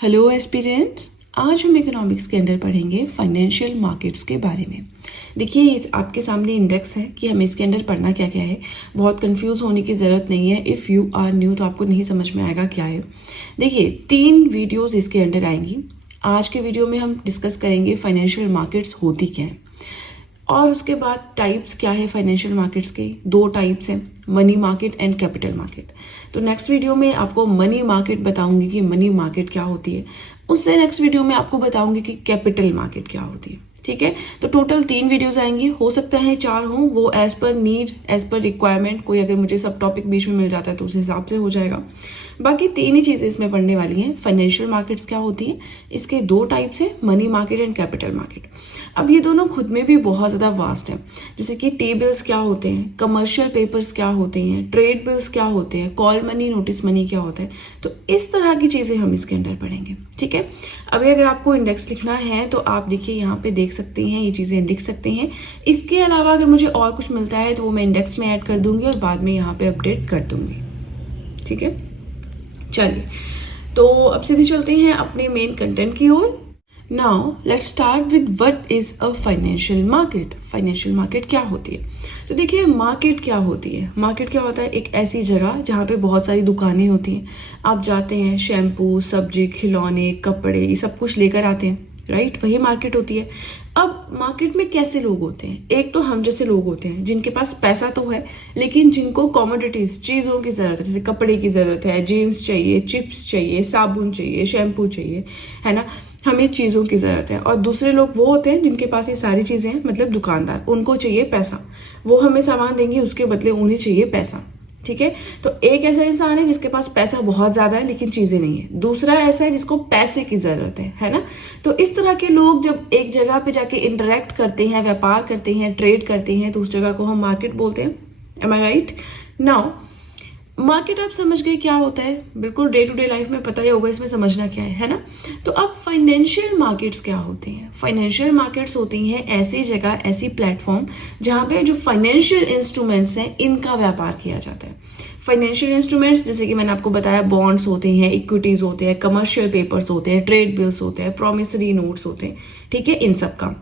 Hello aspirants, आज हम economics के अंदर पढ़ेंगे फाइनेंशियल मार्केट्स के बारे में। देखिए, इस आपके सामने इंडेक्स है कि हमें इसके अंदर पढ़ना क्या क्या है। बहुत कंफ्यूज होने की ज़रूरत नहीं है। इफ़ यू आर न्यू तो आपको नहीं समझ में आएगा क्या है। देखिए, 3 वीडियोस इसके अंदर आएंगी। आज के वीडियो में हम डिस्कस करेंगे फाइनेंशियल मार्केट्स होती क्या है, और उसके बाद टाइप्स क्या है फाइनेंशियल मार्केट्स के। 2 टाइप्स हैं, money market and capital market. तो नेक्स्ट वीडियो में आपको मनी मार्केट बताऊंगी कि मनी मार्केट क्या होती है। उससे नेक्स्ट वीडियो में आपको बताऊंगी कि कैपिटल मार्केट क्या होती है। ठीक है, तो टोटल 3 वीडियोस आएंगी। हो सकता है 4 हों, वो as per need, as per requirement. कोई अगर मुझे सब टॉपिक बीच में मिल जाता है तो उस हिसाब से हो जाएगा। बाकी 3 ही चीज़ें इसमें पढ़ने वाली हैं। फाइनेंशियल मार्केट्स क्या होती हैं, इसके 2 टाइप्स हैं, money market and capital market. अब ये दोनों खुद में भी बहुत ज़्यादा वास्ट है। जैसे कि टी बिल्स क्या होते हैं, कमर्शियल पेपर्स क्या होते हैं, ट्रेड बिल्स क्या होते हैं, कॉल मनी, नोटिस मनी क्या होता है। तो इस तरह की चीज़ें हम इसके अंदर पढ़ेंगे। ठीक है, अभी अगर आपको इंडेक्स लिखना है तो आप देखिए यहाँ पे देख सकते हैं, ये चीज़ें लिख सकते हैं। इसके अलावा अगर मुझे और कुछ मिलता है तो वो मैं इंडेक्स में ऐड कर दूंगी और बाद में यहाँ पे अपडेट कर दूंगी। ठीक है, चलिए तो अब सीधे चलते हैं अपने मेन कंटेंट की ओर। Now let's start with what is a financial market. Financial market क्या होती है? तो देखिए, मार्केट क्या होती है। मार्केट क्या होता है? एक ऐसी जगह जहाँ पे बहुत सारी दुकानें होती हैं। आप जाते हैं, शैम्पू, सब्जी, खिलौने, कपड़े, ये सब कुछ लेकर आते हैं, राइट? वही मार्केट होती है। अब मार्केट में कैसे लोग होते हैं? एक तो हम जैसे लोग होते हैं जिनके पास पैसा तो है, लेकिन जिनको कॉमोडिटीज, चीज़ों की ज़रूरत है। जैसे कपड़े की ज़रूरत है, जीन्स चाहिए, चिप्स चाहिए, साबुन चाहिए, शैम्पू चाहिए, है ना, हमें चीज़ों की ज़रूरत है। और दूसरे लोग वो होते हैं जिनके पास ये सारी चीज़ें हैं, मतलब दुकानदार, उनको चाहिए पैसा। वो हमें सामान देंगे, उसके बदले उन्हें चाहिए पैसा। ठीक है, तो एक ऐसा इंसान है जिसके पास पैसा बहुत ज़्यादा है लेकिन चीज़ें नहीं है। दूसरा ऐसा है जिसको पैसे की ज़रूरत है ना। तो इस तरह के लोग जब एक जगह पे जाके इंटरेक्ट करते हैं, व्यापार करते हैं, ट्रेड करते हैं, तो उस जगह को हम मार्केट बोलते हैं। एम आई राइट? नाउ मार्केट आप समझ गए क्या होता है, बिल्कुल डे टू डे लाइफ में पता ही होगा, इसमें समझना क्या है ना। तो अब फाइनेंशियल मार्केट्स क्या होते हैं? फाइनेंशियल मार्केट्स होती हैं ऐसी जगह, ऐसी प्लेटफॉर्म जहाँ पे जो फाइनेंशियल इंस्ट्रूमेंट्स हैं इनका व्यापार किया जाता है। फाइनेंशियल इंस्ट्रूमेंट्स जैसे कि मैंने आपको बताया, बॉन्ड्स होते हैं, इक्विटीज होते हैं, कमर्शियल पेपर्स होते हैं, ट्रेड बिल्स होते हैं, प्रॉमिसरी नोट्स होते हैं। ठीक है, इन सब का।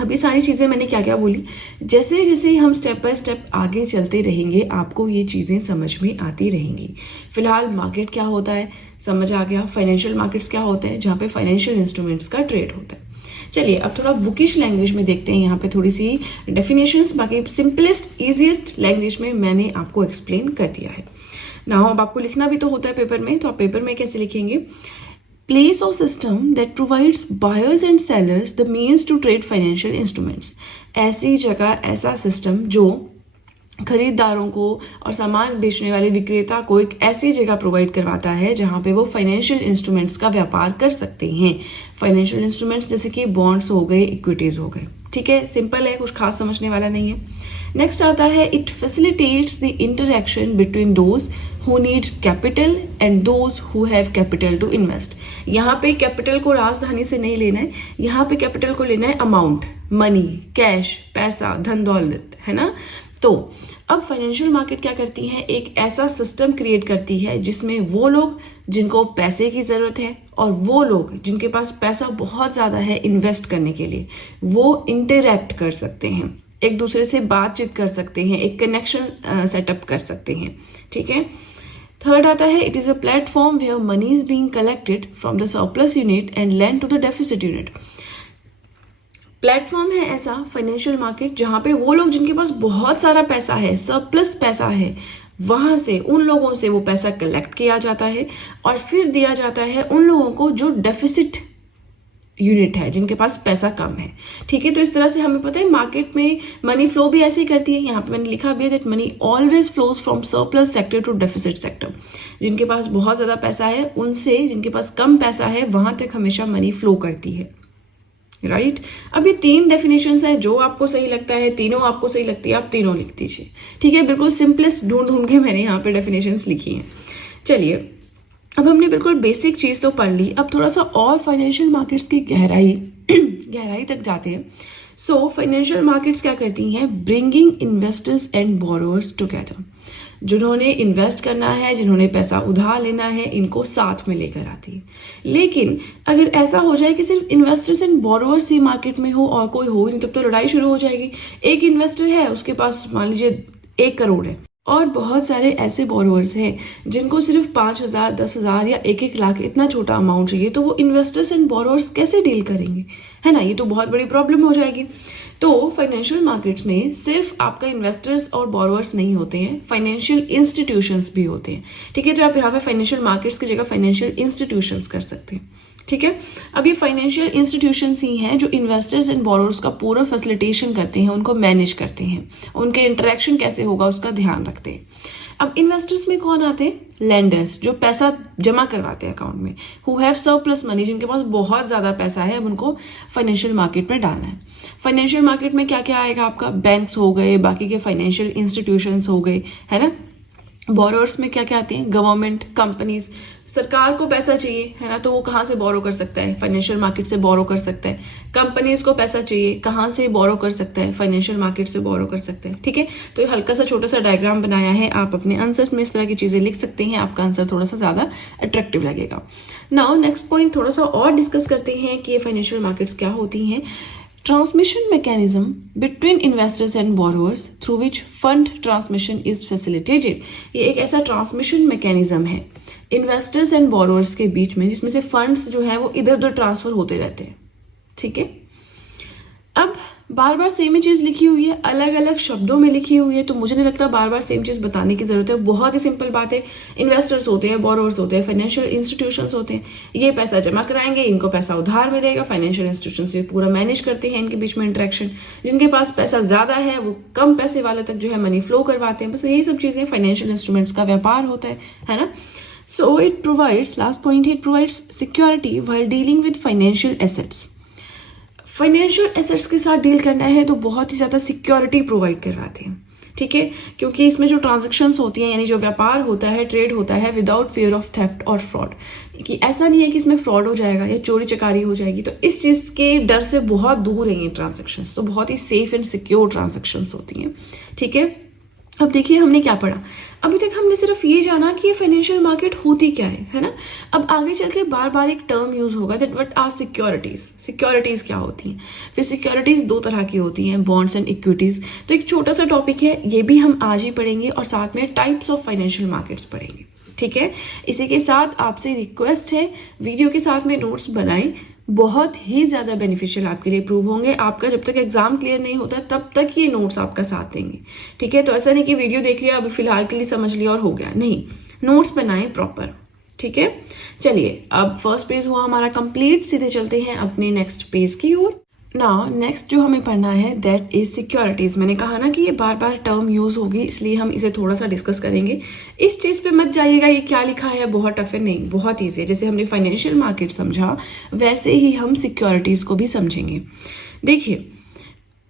अब ये सारी चीज़ें मैंने क्या क्या बोली, जैसे जैसे हम स्टेप बाय स्टेप आगे चलते रहेंगे आपको ये चीज़ें समझ में आती रहेंगी। फिलहाल मार्केट क्या होता है समझ आ गया। फाइनेंशियल मार्केट्स क्या होते हैं? जहाँ पे फाइनेंशियल इंस्ट्रूमेंट्स का ट्रेड होता है। चलिए अब थोड़ा बुकिश लैंग्वेज में देखते हैं। यहाँ पे थोड़ी सी डेफिनेशंस, बाकी सिंपलेस्ट ईजिएस्ट लैंग्वेज में मैंने आपको एक्सप्लेन कर दिया है ना। अब आपको लिखना भी तो होता है पेपर में, तो आप पेपर में कैसे लिखेंगे? Place or system that provides buyers and sellers the means to trade financial instruments। ऐसी जगह, ऐसा सिस्टम जो खरीदारों को और सामान बेचने वाले विक्रेता को एक ऐसी जगह प्रोवाइड करवाता है जहां पे वो फाइनेंशियल इंस्ट्रूमेंट्स का व्यापार कर सकते हैं। फाइनेंशियल इंस्ट्रूमेंट्स जैसे कि बॉन्ड्स हो गए, इक्विटीज हो गए। ठीक है, सिंपल है, कुछ खास समझने वाला नहीं है। नेक्स्ट आता है, it facilitates the interaction between those who need capital and those who have capital to invest। यहाँ पे कैपिटल को राजधानी से नहीं लेना है, यहाँ पे कैपिटल को लेना है अमाउंट, मनी, कैश, पैसा, धन दौलत, है ना। तो अब फाइनेंशियल मार्केट क्या करती है? एक ऐसा सिस्टम क्रिएट करती है जिसमें वो लोग जिनको पैसे की ज़रूरत है और वो लोग जिनके पास पैसा बहुत ज़्यादा है इन्वेस्ट करने के लिए, वो इंटरेक्ट कर सकते हैं, एक दूसरे से बातचीत कर सकते हैं, एक कनेक्शन सेटअप कर सकते हैं। ठीक है, थर्ड आता है, it is a platform where money is being collected from the surplus unit and lend to the deficit unit. Platform है ऐसा फाइनेंशियल मार्केट जहां पे वो लोग जिनके पास बहुत सारा पैसा है, सरप्लस पैसा है, वहां से उन लोगों से वो पैसा कलेक्ट किया जाता है और फिर दिया जाता है उन लोगों को जो डेफिसिट यूनिट है, जिनके पास पैसा कम है। ठीक है, तो इस तरह से हमें पता है मार्केट में मनी फ्लो भी ऐसे ही करती है। यहाँ पे मैंने लिखा भी है that money always flows from surplus sector to deficit sector. जिनके पास बहुत ज़्यादा पैसा है उनसे जिनके पास कम पैसा है वहां तक हमेशा मनी फ्लो करती है, राइट। अब ये 3 डेफिनेशंस है, जो आपको सही लगता है, तीनों आपको सही लगती है, आप तीनों लिख दीजिए। ठीक है, बिल्कुल सिंपलेस्ट ढूंढ के मैंने यहाँ पे डेफिनेशंस लिखी हैं। चलिए, अब हमने बिल्कुल बेसिक चीज़ तो पढ़ ली, अब थोड़ा सा और फाइनेंशियल मार्केट्स की गहराई तक जाते हैं। सो फाइनेंशियल मार्केट्स क्या करती हैं? Bringing investors and borrowers together. जिन्होंने इन्वेस्ट करना है, जिन्होंने पैसा उधार लेना है, इनको साथ में लेकर आती है। लेकिन अगर ऐसा हो जाए कि सिर्फ investors and borrowers he market में हो और कोई हो ही नहीं, तब तो लड़ाई शुरू हो जाएगी। एक इन्वेस्टर है, उसके पास मान लीजिए 1 करोड़ है और बहुत सारे ऐसे बोरोवर्स हैं जिनको सिर्फ 5,000, 10,000 या 1-1 लाख इतना छोटा अमाउंट चाहिए, तो वो इन्वेस्टर्स एंड बोरोवर्स कैसे डील करेंगे, है ना? ये तो बहुत बड़ी प्रॉब्लम हो जाएगी। तो फाइनेंशियल मार्केट्स में सिर्फ आपका इन्वेस्टर्स और बोरोवर्स नहीं होते हैं, फाइनेंशियल इंस्टीट्यूशंस भी होते हैं, ठीक है? तो आप यहाँ पे फाइनेंशियल मार्केट्स की जगह फाइनेंशियल इंस्टीट्यूशंस कर सकते हैं, ठीक है? अब ये फाइनेंशियल इंस्टीट्यूशंस ही हैं जो इन्वेस्टर्स एंड बोरोवर्स का पूरा फैसिलिटेशन करते हैं, उनको मैनेज करते हैं, उनके इंटरेक्शन कैसे होगा उसका ध्यान रखते हैं। अब इन्वेस्टर्स में कौन आते हैं? लेंडर्स, जो पैसा जमा करवाते हैं अकाउंट में, हु हैव सरप्लस मनी, जिनके पास बहुत ज़्यादा पैसा है, अब उनको फाइनेंशियल मार्केट में डालना है। फाइनेंशियल मार्केट में क्या क्या आएगा आपका? बैंक्स हो गए, बाकी के फाइनेंशियल इंस्टीट्यूशंस हो गए, है ना? बोरोवर्स में क्या क्या आती हैं? गवर्नमेंट, कंपनीज, सरकार को पैसा चाहिए, है ना? तो वो कहाँ से बोरो कर सकता है? फाइनेंशियल मार्केट से बोरो कर सकता है। कंपनीज को पैसा चाहिए, कहाँ से बोरो कर सकता है? फाइनेंशियल मार्केट से बोरो कर सकते हैं, ठीक है? तो ये हल्का सा छोटा सा डायग्राम बनाया है, आप अपने आंसर्स में इस तरह की चीजें लिख सकते हैं, आपका आंसर थोड़ा सा ज्यादा अट्रैक्टिव लगेगा। नाउ नेक्स्ट पॉइंट थोड़ा सा और डिस्कस करते हैं कि ये फाइनेंशियल मार्केट्स क्या होती हैं। Transmission mechanism between investors and borrowers through which fund transmission is facilitated। ये एक ऐसा ट्रांसमिशन मैकेनिज्म है इन्वेस्टर्स एंड बोरोवर्स के बीच में, जिसमें से फंड्स जो है वो इधर उधर ट्रांसफर होते रहते हैं, ठीक है? अब बार बार सेम ही चीज लिखी हुई है, अलग अलग शब्दों में लिखी हुई है, तो मुझे नहीं लगता बार बार सेम चीज बताने की जरूरत है। बहुत ही सिंपल बात है, इन्वेस्टर्स होते हैं, बोरोवर्स होते हैं, फाइनेंशियल इंस्टीट्यूशंस होते हैं, ये पैसा जमा कराएंगे, इनको पैसा उधार मिलेगा, फाइनेंशियल इंस्टीट्यूशन से पूरा मैनेज करते हैं, इनके बीच में इंटरेक्शन। जिनके पास पैसा ज्यादा है वो कम पैसे वाले तक जो है मनी फ्लो करवाते हैं, बस यही सब चीजें फाइनेंशियल इंस्ट्रूमेंट्स का व्यापार होता है ना? So it provides, last point, it provides security while dealing with financial assets. Financial assets के साथ डील करना है तो बहुत ही ज्यादा सिक्योरिटी प्रोवाइड करवाते हैं, ठीक है? क्योंकि इसमें जो ट्रांजैक्शंस होती हैं, यानी जो व्यापार होता है, ट्रेड होता है विदाउट फियर ऑफ थेफ्ट और फ्रॉड, कि ऐसा नहीं है कि इसमें फ्रॉड हो जाएगा या चोरी चकारी हो जाएगी, तो इस चीज के डर से बहुत दूर है ये ट्रांजैक्शंस, तो बहुत ही सेफ एंड सिक्योर ट्रांजैक्शंस होती हैं, ठीक है? अब देखिए हमने क्या पढ़ा, अभी तक हमने सिर्फ ये जाना कि ये फाइनेंशियल मार्केट होती क्या है ना? अब आगे चल के बार बार एक टर्म यूज होगा, that what R securities. Securities क्या होती हैं? फिर सिक्योरिटीज 2 तरह की होती हैं, बॉन्ड्स एंड इक्विटीज। तो एक छोटा सा टॉपिक है, ये भी हम आज ही पढ़ेंगे, और साथ में टाइप्स ऑफ फाइनेंशियल मार्केट्स पढ़ेंगे, ठीक है? इसी के साथ आपसे रिक्वेस्ट है, वीडियो के साथ में नोट्स बनाएं, बहुत ही ज्यादा बेनिफिशियल आपके लिए प्रूव होंगे। आपका जब तक एग्जाम क्लियर नहीं होता तब तक ये नोट्स आपका साथ देंगे, ठीक है? तो ऐसा नहीं कि वीडियो देख लिया, अभी फिलहाल के लिए समझ लिया और हो गया, नहीं, नोट्स बनाएं प्रॉपर, ठीक है? चलिए, अब फर्स्ट पेज हुआ हमारा कंप्लीट, सीधे चलते हैं अपने नेक्स्ट पेज की ओर। नाउ नेक्स्ट जो हमें पढ़ना है दैट इज सिक्योरिटीज। मैंने कहा ना कि ये बार बार टर्म यूज होगी, इसलिए हम इसे थोड़ा सा डिस्कस करेंगे। इस चीज पे मत जाइएगा ये क्या लिखा है, बहुत टफ है, नहीं, बहुत ईजी है। जैसे हमने फाइनेंशियल मार्केट समझा वैसे ही हम सिक्योरिटीज को भी समझेंगे। देखिए,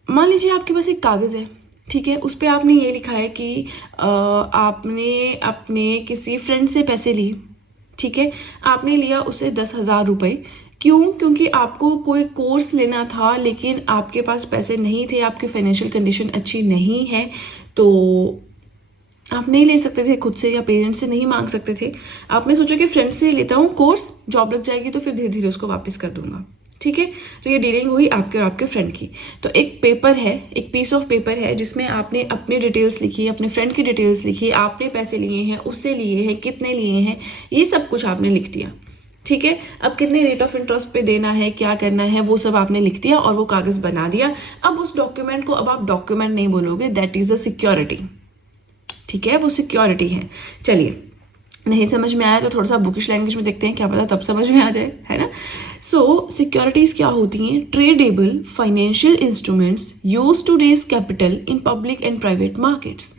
मान लीजिए आपके पास एक कागज है, ठीक है? उस पर आपने ये लिखा है कि आपने अपने किसी फ्रेंड से पैसे लिए, ठीक है? आपने लिया उससे 10,000 रुपए। क्यों? क्योंकि आपको कोई कोर्स लेना था, लेकिन आपके पास पैसे नहीं थे, आपकी फाइनेंशियल कंडीशन अच्छी नहीं है, तो आप नहीं ले सकते थे खुद से या पेरेंट्स से नहीं मांग सकते थे। आपने सोचा कि फ्रेंड से लेता हूँ कोर्स, जॉब लग जाएगी तो फिर धीरे धीरे उसको वापस कर दूंगा, ठीक है? तो ये डीलिंग हुई आपके और आपके फ्रेंड की। तो एक पेपर है, एक पीस ऑफ पेपर है, जिसमें आपने अपनी डिटेल्स लिखी, अपने फ्रेंड की डिटेल्स लिखी, आपने पैसे लिए हैं, उससे लिए हैं, कितने लिए हैं, ये सब कुछ आपने लिख दिया, ठीक है? अब कितने रेट ऑफ इंटरेस्ट पे देना है, क्या करना है, वो सब आपने लिख दिया और वो कागज बना दिया। अब उस डॉक्यूमेंट को अब आप डॉक्यूमेंट नहीं बोलोगे, दैट इज अ सिक्योरिटी, ठीक है? वो सिक्योरिटी है। चलिए, नहीं समझ में आया तो थोड़ा सा बुकिश लैंग्वेज में देखते हैं, क्या पता तब समझ में आ जाए, है ना? सो सिक्योरिटीज क्या होती हैं? Tradable financial instruments used to raise capital in public and private markets.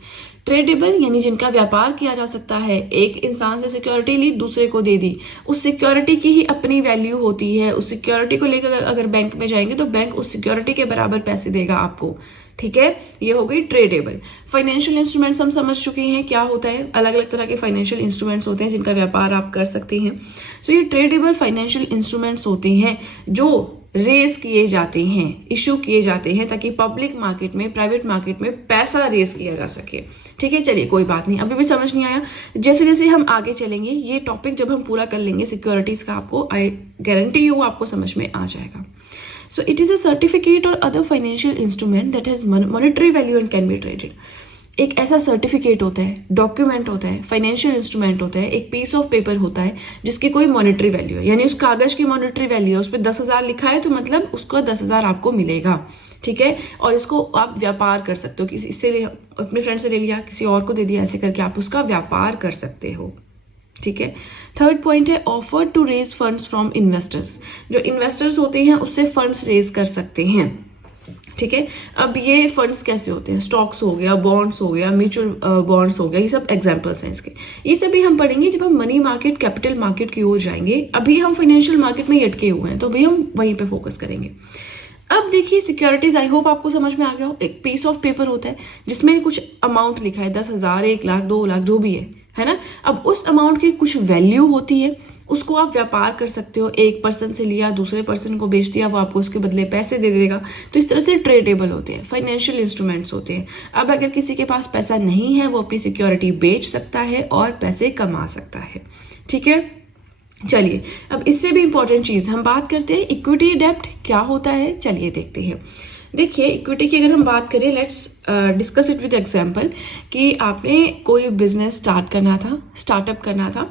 Tradable यानी जिनका व्यापार किया जा सकता है। एक इंसान से सिक्योरिटी ली, दूसरे को दे दी, उस सिक्योरिटी की ही अपनी वैल्यू होती है। उस सिक्योरिटी को लेकर अगर बैंक में जाएंगे तो बैंक उस सिक्योरिटी के बराबर पैसे देगा आपको, ठीक है? ये हो गई ट्रेडेबल। फाइनेंशियल इंस्ट्रूमेंट्स हम समझ चुके हैं क्या होता है, अलग अलग तरह के फाइनेंशियल इंस्ट्रूमेंट्स होते हैं जिनका व्यापार आप कर सकते हैं। सो ये ट्रेडेबल फाइनेंशियल इंस्ट्रूमेंट्स होते हैं जो रेज किए जाते हैं, इशू किए जाते हैं, ताकि पब्लिक मार्केट में, प्राइवेट मार्केट में पैसा रेज किया जा सके। ठीक है, चलिए कोई बात नहीं, अभी भी समझ नहीं आया। जैसे जैसे हम आगे चलेंगे, ये टॉपिक जब हम पूरा कर लेंगे सिक्योरिटीज का, आपको आई गारंटी यू आपको समझ में आ जाएगा। So it is a certificate or other financial instrument that has monetary value and can be traded. एक ऐसा सर्टिफिकेट होता है, डॉक्यूमेंट होता है, फाइनेंशियल इंस्ट्रूमेंट होता है, एक पीस ऑफ पेपर होता है जिसकी कोई मॉनेटरी वैल्यू है, यानी उस कागज की मॉनेटरी वैल्यू है, उस पर 10,000 लिखा है तो मतलब उसको 10,000 आपको मिलेगा। ठीक है, और इसको आप व्यापार कर सकते हो, किसी इससे अपने फ्रेंड से ले लिया, किसी और को दे दिया, ऐसे करके आप उसका व्यापार कर सकते हो। ठीक है, थर्ड पॉइंट है offer to raise funds from investors. जो इन्वेस्टर्स होते हैं उससे फंड्स रेज कर सकते हैं। ठीक है, अब ये फंड्स कैसे होते हैं, स्टॉक्स हो गया, बॉन्ड्स हो गया, म्यूचुअल बॉन्ड्स हो गया, ये सब एग्जांपल्स हैं इसके। ये सभी हम पढ़ेंगे जब हम मनी मार्केट, कैपिटल मार्केट की ओर जाएंगे। अभी हम फाइनेंशियल मार्केट में अटके हुए हैं, तो अभी हम वहीं पे फोकस करेंगे। अब देखिए सिक्योरिटीज, आई होप आपको समझ में आ गया हो। एक पीस ऑफ पेपर होता है जिसमें कुछ अमाउंट लिखा है, 10,000, 1 लाख, 2 लाख, जो भी है ना। अब उस अमाउंट की कुछ वैल्यू होती है, उसको आप व्यापार कर सकते हो। एक पर्सन से लिया, दूसरे पर्सन को बेच दिया, वो आपको उसके बदले पैसे दे देगा। तो इस तरह से ट्रेडेबल होते हैं, फाइनेंशियल इंस्ट्रूमेंट्स होते हैं। अब अगर किसी के पास पैसा नहीं है, वो अपनी सिक्योरिटी बेच सकता है और पैसे कमा सकता है। ठीक है, चलिए अब इससे भी इंपॉर्टेंट चीज हम बात करते हैं, इक्विटी डेब्ट क्या होता है। चलिए देखते हैं। देखिए इक्विटी की अगर हम बात करें, let's discuss it with example, कि आपने कोई बिजनेस स्टार्ट करना था, स्टार्टअप करना था।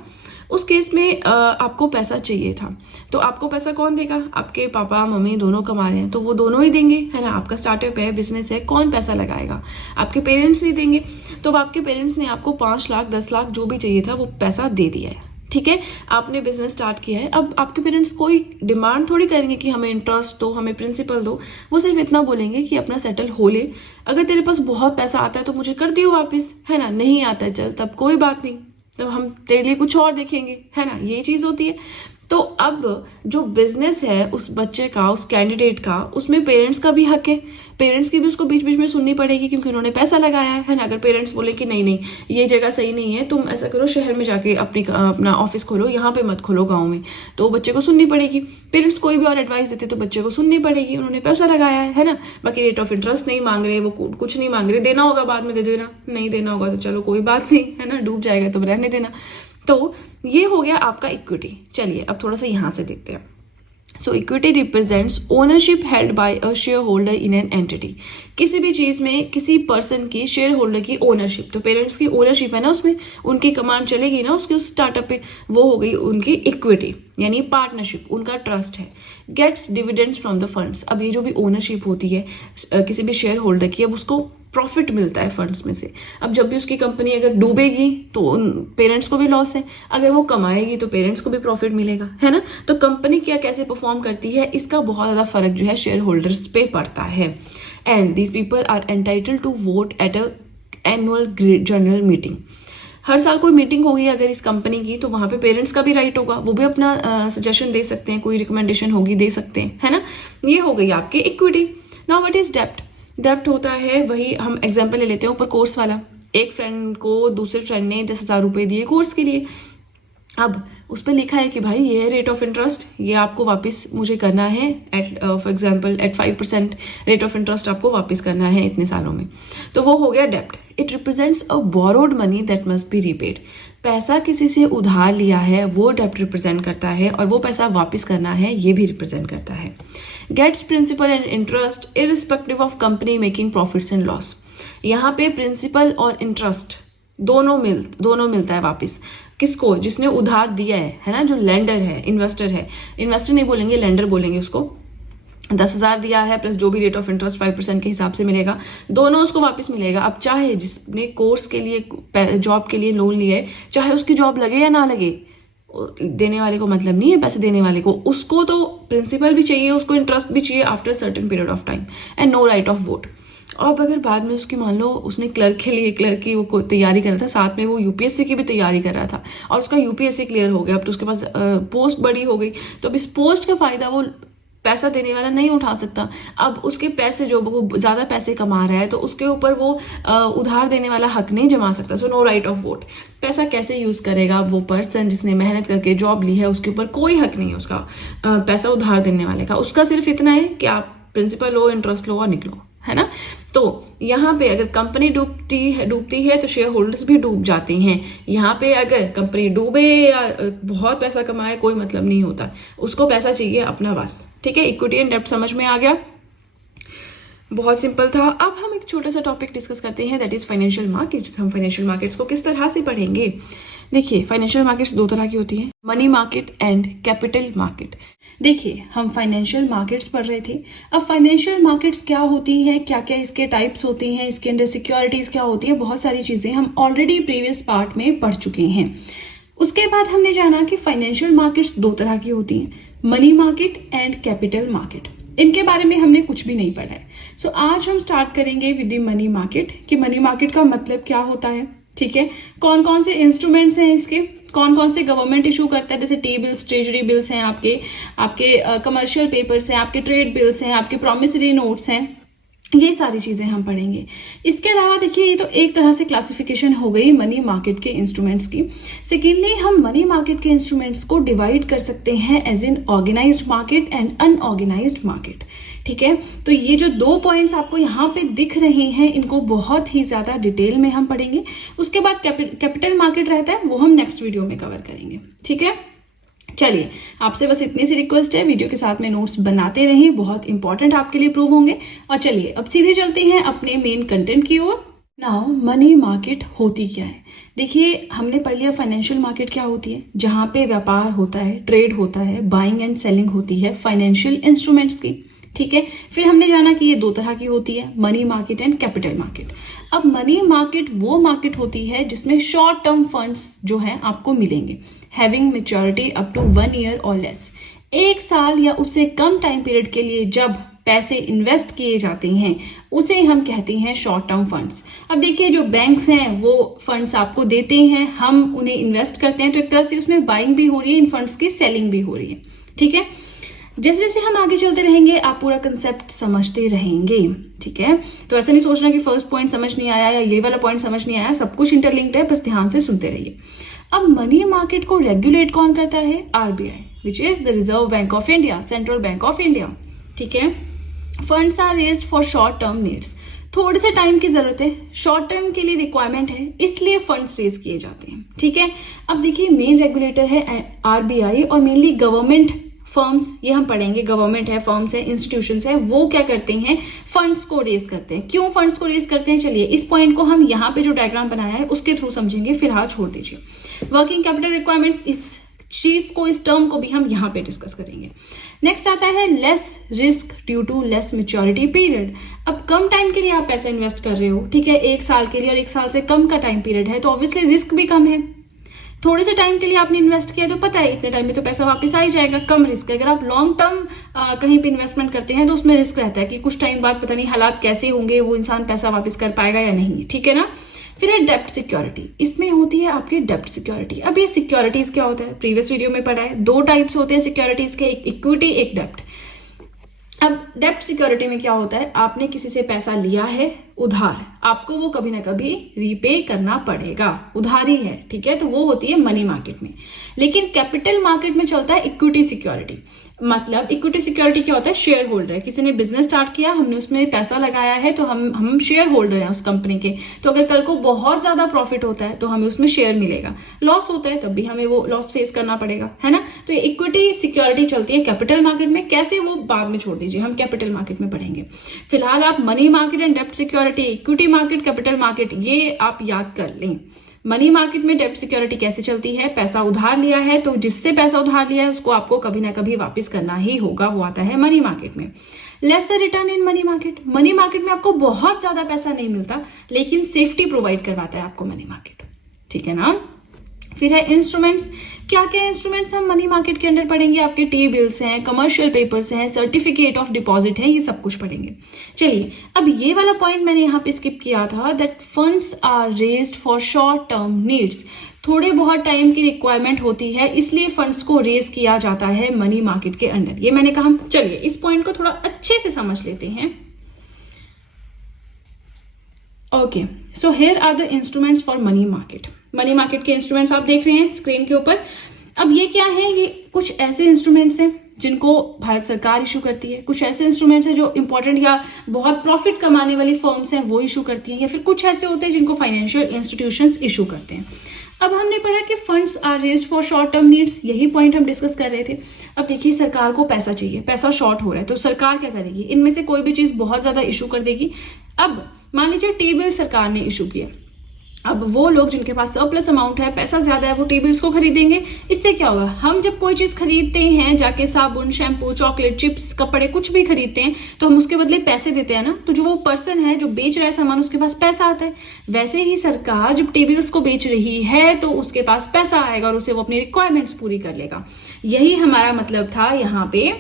उस केस में आपको पैसा चाहिए था, तो आपको पैसा कौन देगा? आपके पापा मम्मी दोनों कमा रहे हैं, तो वो दोनों ही देंगे, है ना। आपका स्टार्टअप है, बिजनेस है, कौन पैसा लगाएगा? आपके पेरेंट्स ही देंगे। तो आपके पेरेंट्स ने आपको 5 लाख 10 लाख जो भी चाहिए था वो पैसा दे दिया है। ठीक है, आपने बिजनेस स्टार्ट किया है। अब आपके पेरेंट्स कोई डिमांड थोड़ी करेंगे कि हमें इंटरेस्ट दो, हमें प्रिंसिपल दो। वो सिर्फ इतना बोलेंगे कि अपना सेटल हो ले, अगर तेरे पास बहुत पैसा आता है तो मुझे कर दियो वापस, है ना। नहीं आता है चल तब कोई बात नहीं, तब हम तेरे लिए कुछ और देखेंगे, है ना। ये चीज होती है। तो अब जो बिजनेस है उस बच्चे का, उस कैंडिडेट का, उसमें पेरेंट्स का भी हक है। पेरेंट्स की भी उसको बीच बीच में सुननी पड़ेगी, क्योंकि उन्होंने पैसा लगाया है ना। अगर पेरेंट्स बोले कि नहीं नहीं ये जगह सही नहीं है, तुम ऐसा करो शहर में जाके अपना ऑफिस खोलो, यहाँ पे मत खोलो गाँव में, तो बच्चे को सुननी पड़ेगी। पेरेंट्स कोई भी और एडवाइस देते तो बच्चे को सुननी पड़ेगी, उन्होंने पैसा लगाया है ना। बाकी रेट ऑफ इंटरेस्ट नहीं मांग रहे, वो कुछ नहीं मांग रहे, देना होगा बाद में दे देना, नहीं देना होगा तो चलो कोई बात नहीं, है ना, डूब जाएगा तो रहने देना। तो ये हो गया आपका इक्विटी। चलिए अब थोड़ा सा यहां से देखते हैं। So equity represents ownership held by a share holder in an entity. किसी भी चीज में किसी पर्सन की, शेयर होल्डर की ओनरशिप, तो पेरेंट्स की ओनरशिप है ना, उसमें उनकी कमांड चलेगी ना उसके उस स्टार्टअप पे, वो हो गई उनकी इक्विटी, यानी पार्टनरशिप, उनका ट्रस्ट है। Gets dividends from the funds. अब ये जो भी ओनरशिप होती है किसी भी शेयर होल्डर की, अब उसको प्रॉफिट मिलता है फंड्स में से। अब जब भी उसकी कंपनी अगर डूबेगी तो पेरेंट्स को भी लॉस है, अगर वो कमाएगी तो पेरेंट्स को भी प्रॉफिट मिलेगा, है ना। तो कंपनी क्या कैसे परफॉर्म करती है, इसका बहुत ज्यादा फर्क जो है शेयर होल्डर्स पे पड़ता है। And these people are entitled to vote at a annual general meeting. हर साल कोई मीटिंग होगी अगर इस कंपनी की, तो वहां पे पेरेंट्स का भी राइट होगा, वो भी अपना सजेशन दे सकते हैं, कोई रिकमेंडेशन होगी दे सकते हैं, है ना। ये हो गई आपकी इक्विटी। नाउ व्हाट इज डेब्ट? डेब्ट होता है, वही हम एग्जाम्पल ले लेते हैं ऊपर कोर्स वाला। एक फ्रेंड को दूसरे फ्रेंड ने 10,000 रुपए दिए कोर्स के लिए। अब उस पर लिखा है कि भाई ये रेट ऑफ इंटरेस्ट, ये आपको वापस मुझे करना है at for example at 5% rate of interest आपको वापस करना है इतने सालों में। तो वो हो गया डेब्ट। It represents a borrowed money that must be repaid. पैसा किसी से उधार लिया है वो डेब्ट रिप्रेजेंट करता है, और वो पैसा वापस करना है ये भी रिप्रेजेंट करता है। Gets principal and interest irrespective of company making profits and loss. यहाँ पे प्रिंसिपल और इंटरेस्ट दोनों मिलता है वापस। किसको? जिसने उधार दिया है ना, जो लेंडर है, इन्वेस्टर है। इन्वेस्टर नहीं बोलेंगे, लेंडर बोलेंगे उसको। 10,000 दिया है प्लस जो भी रेट ऑफ इंटरेस्ट 5% के हिसाब से मिलेगा, दोनों उसको वापस मिलेगा। अब चाहे जिसने कोर्स के लिए, जॉब के लिए लोन लिया है, चाहे उसकी जॉब लगे या ना लगे, देने वाले को मतलब नहीं है, पैसे देने वाले को, उसको तो प्रिंसिपल भी चाहिए, उसको इंटरेस्ट भी चाहिए after certain period of time, and no right of vote. अब अगर बाद में उसकी मान लो उसने क्लर्क की वो तैयारी कर रहा था, साथ में वो यूपीएससी की भी तैयारी कर रहा था, और उसका यूपीएससी क्लियर हो गया, अब तो उसके पास पोस्ट बड़ी हो गई, तो अब इस पोस्ट का फायदा वो पैसा देने वाला नहीं उठा सकता। अब उसके पैसे, जो वो ज़्यादा पैसे कमा रहा है तो उसके ऊपर वो उधार देने वाला हक नहीं जमा सकता। So no right of vote. पैसा कैसे यूज़ करेगा वो पर्सन जिसने मेहनत करके जॉब ली है, उसके ऊपर कोई हक नहीं है उसका पैसा उधार देने वाले का। उसका सिर्फ इतना है कि आप प्रिंसिपल लो, इंटरेस्ट लो और निकलो, है ना। तो यहाँ पे अगर कंपनी डूबती है तो शेयर होल्डर्स भी डूब जाते हैं। यहाँ पे अगर कंपनी डूबे या बहुत पैसा कमाए कोई मतलब नहीं होता, उसको पैसा चाहिए अपना बस। ठीक है, इक्विटी एंड डेब्ट समझ में आ गया, बहुत सिंपल था। अब हम एक छोटा सा टॉपिक डिस्कस करते हैं, दैट इज फाइनेंशियल मार्केट्स। हम फाइनेंशियल मार्केट्स को किस तरह से पढ़ेंगे। देखिए, फाइनेंशियल मार्केट्स दो तरह की होती हैं, money market and capital market. देखिए, हम फाइनेंशियल मार्केट्स पढ़ रहे थे। अब फाइनेंशियल मार्केट्स क्या होती है, क्या क्या इसके टाइप्स होती हैं, इसके अंदर सिक्योरिटीज क्या होती है, बहुत सारी चीजें हम ऑलरेडी प्रीवियस पार्ट में पढ़ चुके हैं। उसके बाद हमने जाना कि फाइनेंशियल मार्केट्स दो तरह की होती हैं, money market and capital market. इनके बारे में हमने कुछ भी नहीं पढ़ा है। सो आज हम स्टार्ट करेंगे विद द मनी मार्केट, कि मनी मार्केट का मतलब क्या होता है। ठीक है, कौन कौन से इंस्ट्रूमेंट्स हैं इसके, कौन कौन से गवर्नमेंट इशू करता है, जैसे टी बिल्स, ट्रेजरी बिल्स हैं, आपके कमर्शियल पेपर्स हैं, आपके ट्रेड बिल्स हैं, आपके प्रोमिसरी नोट्स हैं, ये सारी चीजें हम पढ़ेंगे। इसके अलावा देखिए, ये तो एक तरह से क्लासिफिकेशन हो गई मनी मार्केट के इंस्ट्रूमेंट्स की। सेकेंडली, हम मनी मार्केट के इंस्ट्रूमेंट्स को डिवाइड कर सकते हैं as in organised market and unorganised market. ठीक है, तो ये जो दो पॉइंट्स आपको यहाँ पे दिख रहे हैं, इनको बहुत ही ज्यादा डिटेल में हम पढ़ेंगे। उसके बाद कैपिटल मार्केट रहता है, वो हम नेक्स्ट वीडियो में कवर करेंगे। ठीक है, चलिए, आपसे बस इतनी सी रिक्वेस्ट है, वीडियो के साथ में नोट्स बनाते रहें, बहुत इंपॉर्टेंट आपके लिए प्रूव होंगे। और चलिए अब सीधे चलते हैं अपने मेन कंटेंट की ओर। नाउ, मनी मार्केट होती क्या है। देखिए, हमने पढ़ लिया फाइनेंशियल मार्केट क्या होती है, जहां पे व्यापार होता है, ट्रेड होता है, बाइंग एंड सेलिंग होती है फाइनेंशियल इंस्ट्रूमेंट्स की। ठीक है, फिर हमने जाना कि ये दो तरह की होती है, money market and capital market. अब मनी मार्केट वो मार्केट होती है जिसमें शॉर्ट टर्म फंड्स जो है आपको मिलेंगे, having maturity up to 1 year और लेस। 1 साल या उससे कम टाइम पीरियड के लिए जब पैसे इन्वेस्ट किए जाते हैं उसे हम कहते हैं शॉर्ट टर्म फंड्स। अब देखिए, जो बैंक्स हैं वो फंड्स आपको देते हैं, हम उन्हें इन्वेस्ट करते हैं, तो एक तरह से उसमें बाइंग भी हो रही है, इन फंड्स की सेलिंग भी हो रही है। ठीक है, जैसे जैसे हम आगे चलते रहेंगे आप पूरा कंसेप्ट समझते रहेंगे। ठीक है, तो ऐसा नहीं सोचना कि फर्स्ट पॉइंट समझ नहीं आया या ये वाला पॉइंट समझ नहीं आया, सब कुछ इंटरलिंक्ड है, बस ध्यान से सुनते रहिए। अब मनी मार्केट को रेगुलेट कौन करता है, RBI, which is the reserve bank of India, central bank of India. ठीक है, funds are raised for short term needs, थोड़े से टाइम की जरूरत है, शॉर्ट टर्म के लिए रिक्वायरमेंट है, इसलिए फंड्स रेज किए जाते हैं। ठीक है, अब देखिए, मेन रेगुलेटर है आरबीआई और मेनली गवर्नमेंट फर्म्स, ये हम पढ़ेंगे, गवर्नमेंट है, फर्म्स है, इंस्टीट्यूशंस है, वो क्या करते हैं, फंड्स को रेज करते हैं। क्यों फंड्स को रेज करते हैं, चलिए इस पॉइंट को हम यहाँ पे जो डायग्राम बनाया है उसके थ्रू समझेंगे, फिलहाल छोड़ दीजिए। वर्किंग कैपिटल रिक्वायरमेंट्स, इस चीज को, इस टर्म को भी हम यहाँ पे डिस्कस करेंगे। नेक्स्ट आता है less risk due to less maturity period. अब कम टाइम के लिए आप पैसा इन्वेस्ट कर रहे हो, ठीक है, 1 साल के लिए, और 1 साल से कम का टाइम पीरियड है, तो ऑब्वियसली रिस्क भी कम है। थोड़े से टाइम के लिए आपने इन्वेस्ट किया तो पता है इतने टाइम में तो पैसा वापस आ ही जाएगा, कम रिस्क है। अगर आप लॉन्ग टर्म कहीं पे इन्वेस्टमेंट करते हैं तो उसमें रिस्क रहता है कि कुछ टाइम बाद पता नहीं हालात कैसे होंगे, वो इंसान पैसा वापस कर पाएगा या नहीं। ठीक है ना। फिर है डेप्ट सिक्योरिटी, इसमें होती है आपकी डेप्ट सिक्योरिटी। अब ये सिक्योरिटीज क्या होता है, प्रीवियस वीडियो में पढ़ा है, 2 टाइप्स होते हैं सिक्योरिटीज के, एक इक्विटी, एक डेप्ट। अब डेप्ट सिक्योरिटी में क्या होता है, आपने किसी से पैसा लिया है उधार, आपको वो कभी ना कभी रीपे करना पड़ेगा, उधारी है, ठीक है, तो वो होती है मनी मार्केट में। लेकिन कैपिटल मार्केट में चलता है इक्विटी सिक्योरिटी। मतलब इक्विटी सिक्योरिटी क्या होता है, शेयर होल्डर है, किसी ने बिजनेस स्टार्ट किया, हमने उसमें पैसा लगाया है, तो हम शेयर होल्डर हैं उस कंपनी के, तो अगर कल को बहुत ज्यादा प्रॉफिट होता है तो हमें उसमें शेयर मिलेगा, लॉस होता है तब भी हमें वो लॉस फेस करना पड़ेगा, है ना। तो ये इक्विटी सिक्योरिटी चलती है कैपिटल मार्केट में। कैसे, वो बाद में छोड़ दीजिए, हम कैपिटल मार्केट में पढ़ेंगे। फिलहाल आप मनी मार्केट एंड डेप्ट security, equity market, capital market, ये आप याद कर लें। मनी मार्केट में डेप्ट सिक्योरिटी कैसे चलती है, पैसा उधार लिया है तो जिससे पैसा उधार लिया है उसको आपको कभी ना कभी वापस करना ही होगा, वो आता है मनी मार्केट में। Lesser return in money market, money market में आपको बहुत ज्यादा पैसा नहीं मिलता लेकिन सेफ्टी प्रोवाइड करवाता है आपको मनी मार्केट, ठीक है ना। फिर है इंस्ट्रूमेंट्स, क्या क्या इंस्ट्रूमेंट्स हम मनी मार्केट के अंदर पढ़ेंगे? आपके टी बिल्स हैं, कमर्शियल पेपर्स हैं, सर्टिफिकेट ऑफ डिपॉजिट है, ये सब कुछ पढ़ेंगे। चलिए, अब ये वाला पॉइंट मैंने यहाँ पे स्किप किया था, that funds are raised for short term needs. थोड़े बहुत टाइम की रिक्वायरमेंट होती है, इसलिए फंड्स को रेज किया जाता है मनी मार्केट के अंदर, ये मैंने कहा। चलिए इस पॉइंट को थोड़ा अच्छे से समझ लेते हैं। Okay, so here are the instruments for money market. Money market के इंस्ट्रूमेंट्स आप देख रहे हैं स्क्रीन के ऊपर। अब ये क्या है? ये कुछ ऐसे इंस्ट्रूमेंट्स हैं जिनको भारत सरकार इशू करती है, कुछ ऐसे इंस्ट्रूमेंट्स हैं जो इंपॉर्टेंट या बहुत प्रॉफिट कमाने वाली फर्म्स हैं वो इशू करती हैं, या फिर कुछ ऐसे होते हैं जिनको फाइनेंशियल इंस्टीट्यूशंस इशू करते हैं। अब हमने पढ़ा कि funds are raised for short term needs, यही पॉइंट हम डिस्कस कर रहे थे। अब देखिए, सरकार को पैसा चाहिए, पैसा शॉर्ट हो रहा है, तो सरकार क्या करेगी? इनमें से कोई भी चीज बहुत ज्यादा इशू कर देगी। अब मान लीजिए टी बिल सरकार ने इशू किया, अब वो लोग जिनके पास सरप्लस अमाउंट है, पैसा ज्यादा है, वो टी बिल्स को खरीदेंगे। इससे क्या होगा? हम जब कोई चीज खरीदते हैं, जाके साबुन, शैम्पू, चॉकलेट, चिप्स, कपड़े, कुछ भी खरीदते हैं, तो हम उसके बदले पैसे देते हैं ना। तो जो वो पर्सन है जो बेच रहा है सामान, उसके पास पैसा आता है। वैसे ही सरकार जब टी बिल्स को बेच रही है तो उसके पास पैसा आएगा और उसे वो अपनी रिक्वायरमेंट्स पूरी कर लेगा। यही हमारा मतलब था यहाँ पे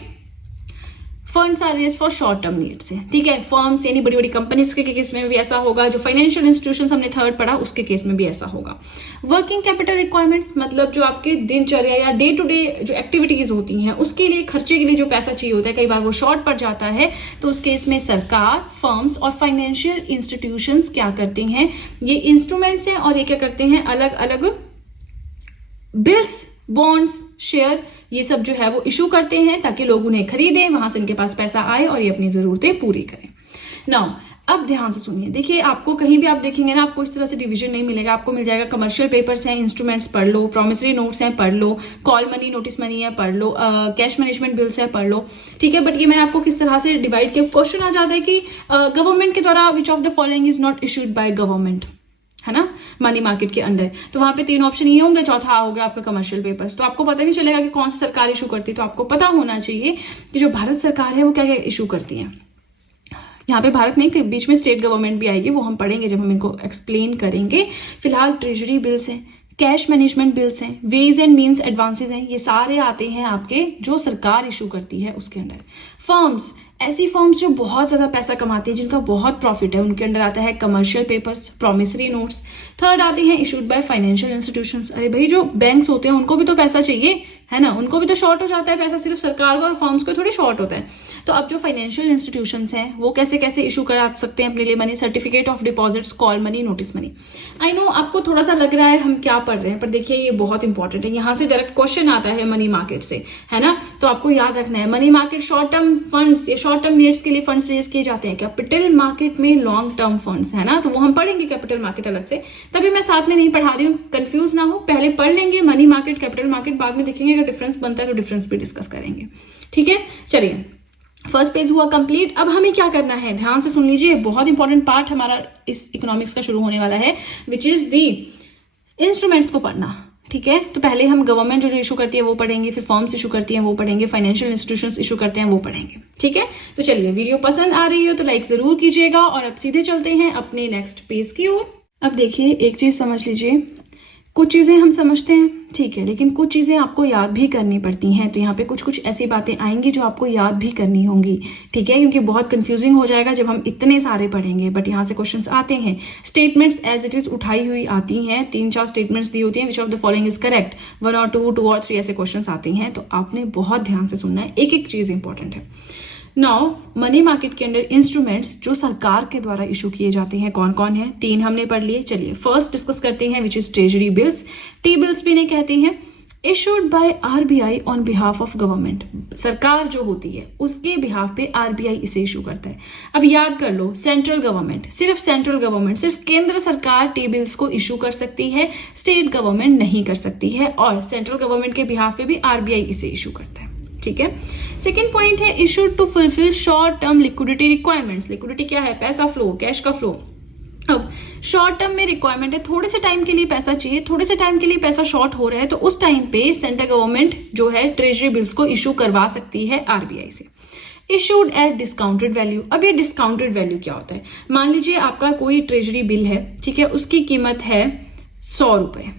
funds are raised for short term needs है। ठीक है, फर्म्स यानी बड़ी बड़ी कंपनीज के केस में भी ऐसा होगा, जो फाइनेंशियल इंस्टीट्यूशंस हमने थर्ड पढ़ा उसके केस में भी ऐसा होगा। वर्किंग कैपिटल रिक्वायरमेंट्स मतलब जो आपके दिनचर्या या डे टू डे जो एक्टिविटीज होती हैं उसके लिए, खर्चे के लिए जो पैसा चाहिए होता है, कई बार वो शॉर्ट पड़ जाता है, तो उस केस में सरकार, फर्म्स और फाइनेंशियल इंस्टीट्यूशंस क्या करते हैं? ये इंस्ट्रूमेंट्स हैं और ये क्या करते हैं? अलग अलग बिल्स, बॉन्ड्स, शेयर, ये सब जो है वो इशू करते हैं ताकि लोग उन्हें खरीदें, वहां से इनके पास पैसा आए और ये अपनी जरूरतें पूरी करें। नाउ अब ध्यान से सुनिए, देखिए आपको कहीं भी आप देखेंगे ना, आपको इस तरह से डिवीजन नहीं मिलेगा। आपको मिल जाएगा कमर्शियल पेपर्स हैं, इंस्ट्रूमेंट्स पढ़ लो, प्रोमिसरी नोट्स हैं पढ़ लो, कॉल मनी, नोटिस मनी है पढ़ लो, कैश मैनेजमेंट बिल्स है पढ़ लो। ठीक है, बट ये मैंने आपको किस तरह से डिवाइड किया। क्वेश्चन आ जाता है कि गवर्नमेंट के द्वारा which of the following is not issued by government, है ना, मनी मार्केट के अंदर। तो वहां पे तीन ऑप्शन ये होंगे, चौथा होगा आपका कमर्शियल पेपर्स। तो आपको पता नहीं चलेगा कि कौन सी सरकार इशू करती है, तो आपको पता होना चाहिए कि जो भारत सरकार है वो क्या क्या इशू करती है। यहाँ पे भारत नहीं, बीच में स्टेट गवर्नमेंट भी आएगी, वो हम पढ़ेंगे जब हम इनको एक्सप्लेन करेंगे। फिलहाल ट्रेजरी बिल्स हैं, कैश मैनेजमेंट बिल्स हैं, वेज एंड मीन्स एडवांसेस हैं, ये सारे आते हैं आपके जो सरकार इशू करती है उसके अंडर। फर्म्स, ऐसी फर्म्स जो बहुत ज्यादा पैसा कमाती है, जिनका बहुत प्रॉफिट है, उनके अंडर आता है commercial papers, promissory notes. Third आते हैं इशूड बाय फाइनेंशियल इंस्टीट्यूशंस। अरे भाई, जो बैंक्स होते हैं उनको भी तो पैसा चाहिए, है ना, उनको भी तो शॉर्ट हो जाता है पैसा, सिर्फ सरकार को और फर्म्स को थोड़ी शॉर्ट होता है। तो अब जो फाइनेंशियल इंस्टीट्यूशंस हैं वो कैसे कैसे इशू करा सकते हैं अपने लिए money? Certificate of deposits, call money, notice money. I know आपको थोड़ा सा लग रहा है हम क्या पढ़ रहे हैं, पर देखिए ये बहुत इंपॉर्टेंट है। यहाँ से डायरेक्ट क्वेश्चन आता है मनी मार्केट से, है ना, तो आपको याद रखना है। Money market short term funds या शॉर्ट टर्म नीड्स के लिए फंड्स रेज किए जाते हैं। कैपिटल मार्केट में लॉन्ग टर्म फंड्स, है ना, तो वो हम पढ़ेंगे कैपिटल मार्केट अलग से, तभी मैं साथ में नहीं पढ़ा रही हूँ, कंफ्यूज ना हो। पहले पढ़ लेंगे मनी मार्केट, कैपिटल मार्केट, बाद में देखेंगे अगर डिफरेंस बनता है तो डिफरेंस भी डिस्कस करेंगे। ठीक है, चलिए फर्स्ट पेज हुआ कंप्लीट। अब हमें क्या करना है, ध्यान से सुन लीजिए, बहुत इंपॉर्टेंट पार्ट हमारा इस इकोनॉमिक्स का शुरू होने वाला है, विच इज दी इंस्ट्रूमेंट्स को पढ़ना। ठीक है, तो पहले हम गवर्नमेंट जो इशू करती है वो पढ़ेंगे, फिर फर्म्स इशू करती हैं वो पढ़ेंगे, फाइनेंशियल इंस्टीट्यूशंस इशू करते हैं वो पढ़ेंगे। ठीक है, तो चलिए वीडियो पसंद आ रही हो तो लाइक जरूर कीजिएगा और अब सीधे चलते हैं अपने नेक्स्ट पेज की ओर। अब देखिए एक चीज समझ लीजिए, कुछ चीजें हम समझते हैं, ठीक है, लेकिन कुछ चीजें आपको याद भी करनी पड़ती हैं। तो यहाँ पे कुछ कुछ ऐसी बातें आएंगी जो आपको याद भी करनी होंगी। ठीक है, क्योंकि बहुत कंफ्यूजिंग हो जाएगा जब हम इतने सारे पढ़ेंगे। बट यहाँ से क्वेश्चंस आते हैं, स्टेटमेंट्स एज इट इज उठाई हुई आती हैं, 3-4 स्टेटमेंट्स दी होती हैं, which of the following is correct, 1 और 2 और 3 ऐसे क्वेश्चन आते हैं। तो आपने बहुत ध्यान से सुनना है, एक एक चीज इंपॉर्टेंट है। नाउ मनी मार्केट के अंदर इंस्ट्रूमेंट्स जो सरकार के द्वारा इशू किए जाते हैं कौन कौन है? 3 हमने पढ़ लिए। चलिए फर्स्ट डिस्कस करते हैं, which is treasury bills. T bills भी नहीं कहते हैं, issued by RBI on behalf of government. सरकार जो होती है उसके बिहाफ पे आरबीआई इसे इशू करता है। अब याद कर लो, सेंट्रल गवर्नमेंट, सिर्फ सेंट्रल गवर्नमेंट, सिर्फ केंद्र सरकार टी बिल्स को इशू कर सकती है, स्टेट गवर्नमेंट नहीं कर सकती है, और सेंट्रल गवर्नमेंट के बिहाफ पे भी आरबीआई इसे इशू करता है। ठीक है, सेकेंड पॉइंट है issued to fulfil short term liquidity requirements. Liquidity क्या है? पैसा फ्लो, कैश का फ्लो। अब शॉर्ट टर्म में रिक्वायरमेंट है, थोड़े से टाइम के लिए पैसा चाहिए, थोड़े से टाइम के लिए पैसा शॉर्ट हो रहा है, तो उस टाइम पे सेंट्रल गवर्नमेंट जो है ट्रेजरी बिल्स को इशू करवा सकती है आरबीआई से। Issued at discounted value. अब ये डिस्काउंटेड वैल्यू क्या होता है? मान लीजिए आपका कोई ट्रेजरी बिल है, ठीक है, उसकी कीमत है 100 रुपए,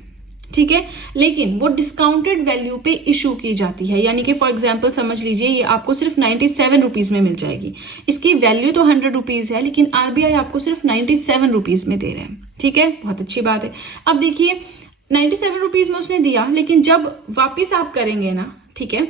ठीक है, लेकिन वो डिस्काउंटेड वैल्यू पे इशू की जाती है, यानी कि फॉर एग्जांपल समझ लीजिए ये आपको सिर्फ 97 रुपीज में मिल जाएगी। इसकी वैल्यू तो 100 रुपीज है, लेकिन आरबीआई आपको सिर्फ 97 रुपीज में दे रहे हैं। ठीक है, बहुत अच्छी बात है। अब देखिए 97 रुपीज में उसने दिया, लेकिन जब वापिस आप करेंगे ना, ठीक है,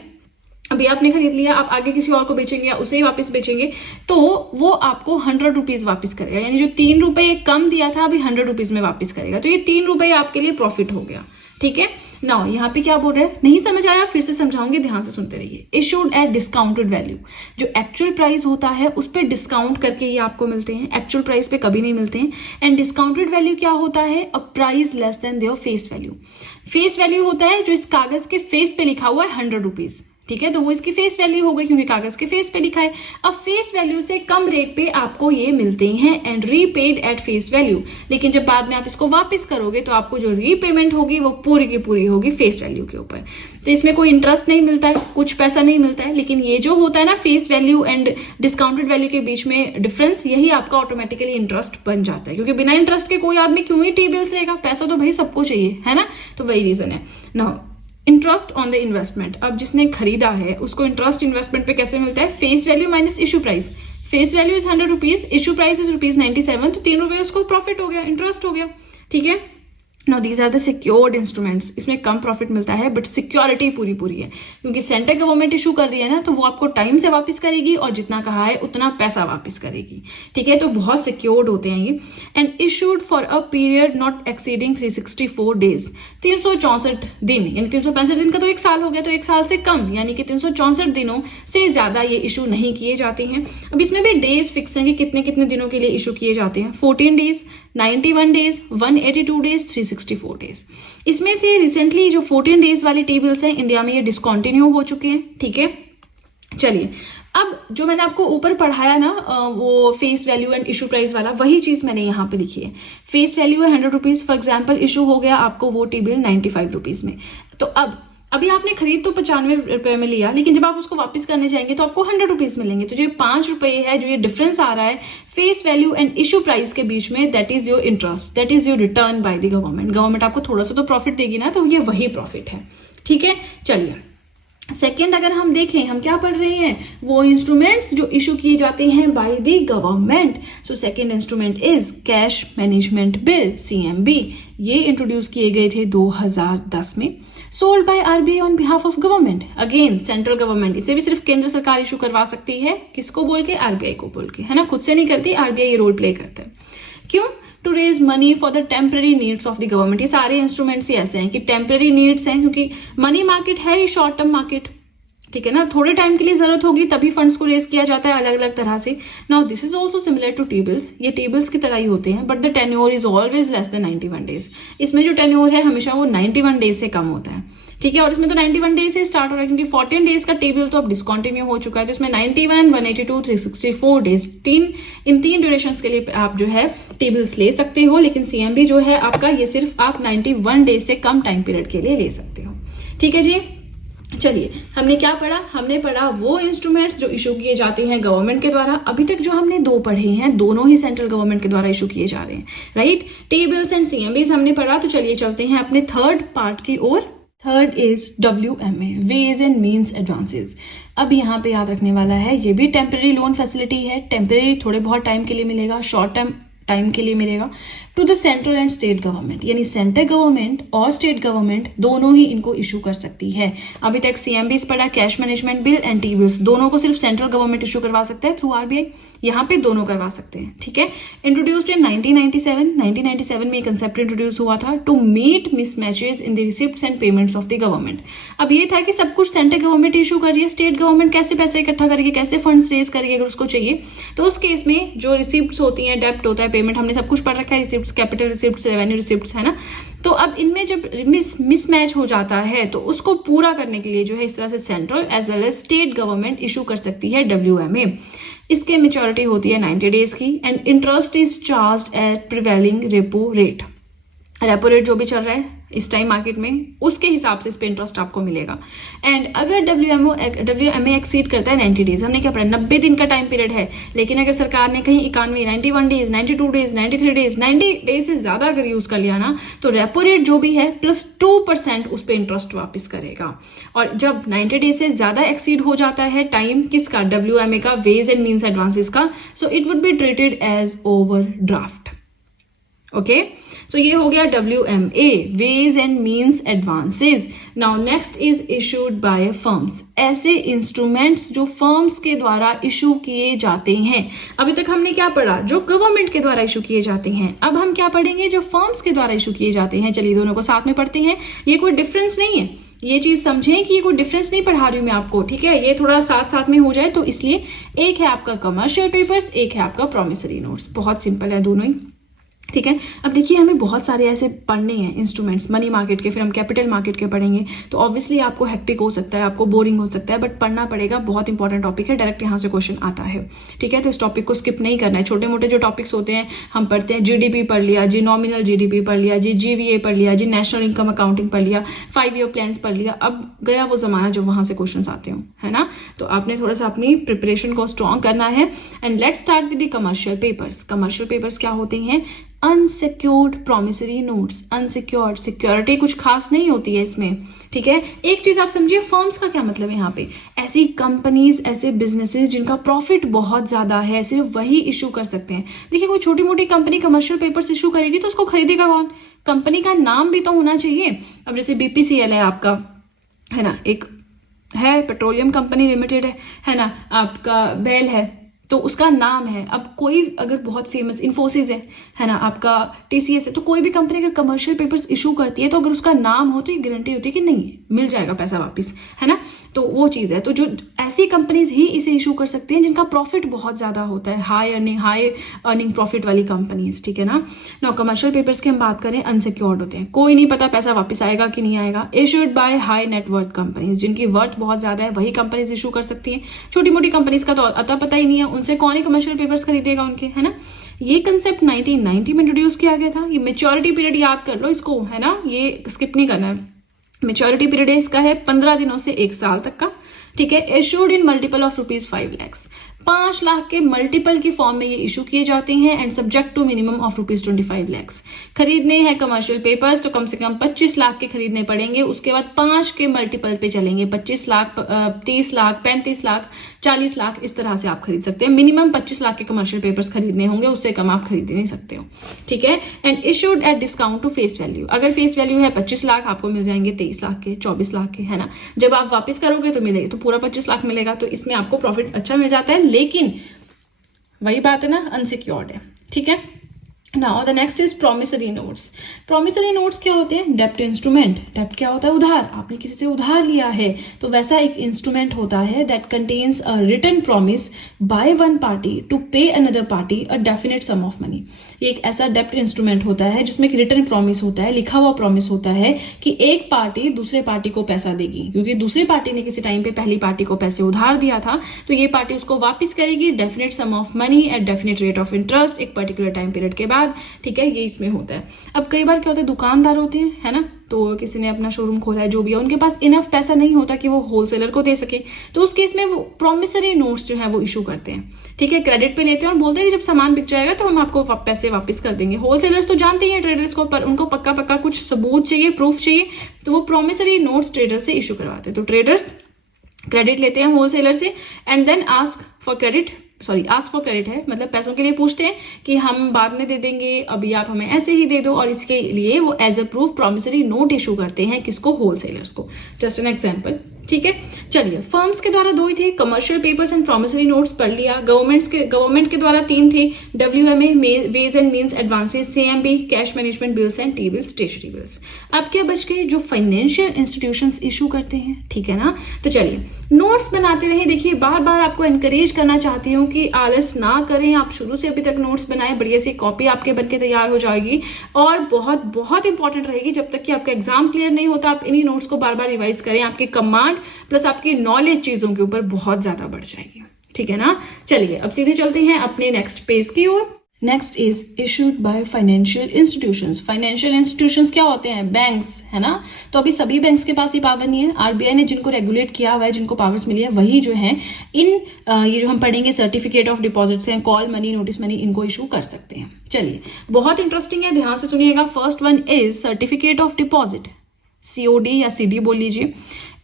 अभी आपने खरीद लिया, आप आगे किसी और को बेचेंगे या उसे ही वापस बेचेंगे, तो वो आपको 100 रुपीज वापिस करेगा, यानी जो 3 रुपए कम दिया था अभी 100 रुपीज में वापिस करेगा। तो ये 3 रुपए आपके लिए प्रॉफिट हो गया। ठीक है ना, यहाँ पे क्या बोल रहे हैं, नहीं समझ आया फिर से समझाऊंगी, ध्यान से सुनते रहिए। इशूड एट डिस्काउंटेड वैल्यू, जो एक्चुअल प्राइस होता है उस पर डिस्काउंट करके ये आपको मिलते हैं, एक्चुअल प्राइस पे कभी नहीं मिलते हैं। एंड डिस्काउंटेड वैल्यू क्या होता है, a price less than their face value. Face value होता है जो इस कागज के फेस पे लिखा हुआ है 100 रुपीज, ठीक है, तो वो इसकी फेस वैल्यू हो गई क्योंकि कागज के फेस पे लिखा है। अब फेस वैल्यू से कम रेट पे आपको ये मिलते हैं and repaid at face value, लेकिन जब बाद में आप इसको वापस करोगे तो आपको जो रीपेमेंट होगी वो पूरी की पूरी होगी फेस वैल्यू के ऊपर। तो इसमें कोई इंटरेस्ट नहीं मिलता है, कुछ पैसा नहीं मिलता है, लेकिन ये जो होता है ना face value and discounted value के बीच में डिफरेंस, यही आपका ऑटोमेटिकली इंटरेस्ट बन जाता है, क्योंकि बिना इंटरेस्ट के कोई आदमी क्यों ही टी बिल्स लेगा, पैसा तो भाई सबको चाहिए, है ना, तो वही रीजन है ना। इंटरेस्ट ऑन द इन्वेस्टमेंट, अब जिसने खरीदा है उसको इंटरेस्ट इन्वेस्टमेंट पे कैसे मिलता है, face value minus issue price. Face value is 100 rupees, issue price is ₹97, तो 3 रुपए उसको प्रॉफिट हो गया, इंटरेस्ट हो गया। ठीक है, now these are the secured instruments, इसमें कम प्रॉफिट मिलता है बट सिक्योरिटी पूरी पूरी है, क्योंकि सेंट्रल गवर्नमेंट इशू कर रही है ना, तो वो आपको टाइम से वापस करेगी और जितना कहा है उतना पैसा वापस करेगी। ठीक है, तो बहुत सिक्योर्ड होते हैं ये। And issued for a period not exceeding 364 days, 364 दिन, यानी 365 दिन का तो एक साल हो गया, तो एक साल से कम यानी कि 364 दिनों से ज्यादा ये इशू नहीं किए जाते हैं। अब इसमें भी डेज फिक्स हैं कि कितने कितने दिनों के लिए इशू किए जाते हैं, 14 डेज, 91 डेज, 182 डेज, 364 डेज। इसमें से रिसेंटली जो 14 डेज वाले टेबल्स हैं इंडिया में ये डिसकंटिन्यू हो चुके हैं। ठीक है, चलिए अब जो मैंने आपको ऊपर पढ़ाया ना वो face value and issue price वाला, वही चीज मैंने यहाँ पे लिखी है। फेस वैल्यू है 100 रुपीज, फॉर एग्जाम्पल इशू हो गया आपको वो टेबल 95 रुपीज में। तो अब अभी आपने खरीद तो 95 रुपए में लिया, लेकिन जब आप उसको वापस करने जाएंगे तो आपको 100 रुपीज मिलेंगे। तो जो 5 रुपए है, जो ये डिफरेंस आ रहा है face value and issue price के बीच में, that is your interest, that is your return by the government. Government आपको थोड़ा सा तो प्रॉफिट देगी ना, तो ये वही प्रॉफिट है। ठीक है, चलिए सेकेंड अगर हम देखें, हम क्या पढ़ रहे हैं, वो इंस्ट्रूमेंट्स जो इशू किए जाते हैं by the government. So second instrument is cash management bill, CMB। ये इंट्रोड्यूस किए गए थे 2010 में, sold by RBI on behalf of government. Again central government, इसे भी सिर्फ केंद्र सरकार इशू करवा सकती है, किसको बोल के, RBI को बोल के, है ना, खुद से नहीं करती, RBI ये रोल प्ले करता है। क्यों, to raise money for the temporary needs of the government. ये सारे इंस्ट्रूमेंट्स ही ऐसे हैं कि टेम्पररी नीड्स हैं, क्योंकि मनी मार्केट है ही शॉर्ट टर्म मार्केट, ठीक है ना, थोड़े टाइम के लिए जरूरत होगी तभी फंड्स को रेज किया जाता है अलग अलग तरह से। Now this is also similar to tables, ये टेबल्स की तरह ही होते हैं, but the tenure is always less than 91 days. इसमें जो टेन्योर है हमेशा वो 91 डेज से कम होता है। ठीक है, और इसमें तो 91 डेज से स्टार्ट हो रहा है, क्योंकि 14 डेज का टेबल तो अब डिसकंटिन्यू हो चुका है, तो इसमें 91, 182, 364 डेज, इन तीन ड्यूरेशन के लिए आप जो है टेबल्स ले सकते हो। लेकिन CMB जो है आपका, ये सिर्फ आप 91 डेज से कम टाइम पीरियड के लिए ले सकते हो। ठीक है जी, चलिए हमने क्या पढ़ा, हमने पढ़ा वो इंस्ट्रूमेंट्स जो इशू किए जाते हैं गवर्नमेंट के द्वारा। अभी तक जो हमने 2 पढ़े हैं, दोनों ही सेंट्रल गवर्नमेंट के द्वारा इशू किए जा रहे हैं, राइट, टेबल्स एंड CMBs हमने पढ़ा। तो चलिए चलते हैं अपने थर्ड पार्ट की ओर। Third is WMA, ways and means advances. अब यहाँ पे याद रखने वाला है, ये भी टेम्पररी लोन फैसिलिटी है, टेम्पररी थोड़े बहुत टाइम के लिए मिलेगा, शॉर्ट टर्म टाइम के लिए मिलेगा, to the central and state government, यानी सेंट्रल गवर्नमेंट और स्टेट गवर्नमेंट दोनों ही इनको इशू कर सकती है। अभी तक CMBs पढ़ा, cash management bill and T-bills, दोनों को सिर्फ सेंट्रल गवर्नमेंट इशू करवा सकता है थ्रू RBI, यहाँ पे दोनों करवा सकते हैं। ठीक है, इंट्रोड्यूस्ड इन 1997 में कंसेप्ट इंट्रोड्यूस हुआ था, to meet mismatches in the receipts and payments of the government. अब ये था कि सब कुछ सेंट्रल गवर्नमेंट इशू कर रही है, स्टेट गवर्नमेंट कैसे पैसे इकट्ठा करेगी, कैसे फंड्स रेज करेगी अगर उसको चाहिए। तो उस केस में जो रिसिप्ट्स होती हैं, डेप्ट होता है, पेमेंट, हमने सब कुछ पढ़ रखा है, receipts, capital receipts, revenue receipts, है ना। तो अब इनमें जब मिसमैच हो जाता है तो उसको पूरा करने के लिए जो है इस तरह से central as well as state government issue कर सकती है WMA। इसके मेच्योरिटी होती है 90 डेज की and interest is charged at prevailing repo rate. Repo rate जो भी चल रहा है इस टाइम मार्केट में, उसके हिसाब से इस पे इंटरेस्ट आपको मिलेगा। एंड अगर WMA एक्सीड करता है 90 डेज, हमने क्या पढ़ा 90 दिन का टाइम पीरियड है, लेकिन अगर सरकार ने कहीं 91, 91 डेज, 92 डेज, 93 डेज, 90 डेज से ज्यादा अगर यूज कर लिया ना, तो रेपो रेट जो भी है +2% उस पर इंटरेस्ट वापस करेगा। और जब 90 डेज से ज्यादा एक्सीड हो जाता है टाइम किसका, WMA का, वेज एंड मीन्स एडवांसेस का, so it would be treated as overdraft. Okay, so ये हो गया WMA, ways and means advances. Now next is issued by firms, ऐसे इंस्ट्रूमेंट्स जो फर्म्स के द्वारा इशू किए जाते हैं। अभी तक हमने क्या पढ़ा, जो गवर्नमेंट के द्वारा इशू किए जाते हैं। अब हम क्या पढ़ेंगे, जो फर्म्स के द्वारा इशू किए जाते हैं। चलिए दोनों को साथ में पढ़ते हैं, ये कोई डिफरेंस नहीं है, ये चीज समझें कि ये कोई डिफरेंस नहीं पढ़ा रही हूं मैं आपको, ठीक है, ये थोड़ा साथ साथ में हो जाए, तो इसलिए एक है आपका कमर्शियल पेपर्स, एक है आपका प्रॉमिसरी नोट्स। बहुत सिंपल है दोनों ही, ठीक है। अब देखिए हमें बहुत सारे ऐसे पढ़ने हैं इंस्ट्रूमेंट्स मनी मार्केट के, फिर हम कैपिटल मार्केट के पढ़ेंगे, तो ऑब्वियसली आपको हेक्टिक हो सकता है, आपको बोरिंग हो सकता है, बट पढ़ना पड़ेगा, बहुत इंपॉर्टेंट टॉपिक है, डायरेक्ट यहाँ से क्वेश्चन आता है, ठीक है। तो इस टॉपिक को स्किप नहीं करना है। छोटे मोटे जो टॉपिक्स होते हैं हम पढ़ते हैं, GDP पढ़ लिया जी, नॉमिनल GDP पढ़ लिया जी, GVA पढ़ लिया जी, नेशनल इनकम अकाउंटिंग पढ़ लिया, 5 ईयर प्लान्स पढ़ लिया। अब गया वो जमाना जब वहां से क्वेश्चन आते हो, है ना। तो आपने थोड़ा सा अपनी प्रिपरेशन को स्ट्रॉन्ग करना है। And let's start with the commercial papers. Commercial papers क्या होते हैं, unsecured promissory notes. Unsecured, security कुछ खास नहीं होती है इसमें, ठीक है। एक चीज आप समझिए, फर्म्स का क्या मतलब है यहाँ पे, ऐसी कंपनीज, ऐसे बिजनेसेस जिनका प्रॉफिट बहुत ज्यादा है, सिर्फ वही इशू कर सकते हैं। देखिए कोई छोटी मोटी कंपनी कमर्शियल पेपर्स इशू करेगी तो उसको खरीदेगा कौन, कंपनी का नाम भी तो होना चाहिए। अब जैसे BPCL है आपका, है ना, एक है पेट्रोलियम कंपनी लिमिटेड है ना, आपका बेल है, तो उसका नाम है। अब कोई अगर बहुत फेमस इन्फोसिस है ना, आपका TCS है, तो कोई भी कंपनी अगर कमर्शियल पेपर्स इशू करती है तो अगर उसका नाम हो तो ये गारंटी होती है कि नहीं मिल जाएगा पैसा वापस, है ना। तो वो चीज़ है, तो जो ऐसी कंपनीज ही इसे इशू कर सकती हैं जिनका प्रॉफिट बहुत ज़्यादा होता है, हाई अर्निंग प्रॉफिट वाली कंपनीज, ठीक है ना। नाउ कमर्शियल पेपर्स की हम बात करें, अनसिक्योर्ड होते हैं, कोई नहीं पता पैसा वापस आएगा कि नहीं आएगा। Issued by high net worth companies, जिनकी वर्थ बहुत ज़्यादा है वही कंपनीज इशू कर सकती हैं। छोटी मोटी कंपनीज का तो अता पता ही नहीं है, उनसे कौन ही कमर्शियल पेपर्स खरीदेगा उनके, है ना। ये कंसेप्ट 1990 में इंट्रोड्यूस किया गया था। ये मेच्योरिटी पीरियड याद कर लो इसको, है ना, ये स्किप नहीं करना है। मेच्योरिटी पीरियड इसका है 15 दिनों से 1 साल तक का, ठीक है। Issued in multiple of ₹5 lakh, 5 lakh के मल्टीपल की फॉर्म में ये इशू किए जाते हैं। And subject to minimum of ₹25 lakh. खरीदने हैं कमर्शियल पेपर्स तो कम से कम 25 लाख के खरीदने पड़ेंगे, उसके बाद 5 के मल्टीपल पे चलेंगे, 25 लाख, 30 लाख, 35 लाख, 40 लाख, इस तरह से आप खरीद सकते हैं। मिनिमम 25 लाख के कमर्शियल पेपर्स खरीदने होंगे, उससे कम आप खरीद नहीं सकते हो, ठीक है। And issued at discount to face value, अगर फेस वैल्यू है 25 लाख, आपको मिल जाएंगे 23 लाख के, 24 लाख के, है ना। जब आप वापस करोगे तो मिलेगा, तो पूरा 25 लाख मिलेगा, तो इसमें आपको प्रॉफिट अच्छा मिल जाता है, लेकिन वही बात है ना, अनसिक्योर्ड है, ठीक है। Now the next is promissory notes. Promissory notes क्या होते हैं, डेप्ट इंस्ट्रूमेंट। डेप्ट क्या होता है, उधार, आपने किसी से उधार लिया है, तो वैसा एक इंस्ट्रूमेंट होता है that contains a written promise by one party to pay another party a definite sum of money. ये एक ऐसा डेप्ट इंस्ट्रूमेंट होता है जिसमें एक रिटन प्रॉमिस होता है, लिखा हुआ प्रॉमिस होता है कि एक पार्टी दूसरे पार्टी को पैसा देगी, क्योंकि दूसरी पार्टी ने किसी टाइम पे पहली पार्टी को पैसे उधार दिया था, तो ये पार्टी उसको वापस करेगी definite sum of money at definite rate of interest, एक पर्टिकुलर टाइम पीरियड के बाद, ठीक है। ये इसमें होता है। अब कई बार क्या होता है, दुकानदार होते हैं, है ना, तो किसी ने अपना शोरूम खोला है, जो भी है, उनके पास इनफ पैसा नहीं होता कि वो होलसेलर को दे सके, तो उस केस में वो प्रॉमिसरी नोट्स जो है वो इशू करते हैं, ठीक है। क्रेडिट पे लेते हैं और बोलते हैं कि जब सामान बिक जाएगा तो हम आपको पैसे वापस कर देंगे। होलसेलर्स तो जानते ही हैं ट्रेडर्स को, पर उनको पक्का कुछ सबूत चाहिए, प्रूफ चाहिए, तो वो प्रॉमिसरी नोट्स ट्रेडर से इशू करवाते हैं। तो ट्रेडर्स क्रेडिट लेते हैं होलसेलर से and then ask for credit है, मतलब पैसों के लिए पूछते हैं कि हम बाद में दे देंगे, अभी आप हमें ऐसे ही दे दो, और इसके लिए वो as a proof promissory note issue करते हैं, किसको, होलसेलर्स को। जस्ट एन एग्जांपल, ठीक है। चलिए, फर्म्स के द्वारा 2 ही थे, commercial papers and promissory notes पढ़ लिया। गवर्नमेंट के द्वारा 3 थे, WMA, ways and means advances, CMB, cash management bills and T bills, stationery bills. अब क्या बच गए, जो फाइनेंशियल इंस्टीट्यूशंस इशू करते हैं, ठीक है ना। तो चलिए नोट्स बनाते रहे। देखिए बार बार आपको एनकरेज करना चाहती हूँ कि आलस ना करें, आप शुरू से अभी तक नोट्स बनाएं, बढ़िया सी कॉपी आपके बनके तैयार हो जाएगी, और बहुत बहुत इंपॉर्टेंट रहेगी। जब तक कि आपका एग्जाम क्लियर नहीं होता, आप इन्हीं नोट्स को बार बार रिवाइज करें, आपकी कमांड प्लस आपकी नॉलेज चीजों के ऊपर बहुत ज्यादा बढ़ जाएगी, ठीक है ना। चलिए अब सीधे चलते हैं अपने नेक्स्ट पेज की ओर। Next is issued by financial institutions. Financial institutions क्या होते हैं? बैंक्स, है ना। तो अभी सभी बैंक्स के पास ये पावर नहीं है। आरबीआई ने जिनको रेगुलेट किया हुआ है, जिनको पावर्स मिली है, वही जो है ये जो हम पढ़ेंगे सर्टिफिकेट ऑफ डिपॉजिट्स हैं, कॉल मनी, नोटिस मनी, इनको इशू कर सकते हैं। चलिए, बहुत इंटरेस्टिंग है, ध्यान से सुनिएगा। First one is certificate of deposit, COD या सीडी बोल लीजिए।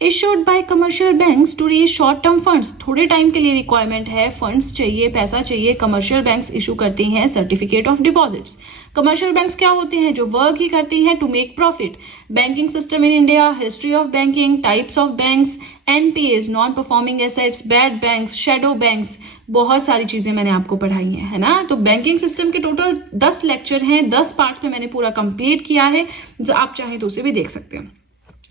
Issued by commercial banks to raise short term funds. थोड़े टाइम के लिए रिक्वायरमेंट है, फंड्स चाहिए, पैसा चाहिए, कमर्शियल बैंक्स इशू करती हैं certificate of deposits. Commercial banks क्या होते हैं? जो वर्क ही करती हैं to make profit. Banking system in India, history of banking, types of banks, NPS, non performing assets, bad banks, shadow banks, बहुत सारी चीजें मैंने आपको पढ़ाई हैं, है ना। तो बैंकिंग सिस्टम के टोटल 10 लेक्चर हैं, 10 पार्ट में मैंने पूरा कंप्लीट किया है, जो आप चाहें तो उसे भी देख सकते हैं।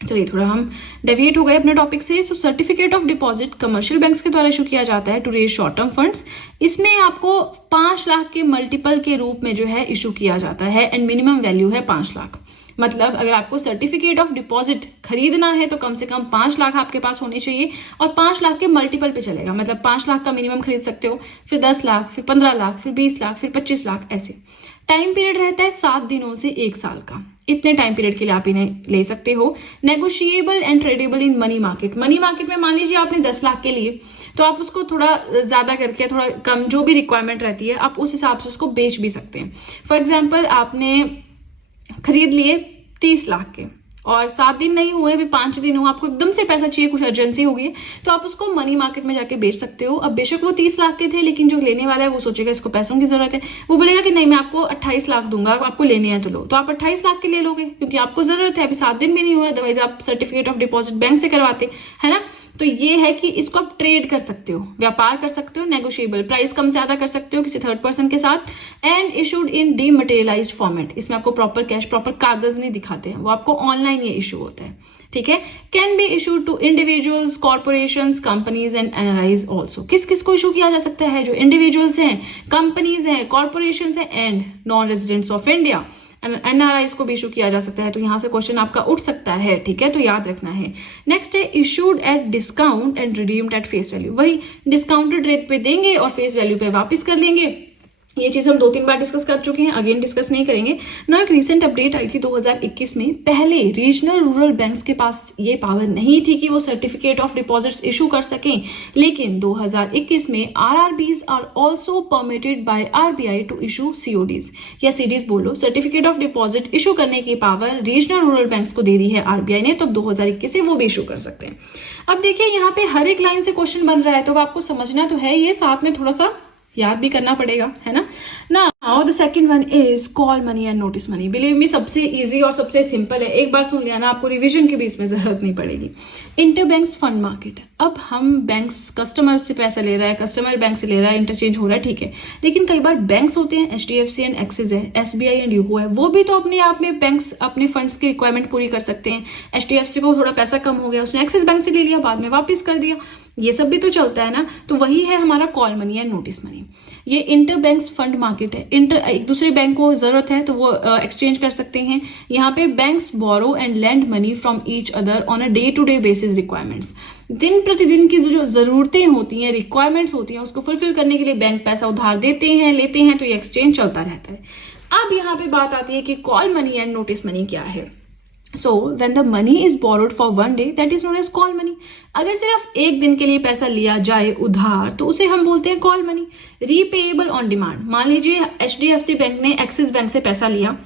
चलिए, थोड़ा हम डेविएट हो गए अपने टॉपिक से। So certificate of deposit commercial banks के द्वारा इशू किया जाता है to raise short term funds. इसमें आपको 5 लाख के मल्टीपल के रूप में जो है इशू किया जाता है एंड मिनिमम वैल्यू है 5 लाख। मतलब अगर आपको सर्टिफिकेट ऑफ डिपॉजिट खरीदना है तो कम से कम 5 लाख आपके पास होने चाहिए और 5 लाख के मल्टीपल पे चलेगा। मतलब 5 लाख का मिनिमम खरीद सकते हो, फिर 10 लाख, फिर 15 लाख, फिर 20 लाख, फिर 25 लाख, ऐसे। टाइम पीरियड रहता है 7 दिनों से 1 साल का। इतने टाइम पीरियड के लिए आप इन्हें ले सकते हो। Negotiable and tradable in money market. Money market में मान लीजिए आपने 10 लाख के लिए, तो आप उसको थोड़ा ज्यादा करके, थोड़ा कम, जो भी रिक्वायरमेंट रहती है, आप उस हिसाब से उसको बेच भी सकते हैं। फॉर एग्जाम्पल, आपने खरीद लिए 30 लाख के और 7 दिन नहीं हुए, अभी 5 दिन हुआ, आपको एकदम से पैसा चाहिए, कुछ अर्जेंसी हो गई, तो आप उसको मनी मार्केट में जाके बेच सकते हो। अब बेशक वो 30 लाख के थे, लेकिन जो लेने वाला है वो सोचेगा इसको पैसों की जरूरत है, वो बोलेगा कि नहीं, मैं आपको 28 लाख दूंगा, आपको लेने हैं तो लो। तो आप 28 लाख के ले लोगे क्योंकि आपको जरूरत है, अभी 7 दिन भी नहीं हुए, अदरवाइज आप सर्टिफिकेट ऑफ डिपॉजिट बैंक से करवाते, है ना। तो ये है कि इसको आप ट्रेड कर सकते हो, व्यापार कर सकते हो, नेगोशिएबल, प्राइस कम ज्यादा कर सकते हो किसी थर्ड पर्सन के साथ। And issued in dematerialized format. इसमें आपको प्रॉपर कैश, प्रॉपर कागज नहीं दिखाते हैं, वो आपको ऑनलाइन ये इशू होता है, ठीक है। Can be issued to individuals, corporations, companies and NRIs also. किस किस को इशू किया जा सकता है? जो इंडिविजुअल्स हैं, कंपनीज हैं, कॉर्पोरेशंस हैं and non residents of India. NRIs को भी इशू किया जा सकता है। तो यहां से क्वेश्चन आपका उठ सकता है, ठीक है, तो याद रखना है। नेक्स्ट है issued at discount and redeemed eight face value. वही डिस्काउंटेड रेट पे देंगे और फेस वैल्यू पे वापस कर लेंगे। ये चीज हम 2-3 बार डिस्कस कर चुके हैं, अगेन डिस्कस नहीं करेंगे ना। एक रिसेंट अपडेट आई थी 2021 में। पहले रीजनल रूरल बैंक्स के पास ये पावर नहीं थी कि वो सर्टिफिकेट ऑफ डिपॉजिट्स इशू कर सकें, लेकिन 2021 में RRBs are also permitted by RBI to issue CODs या सीडीज बोलो। सर्टिफिकेट ऑफ डिपॉजिट इशू करने की पावर रीजनल रूरल बैंक्स को दे दी है आरबीआई ने, तो 2021 से वो भी इशू कर सकते हैं। अब देखिए, यहाँ पे हर एक लाइन से क्वेश्चन बन रहा है, तो आपको समझना तो है, ये साथ में थोड़ा सा याद भी करना पड़ेगा, है ना। Now the second one is call money and notice money. Believe me, सबसे इजी और सबसे सिंपल है, एक बार सुन लिया ना, आपको रिवीजन की भी इसमें जरूरत नहीं पड़ेगी। Inter banks fund market. अब हम बैंक्स, कस्टमर से पैसा ले रहा है, कस्टमर बैंक से ले रहा है, इंटरचेंज हो रहा है, ठीक है, लेकिन कई बार बैंक्स होते हैं, एचडीएफसी एंड एक्सिस है, एसबीआई एंड यूको है, वो भी तो अपने आप में बैंक्स अपने फंड्स की रिक्वायरमेंट पूरी कर सकते हैं। एचडीएफसी को थोड़ा पैसा कम हो गया, उसने एक्सिस बैंक से ले लिया, बाद में वापस कर दिया, ये सब भी तो चलता है ना। तो वही है हमारा call money and notice money. ये इंटर बैंक्स फंड मार्केट है। एक दूसरे बैंक को जरूरत है तो वो एक्सचेंज कर सकते हैं। यहाँ पे banks borrow and lend money from each other on a day to day basis requirements. दिन प्रतिदिन की जो जरूरतें होती हैं, रिक्वायरमेंट्स होती हैं, उसको फुलफिल करने के लिए बैंक पैसा उधार देते हैं, लेते हैं, तो ये एक्सचेंज चलता रहता है। अब यहाँ पे बात आती है कि call money and notice money क्या है। So when the money is borrowed for 1 day, that is known as call money. अगर सिर्फ एक दिन के लिए पैसा लिया जाए उधार, तो उसे हम बोलते हैं call money. Repayable on demand. मान लीजिए एचडीएफसी बैंक ने एक्सिस बैंक से पैसा लिया,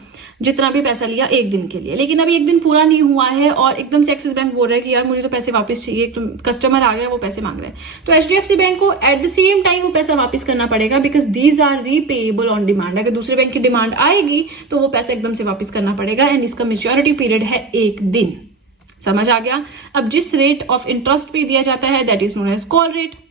जितना भी पैसा लिया एक दिन के लिए, लेकिन अभी एक दिन पूरा नहीं हुआ है और एकदम से एक्सिस बैंक बोल रहा है कि यार मुझे तो पैसे वापस चाहिए, तो कस्टमर आ गया, वो पैसे मांग रहा है, तो एचडीएफसी बैंक को एट द सेम टाइम वो पैसा वापस करना पड़ेगा, because these are repayable on demand. अगर दूसरे बैंक की डिमांड आएगी तो वो पैसा एकदम से वापस करना पड़ेगा एंड इसका मेच्योरिटी पीरियड है 1 दिन। समझ आ गया। अब जिस रेट ऑफ इंटरेस्ट पे दिया जाता है that is known as call rate.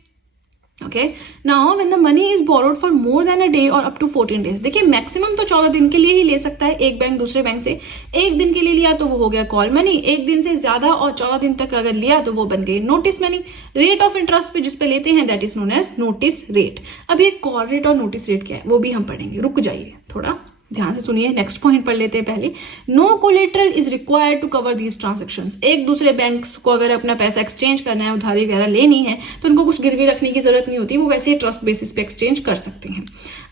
Okay, now when the money is borrowed for more than a day और अप टू 14 डेज। देखिए मैक्सिमम तो 14 दिन के लिए ही ले सकता है एक बैंक दूसरे बैंक से। एक दिन के लिए लिया तो वो हो गया कॉल मनी, एक दिन से ज्यादा और 14 दिन तक अगर लिया तो वो बन गई notice money. Rate of interest पे जिस पे लेते हैं that is known as notice rate. अब ये कॉल रेट और नोटिस रेट क्या है वो भी हम पढ़ेंगे, रुक जाइए थोड़ा, ध्यान से सुनिए, नेक्स्ट पॉइंट पढ़ लेते हैं पहले। No collateral is required to cover these transactions. एक दूसरे बैंक को अगर अपना पैसा एक्सचेंज करना है, उधारी वगैरह लेनी है, तो उनको कुछ गिरवी रखने की जरूरत नहीं होती, वो वैसे ही ट्रस्ट बेसिस पे एक्सचेंज कर सकते हैं।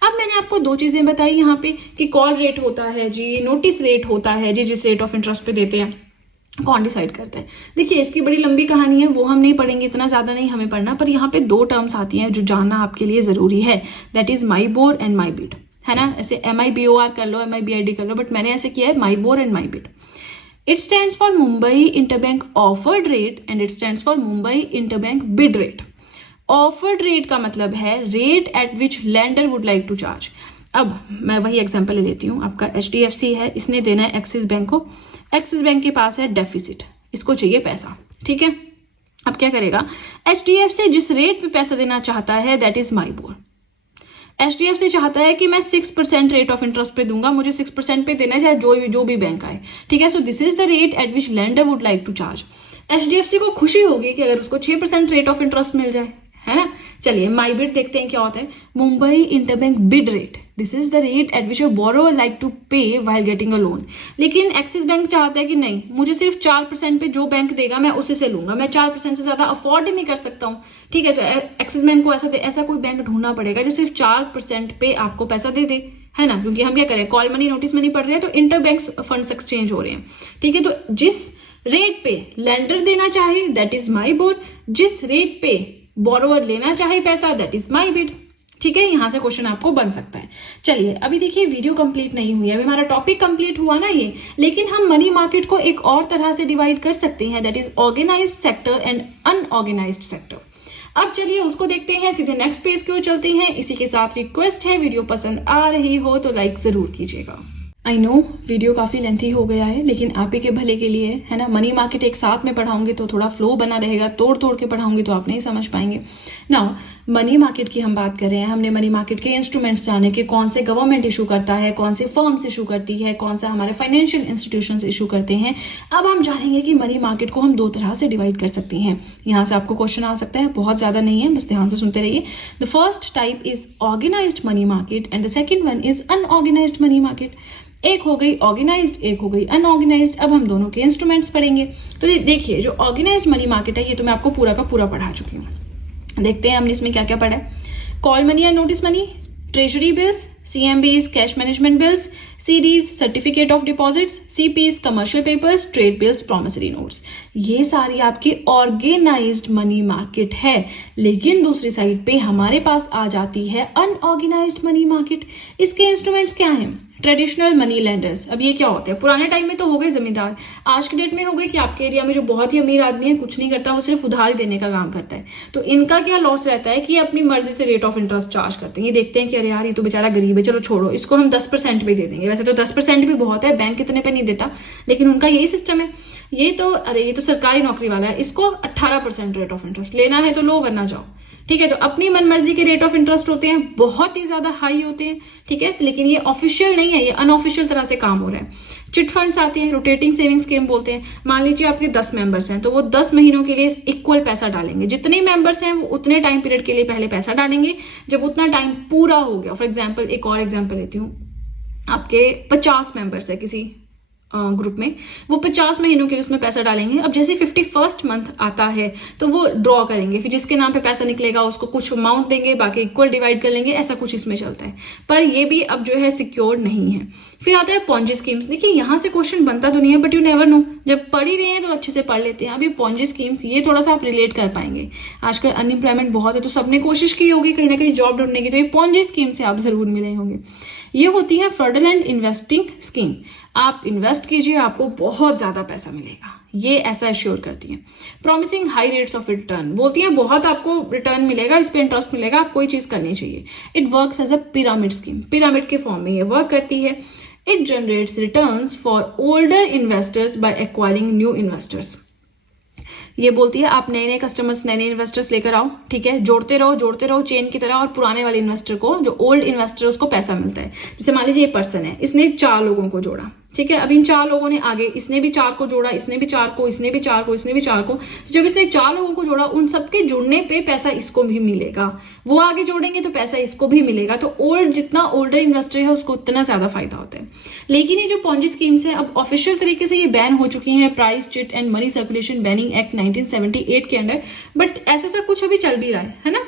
अब मैंने आपको दो चीजें बताई यहाँ पे कि कॉल रेट होता है जी, नोटिस रेट होता है जी, जिस रेट ऑफ इंटरेस्ट पे देते हैं, कौन डिसाइड करता है। देखिए इसकी बड़ी लंबी कहानी है, वो हम नहीं पढ़ेंगे, इतना ज्यादा नहीं हमें पढ़ना, पर यहाँ पे दो टर्म्स आती हैं जो जानना आपके लिए जरूरी है, दैट इज माईबोर एंड माईबिड, है ना। ऐसे MIBOR कर लो, MIBID कर लो, बट मैंने ऐसे किया है MIBOR and MIBID. It stands for Mumbai interbank offered rate and it stands for Mumbai interbank bid rate. Offered rate का मतलब है rate at which lender would like to charge. अब मैं वही एग्जांपल ले लेती हूँ, आपका HDFC है, इसने देना है एक्सिस बैंक को, एक्सिस बैंक के पास है डेफिसिट, इसको चाहिए पैसा, ठीक है। अब क्या करेगा, HDFC जिस रेट पे पैसा देना चाहता है दैट इज माईबोर। HDFC चाहता है कि मैं 6% रेट ऑफ इंटरेस्ट पे दूंगा, मुझे 6% पे देना चाहे जो भी बैंक आए, ठीक है। So this is the rate at which lender would like to charge. HDFC को खुशी होगी कि अगर उसको 6% रेट ऑफ इंटरेस्ट मिल जाए, है ना। चलिए माईबिड देखते हैं क्या होता है। Mumbai interbank bid rate, this is the rate at which a borrower like to pay while getting a loan. लेकिन एक्सिस बैंक चाहता है कि नहीं, मुझे सिर्फ 4% पे जो बैंक देगा मैं उसी से लूंगा, मैं 4% से ज्यादा अफोर्ड ही नहीं कर सकता हूँ, ठीक है। तो एक्सिस बैंक को ऐसा कोई बैंक ढूंढना पड़ेगा जो सिर्फ 4% पे आपको पैसा दे दे, है ना। क्योंकि हम क्या करें, कॉल मनी नोटिस मनी पढ़ रहे हैं, तो इंटर बैंक फंड्स एक्सचेंज हो रहे हैं, ठीक है। तो जिस रेट पे लेंडर देना चाहे दैट इज माईबोर, जिस रेट पे बोरोवर लेना चाहे पैसा दैट इज माईबिड, ठीक है। यहां से क्वेश्चन आपको बन सकता है। चलिए अभी देखिए वीडियो कंप्लीट नहीं हुई है, अभी हमारा टॉपिक कंप्लीट हुआ ना ये, लेकिन हम मनी मार्केट को एक और तरह से डिवाइड कर सकते हैं, that is organised sector and unorganised sector. अब चलिए उसको देखते हैं, सीधे नेक्स्ट पेज की ओर चलते हैं। इसी के साथ रिक्वेस्ट है, वीडियो पसंद आ रही हो तो लाइक जरूर कीजिएगा। आई नो वीडियो काफ़ी लेंथी हो गया है, लेकिन आप ही के भले के लिए है ना। मनी मार्केट एक साथ में पढ़ाऊंगी तो थोड़ा फ्लो बना रहेगा, तोड़ तोड़ के पढ़ाऊंगी तो आप नहीं समझ पाएंगे। नाउ मनी मार्केट की हम बात कर रहे हैं, हमने मनी मार्केट के इंस्ट्रूमेंट्स जाने कि कौन से गवर्नमेंट इशू करता है, कौन से फर्म्स इशू करती है, कौन सा हमारे फाइनेंशियल इंस्टीट्यूशंस इशू करते हैं। अब हम जानेंगे कि मनी मार्केट को हम दो तरह से डिवाइड कर सकते हैं। यहाँ से आपको क्वेश्चन आ सकता है, बहुत ज्यादा नहीं है, बस ध्यान से सुनते रहिए। The first type is organised money market and the second one is unorganised money market. एक हो गई ऑर्गेनाइज्ड, एक हो गई अनऑर्गेनाइज्ड। अब हम दोनों के इंस्ट्रूमेंट्स पढ़ेंगे। तो देखिए जो ऑर्गेनाइज्ड मनी मार्केट है ये तो मैं आपको पूरा का पूरा पढ़ा चुकी हूँ। देखते हैं हमने इसमें क्या क्या पढ़ा है। Call money and notice money, treasury bills, CMBs cash management bills, CDs certificate of deposits, CPs commercial papers, trade bills, promissory notes, ये सारी आपकी ऑर्गेनाइज्ड मनी मार्केट है। लेकिन दूसरी साइड पे हमारे पास आ जाती है अनऑर्गेनाइज्ड मनी मार्केट। इसके इंस्ट्रूमेंट्स क्या हैं? Traditional money lenders. अब ये क्या होते हैं? पुराने टाइम में तो हो गए जमींदार, आज के डेट में हो गए कि आपके एरिया में जो बहुत ही अमीर आदमी है कुछ नहीं करता, वो सिर्फ उधारी देने का काम करता है। तो इनका क्या लॉस रहता है कि अपनी मर्जी से रेट ऑफ इंटरेस्ट चार्ज करते हैं। ये देखते हैं कि अरे यार ये तो बेचारा गरीब है, चलो छोड़ो इसको हम 10% पे दे देंगे। वैसे तो 10% भी बहुत है, बैंक इतने पे नहीं देता, लेकिन उनका यही सिस्टम है। ये तो सरकारी नौकरी वाला है, इसको 18% रेट ऑफ इंटरेस्ट लेना है तो लो वरना जाओ, ठीक है। तो अपनी मनमर्जी के रेट ऑफ इंटरेस्ट होते हैं, बहुत ही ज्यादा हाई होते हैं, ठीक है। लेकिन ये ऑफिशियल नहीं है, ये अनऑफिशियल तरह से काम हो रहा है। चिट फंड्स आते हैं, रोटेटिंग सेविंग स्कीम बोलते हैं। मान लीजिए आपके 10 मेंबर्स हैं तो वो 10 महीनों के लिए इक्वल पैसा डालेंगे। जितने मेंबर्स हैं वो उतने टाइम पीरियड के लिए पहले पैसा डालेंगे। जब उतना टाइम पूरा हो गया, फॉर एग्जाम्पल एक और एग्जाम्पल लेती हूँ, आपके 50 मेंबर्स है किसी ग्रुप में, वो 50 महीनों के लिए उसमें पैसा डालेंगे। अब जैसे 51st मंथ आता है तो वो ड्रॉ करेंगे, फिर जिसके नाम पे पैसा निकलेगा उसको कुछ अमाउंट देंगे, बाकी इक्वल डिवाइड कर लेंगे, ऐसा कुछ इसमें चलता है। पर ये भी अब जो है सिक्योर नहीं है। फिर आता है पॉन्जी स्कीम्स। देखिए यहाँ से क्वेश्चन बनता तो नहीं है, बट यू नेवर नो, जब पढ़ ही रहे हैं तो अच्छे से पढ़ लेते हैं। अभी पॉन्जी स्कीम्स ये थोड़ा सा आप रिलेट कर पाएंगे। आजकल अनएम्प्लॉयमेंट बहुत है तो सबने कोशिश की होगी कहीं ना कहीं जॉब ढूंढने की, तो ये पॉन्जी स्कीम से आप जरूर मिले होंगे। ये होती है फ्रॉडुलेंट इन्वेस्टिंग स्कीम। आप इन्वेस्ट कीजिए, आपको बहुत ज्यादा पैसा मिलेगा, ये ऐसा एश्योर करती है। Promising high rates of return, बोलती है बहुत आपको रिटर्न मिलेगा, इस पे इंटरेस्ट मिलेगा, आप कोई चीज करनी चाहिए। It works as a pyramid scheme, pyramid के फॉर्म में ये वर्क करती है। It generates returns for older investors by acquiring new investors. ये बोलती है आप नए नए कस्टमर्स, नए नए इन्वेस्टर्स लेकर आओ, ठीक है, जोड़ते रहो चेन की तरह, और पुराने वाले इन्वेस्टर को, जो ओल्ड इन्वेस्टर, उसको पैसा मिलता है। जैसे मान लीजिए ये पर्सन है, इसने 4 लोगों को जोड़ा, ठीक है। अब इन 4 लोगों ने आगे, इसने भी 4 को जोड़ा, इसने भी 4 को, इसने भी 4 को, इसने भी 4 को, तो जब इसने 4 लोगों को जोड़ा, उन सबके जुड़ने पे पैसा इसको भी मिलेगा, वो आगे जोड़ेंगे तो पैसा इसको भी मिलेगा। तो जितना ओल्डर इन्वेस्टर है उसको उतना ज्यादा फायदा होता है। लेकिन ये जो पॉन्जी स्कीम्स है अब ऑफिशियल तरीके से ये बैन हो चुकी हैं price chit and money circulation banning act 1978 के अंडर, बट ऐसा कुछ अभी चल भी रहा है ना।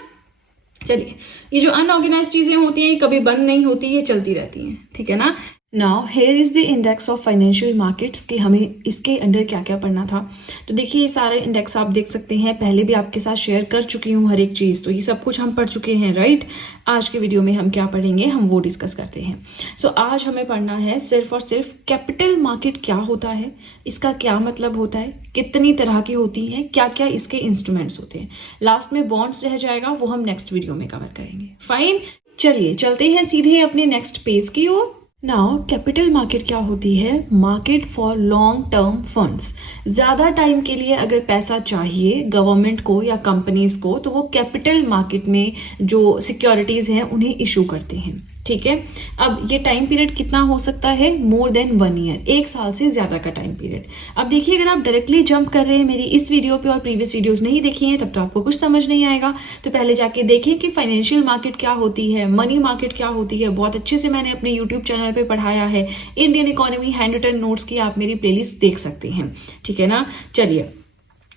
चलिए, ये जो अनऑर्गेनाइज चीजें होती हैं कभी बंद नहीं होती, ये चलती रहती हैं, ठीक है ना। Now here is the index of financial markets कि हमें इसके अंडर क्या क्या पढ़ना था। तो देखिए ये सारे इंडेक्स आप देख सकते हैं, पहले भी आपके साथ शेयर कर चुकी हूँ हर एक चीज़, तो ये सब कुछ हम पढ़ चुके हैं, राइट। आज के वीडियो में हम क्या पढ़ेंगे, हम वो डिस्कस करते हैं। सो आज हमें पढ़ना है सिर्फ और सिर्फ कैपिटल मार्केट क्या होता है, इसका क्या मतलब होता है, कितनी तरह की होती है, क्या क्या इसके इंस्ट्रूमेंट्स होते हैं। लास्ट में बॉन्ड्स रह जाएगा, वो हम नेक्स्ट वीडियो में कवर करेंगे। फाइन, चलिए चलते हैं सीधे अपने नेक्स्ट पेज की ओर। नाउ कैपिटल मार्केट क्या होती है, market for long term funds. ज़्यादा टाइम के लिए अगर पैसा चाहिए गवर्नमेंट को या कंपनीज को, तो वो कैपिटल मार्केट में जो सिक्योरिटीज हैं उन्हें इशू करते हैं, ठीक है। अब ये टाइम पीरियड कितना हो सकता है, मोर देन 1 ईयर, 1 साल से ज्यादा का टाइम पीरियड। अब देखिए अगर आप डायरेक्टली जंप कर रहे हैं मेरी इस वीडियो पे और प्रीवियस वीडियोस नहीं देखी हैं तब तो आपको कुछ समझ नहीं आएगा। तो पहले जाके देखें कि फाइनेंशियल मार्केट क्या होती है, मनी मार्केट क्या होती है, बहुत अच्छे से मैंने अपने यूट्यूब चैनल पे पढ़ाया है। Indian economy hand written notes की आप मेरी प्लेलिस्ट देख सकते हैं, ठीक है ना। चलिए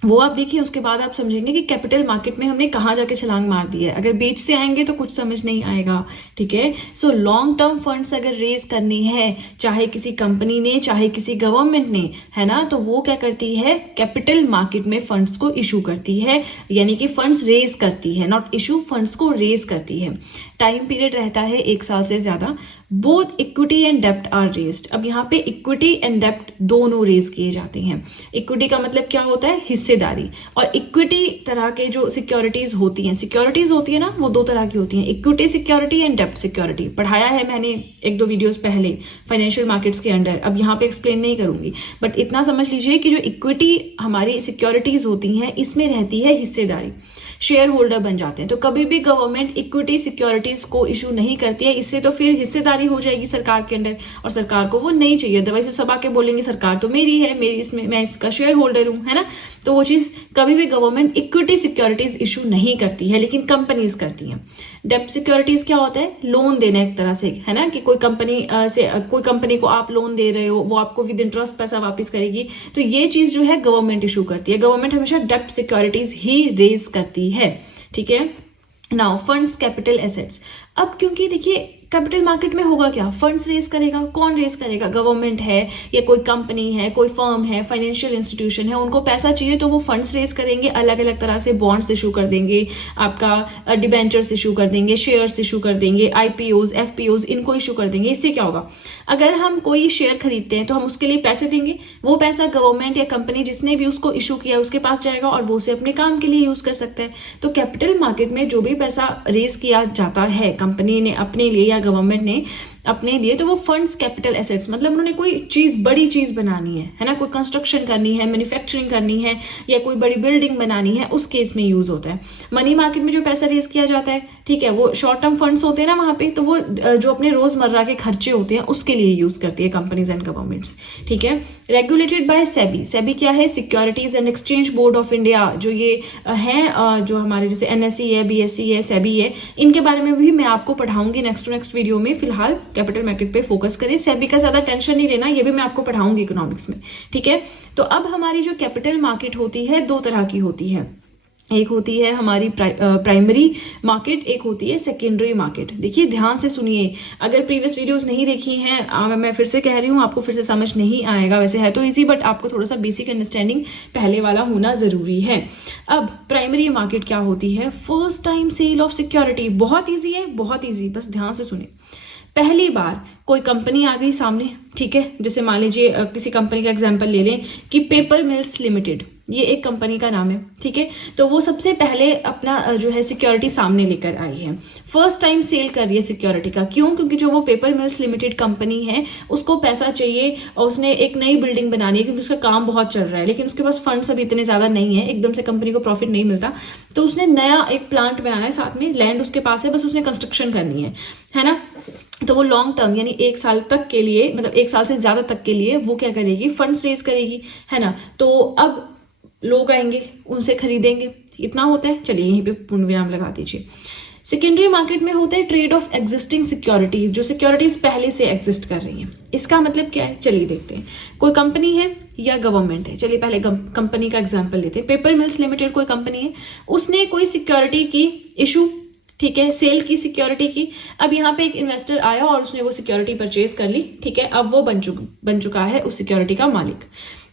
वो आप देखिए, उसके बाद आप समझेंगे कि कैपिटल मार्केट में हमने कहाँ जाके छलांग मार दी है। अगर बीच से आएंगे तो कुछ समझ नहीं आएगा, ठीक है। सो लॉन्ग टर्म फंड्स अगर रेज करनी है, चाहे किसी कंपनी ने चाहे किसी गवर्नमेंट ने, है ना, तो वो क्या करती है, कैपिटल मार्केट में फंड्स को इशू करती है, यानी कि फंड्स रेज करती है, नॉट इशू, फंड्स को रेज करती है। टाइम पीरियड रहता है 1 साल से ज्यादा। बोथ इक्विटी एंड डेप्ट आर रेज्ड। अब यहाँ पे इक्विटी एंड डेप्ट दोनों रेज किए जाते हैं। इक्विटी का मतलब क्या होता है, हिस्सेदारी, और इक्विटी तरह के जो सिक्योरिटीज होती है ना, वो 2 तरह की होती हैं, इक्विटी सिक्योरिटी एंड डेप्ट सिक्योरिटी। पढ़ाया है मैंने 1-2 वीडियोस पहले फाइनेंशियल मार्केट्स के अंडर, अब यहाँ पे एक्सप्लेन नहीं करूंगी, बट इतना समझ लीजिए कि जो इक्विटी हमारी सिक्योरिटीज होती हैं इसमें रहती है हिस्सेदारी, शेयर होल्डर बन जाते हैं। तो कभी भी गवर्नमेंट इक्विटी सिक्योरिटीज को इशू नहीं करती है, इससे तो फिर हिस्सेदारी हो जाएगी सरकार के अंदर, और सरकार को वो नहीं चाहिए। अदरवाइज तो सब आके बोलेंगे सरकार तो मेरी है, मेरी इसमें मैं इसका शेयर होल्डर हूं, है ना। तो वो चीज कभी भी गवर्नमेंट इक्विटी सिक्योरिटीज इशू नहीं करती है, लेकिन कंपनीज करती हैं। डेप्ट सिक्योरिटीज क्या होता है, लोन देना एक तरह से, है ना, कि कोई कंपनी को आप लोन दे रहे हो, वो आपको विद इंटरेस्ट पैसा वापस करेगी। तो ये चीज जो है गवर्नमेंट इशू करती है। गवर्नमेंट हमेशा डेप्ट सिक्योरिटीज ही रेज करती है, ठीक है। Now funds capital assets. अब क्योंकि देखिए कैपिटल मार्केट में होगा क्या, फंड्स रेज करेगा, कौन रेज करेगा, गवर्नमेंट है, या कोई कंपनी है, कोई फर्म है, फाइनेंशियल इंस्टीट्यूशन है, उनको पैसा चाहिए तो वो फंड्स रेज करेंगे, अलग अलग तरह से बॉन्ड्स इशू कर देंगे, आपका डिबेंचर्स इशू कर देंगे, शेयर्स इशू कर देंगे, आईपीओज, एफपीओज, इनको इशू कर देंगे। इससे क्या होगा, अगर हम कोई शेयर खरीदते हैं तो हम उसके लिए पैसे देंगे, वो पैसा गवर्नमेंट या कंपनी जिसने भी उसको इशू किया उसके पास जाएगा और वो उसे अपने काम के लिए यूज कर सकता है। तो कैपिटल मार्केट में जो भी पैसा रेज किया जाता है कंपनी ने अपने लिए या गवर्नमेंट ने अपने लिए, तो वो फंड्स कैपिटल एसेट्स, मतलब उन्होंने कोई चीज, बड़ी चीज बनानी है ना, कोई कंस्ट्रक्शन करनी है, मैन्युफैक्चरिंग करनी है, या कोई बड़ी बिल्डिंग बनानी है, उस केस में यूज होता है। मनी मार्केट में जो पैसा रेज किया जाता है, ठीक है, वो शॉर्ट टर्म फंड्स होते हैं ना वहां पे, तो वो जो अपने रोजमर्रा के खर्चे होते हैं उसके लिए यूज करती है कंपनीज एंड गवर्नमेंट्स, ठीक है। Regulated by SEBI. सेबी क्या है, securities and exchange board of India. जो ये है जो हमारे जैसे एनएसई है, बीएसई है, सेबी है, इनके बारे में भी मैं आपको पढ़ाऊंगी नेक्स्ट वीडियो में। फिलहाल कैपिटल मार्केट पे फोकस करें, सेबी का ज्यादा टेंशन नहीं लेना, ये भी मैं आपको पढ़ाऊंगी इकोनॉमिक्स में, ठीक है। तो अब हमारी जो कैपिटल मार्केट होती है 2 तरह की होती है, एक होती है हमारी प्राइमरी मार्केट, एक होती है सेकेंडरी मार्केट। देखिए ध्यान से सुनिए, अगर प्रीवियस वीडियोस नहीं देखी हैं, मैं फिर से कह रही हूँ, आपको फिर से समझ नहीं आएगा, वैसे है तो इजी, बट आपको थोड़ा सा बेसिक अंडरस्टैंडिंग पहले वाला होना जरूरी है। अब प्राइमरी मार्केट क्या होती है, first time sale of security. बहुत ईजी है, बहुत ईजी, बस ध्यान से सुनिए। पहली बार कोई कंपनी आ गई सामने, ठीक है, जैसे मान लीजिए किसी कंपनी का एग्जांपल ले लें कि पेपर मिल्स लिमिटेड, ये एक कंपनी का नाम है, ठीक है। तो वो सबसे पहले अपना जो है सिक्योरिटी सामने लेकर आई है, फर्स्ट टाइम सेल कर रही है सिक्योरिटी का। क्यों, क्योंकि जो वो पेपर मिल्स लिमिटेड कंपनी है उसको पैसा चाहिए और उसने एक नई बिल्डिंग बनानी है, क्योंकि उसका काम बहुत चल रहा है, लेकिन उसके पास फंड्स अभी इतने ज्यादा नहीं है, एकदम से कंपनी को प्रॉफिट नहीं मिलता, तो उसने नया एक प्लांट बनाना है, साथ में लैंड उसके पास है, बस उसने कंस्ट्रक्शन करनी है ना। तो वो लॉन्ग टर्म यानी 1 साल तक के लिए, मतलब 1 साल से ज़्यादा तक के लिए वो क्या करेगी, फंड्स रेज करेगी, है ना। तो अब लोग आएंगे, उनसे खरीदेंगे, इतना होता है। चलिए यहीं पे पूर्ण विराम लगा दीजिए। सेकेंडरी मार्केट में होता है ट्रेड ऑफ एग्जिस्टिंग सिक्योरिटीज, जो सिक्योरिटीज पहले से एग्जिस्ट कर रही हैं। इसका मतलब क्या है, चलिए देखते हैं। कोई कंपनी है या गवर्नमेंट है, चलिए पहले कंपनी का एग्जांपल लेते हैं। पेपर मिल्स लिमिटेड कोई कंपनी है, उसने कोई सिक्योरिटी की इशू, ठीक है, सेल की सिक्योरिटी की। अब यहाँ पे एक इन्वेस्टर आया और उसने वो सिक्योरिटी परचेज कर ली, ठीक है। अब वो बन चुका है उस सिक्योरिटी का मालिक।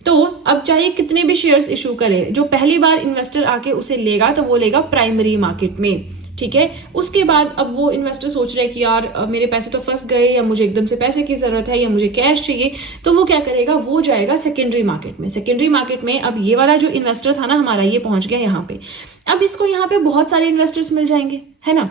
तो अब चाहे कितने भी शेयर्स इशू करे, जो पहली बार इन्वेस्टर आके उसे लेगा तो वो लेगा प्राइमरी मार्केट में, ठीक है। उसके बाद अब वो इन्वेस्टर सोच रहे हैं कि यार मेरे पैसे तो फंस गए, या मुझे एकदम से पैसे की जरूरत है, या मुझे कैश चाहिए, तो वो क्या करेगा, वो जाएगा सेकेंडरी मार्केट में। सेकेंडरी मार्केट में अब ये वाला जो इन्वेस्टर था ना हमारा, ये पहुंच गया यहाँ पे। अब इसको यहाँ पे बहुत सारे इन्वेस्टर्स मिल जाएंगे, है ना।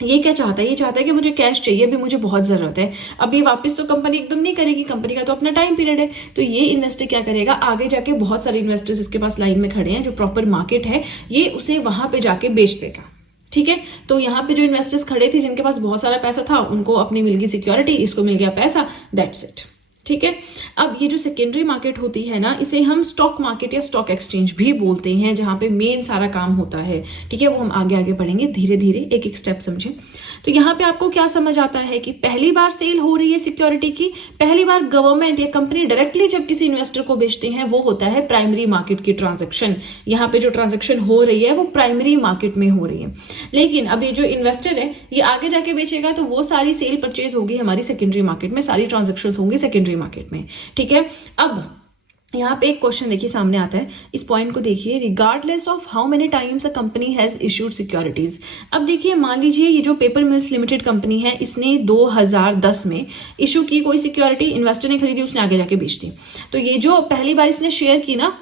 ये क्या चाहता है, ये चाहता है कि मुझे कैश चाहिए, अभी मुझे बहुत जरूरत है। अब ये वापस तो कंपनी एकदम नहीं करेगी, कंपनी का तो अपना टाइम पीरियड है। तो ये इन्वेस्टर क्या करेगा, आगे जाके बहुत सारे इन्वेस्टर्स इसके पास लाइन में खड़े हैं, जो प्रॉपर मार्केट है, ये उसे वहां पे जाके बेच देगा, ठीक है। तो यहाँ पे जो इन्वेस्टर्स खड़े थे, जिनके पास बहुत सारा पैसा था, उनको अपनी मिल गई सिक्योरिटी, इसको मिल गया पैसा, दैट्स इट, ठीक है। अब ये जो सेकेंडरी मार्केट होती है ना, इसे हम स्टॉक मार्केट या स्टॉक एक्सचेंज भी बोलते हैं, जहां पे मेन सारा काम होता है, ठीक है। वो हम आगे आगे बढ़ेंगे, धीरे धीरे एक एक स्टेप समझें। तो यहाँ पे आपको क्या समझ आता है कि पहली बार सेल हो रही है सिक्योरिटी की, पहली बार गवर्नमेंट या कंपनी डायरेक्टली जब किसी इन्वेस्टर को बेचते हैं, वो होता है प्राइमरी मार्केट की ट्रांजेक्शन। यहाँ पे जो ट्रांजेक्शन हो रही है वो प्राइमरी मार्केट में हो रही है। लेकिन अब ये जो इन्वेस्टर है, ये आगे जाके बेचेगा, तो वो सारी सेल परचेज होगी हमारी सेकेंडरी मार्केट में, सारी ट्रांजेक्शन होंगी सेकेंडरी मार्केट में, ठीक है। अब यहाँ पे एक क्वेश्चन देखिए सामने आता है, इस पॉइंट को देखिए, regardless of how many times a company has issued securities. अब देखिए, मान लीजिए ये जो पेपर मिल्स लिमिटेड कंपनी है, इसने 2010 में इशू की कोई सिक्योरिटी, इन्वेस्टर ने खरीदी, उसने आगे जाके बेच दी। तो ये जो पहली बार इसने शेयर की ना,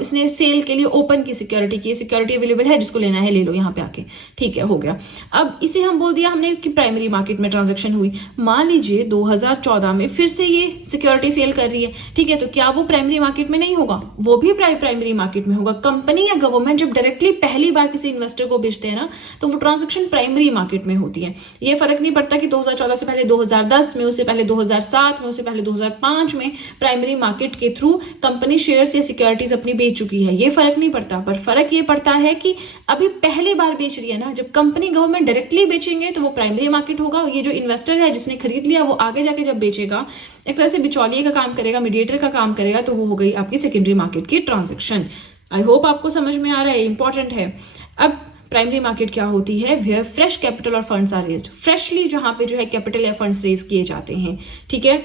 इसने सेल के लिए ओपन की सिक्योरिटी की, सिक्योरिटी अवेलेबल है, जिसको लेना है ले लो यहाँ पे आके, ठीक है, हो गया। अब इसे हम बोल दिया हमने कि प्राइमरी मार्केट में ट्रांजेक्शन हुई। मान लीजिए 2014 में फिर से ये सिक्योरिटी सेल कर रही है, ठीक है। तो क्या वो प्राइमरी मार्केट में नहीं होगा, वो भी प्राइमरी मार्केट में होगा। कंपनी या गवर्नमेंट जब डायरेक्टली पहली बार किसी इन्वेस्टर को बेचते हैं ना, तो वो ट्रांजैक्शन प्राइमरी मार्केट में होती है। ये फर्क नहीं पड़ता कि 2014 से पहले 2010 में, उससे पहले 2007 में, उससे पहले 2005 में प्राइमरी मार्केट के थ्रू कंपनी शेयर्स या सिक्योरिटीज अपनी बेच चुकी है, ये फर्क नहीं पड़ता। पर फर्क ये पड़ता है कि अभी पहली बार बेच रही है ना, जब कंपनी गवर्नमेंट डायरेक्टली बेचेंगे तो वो प्राइमरी मार्केट होगा। ये जो इन्वेस्टर है जिसने खरीद लिया, वो आगे जाके जब बेचेगा, एक तरह से बिचौलिए का काम करेगा, मीडिएटर का काम करेगा, तो वो हो गई आपकी सेकेंडरी मार्केट की ट्रांजैक्शन। आई होप आपको समझ में आ रहा है, इंपॉर्टेंट है। अब प्राइमरी मार्केट क्या होती है, वेयर फ्रेश कैपिटल और फंड्स आर रेज्ड, फ्रेशली जहां पे जो है कैपिटल या फंड्स रेज किए जाते हैं, ठीक है।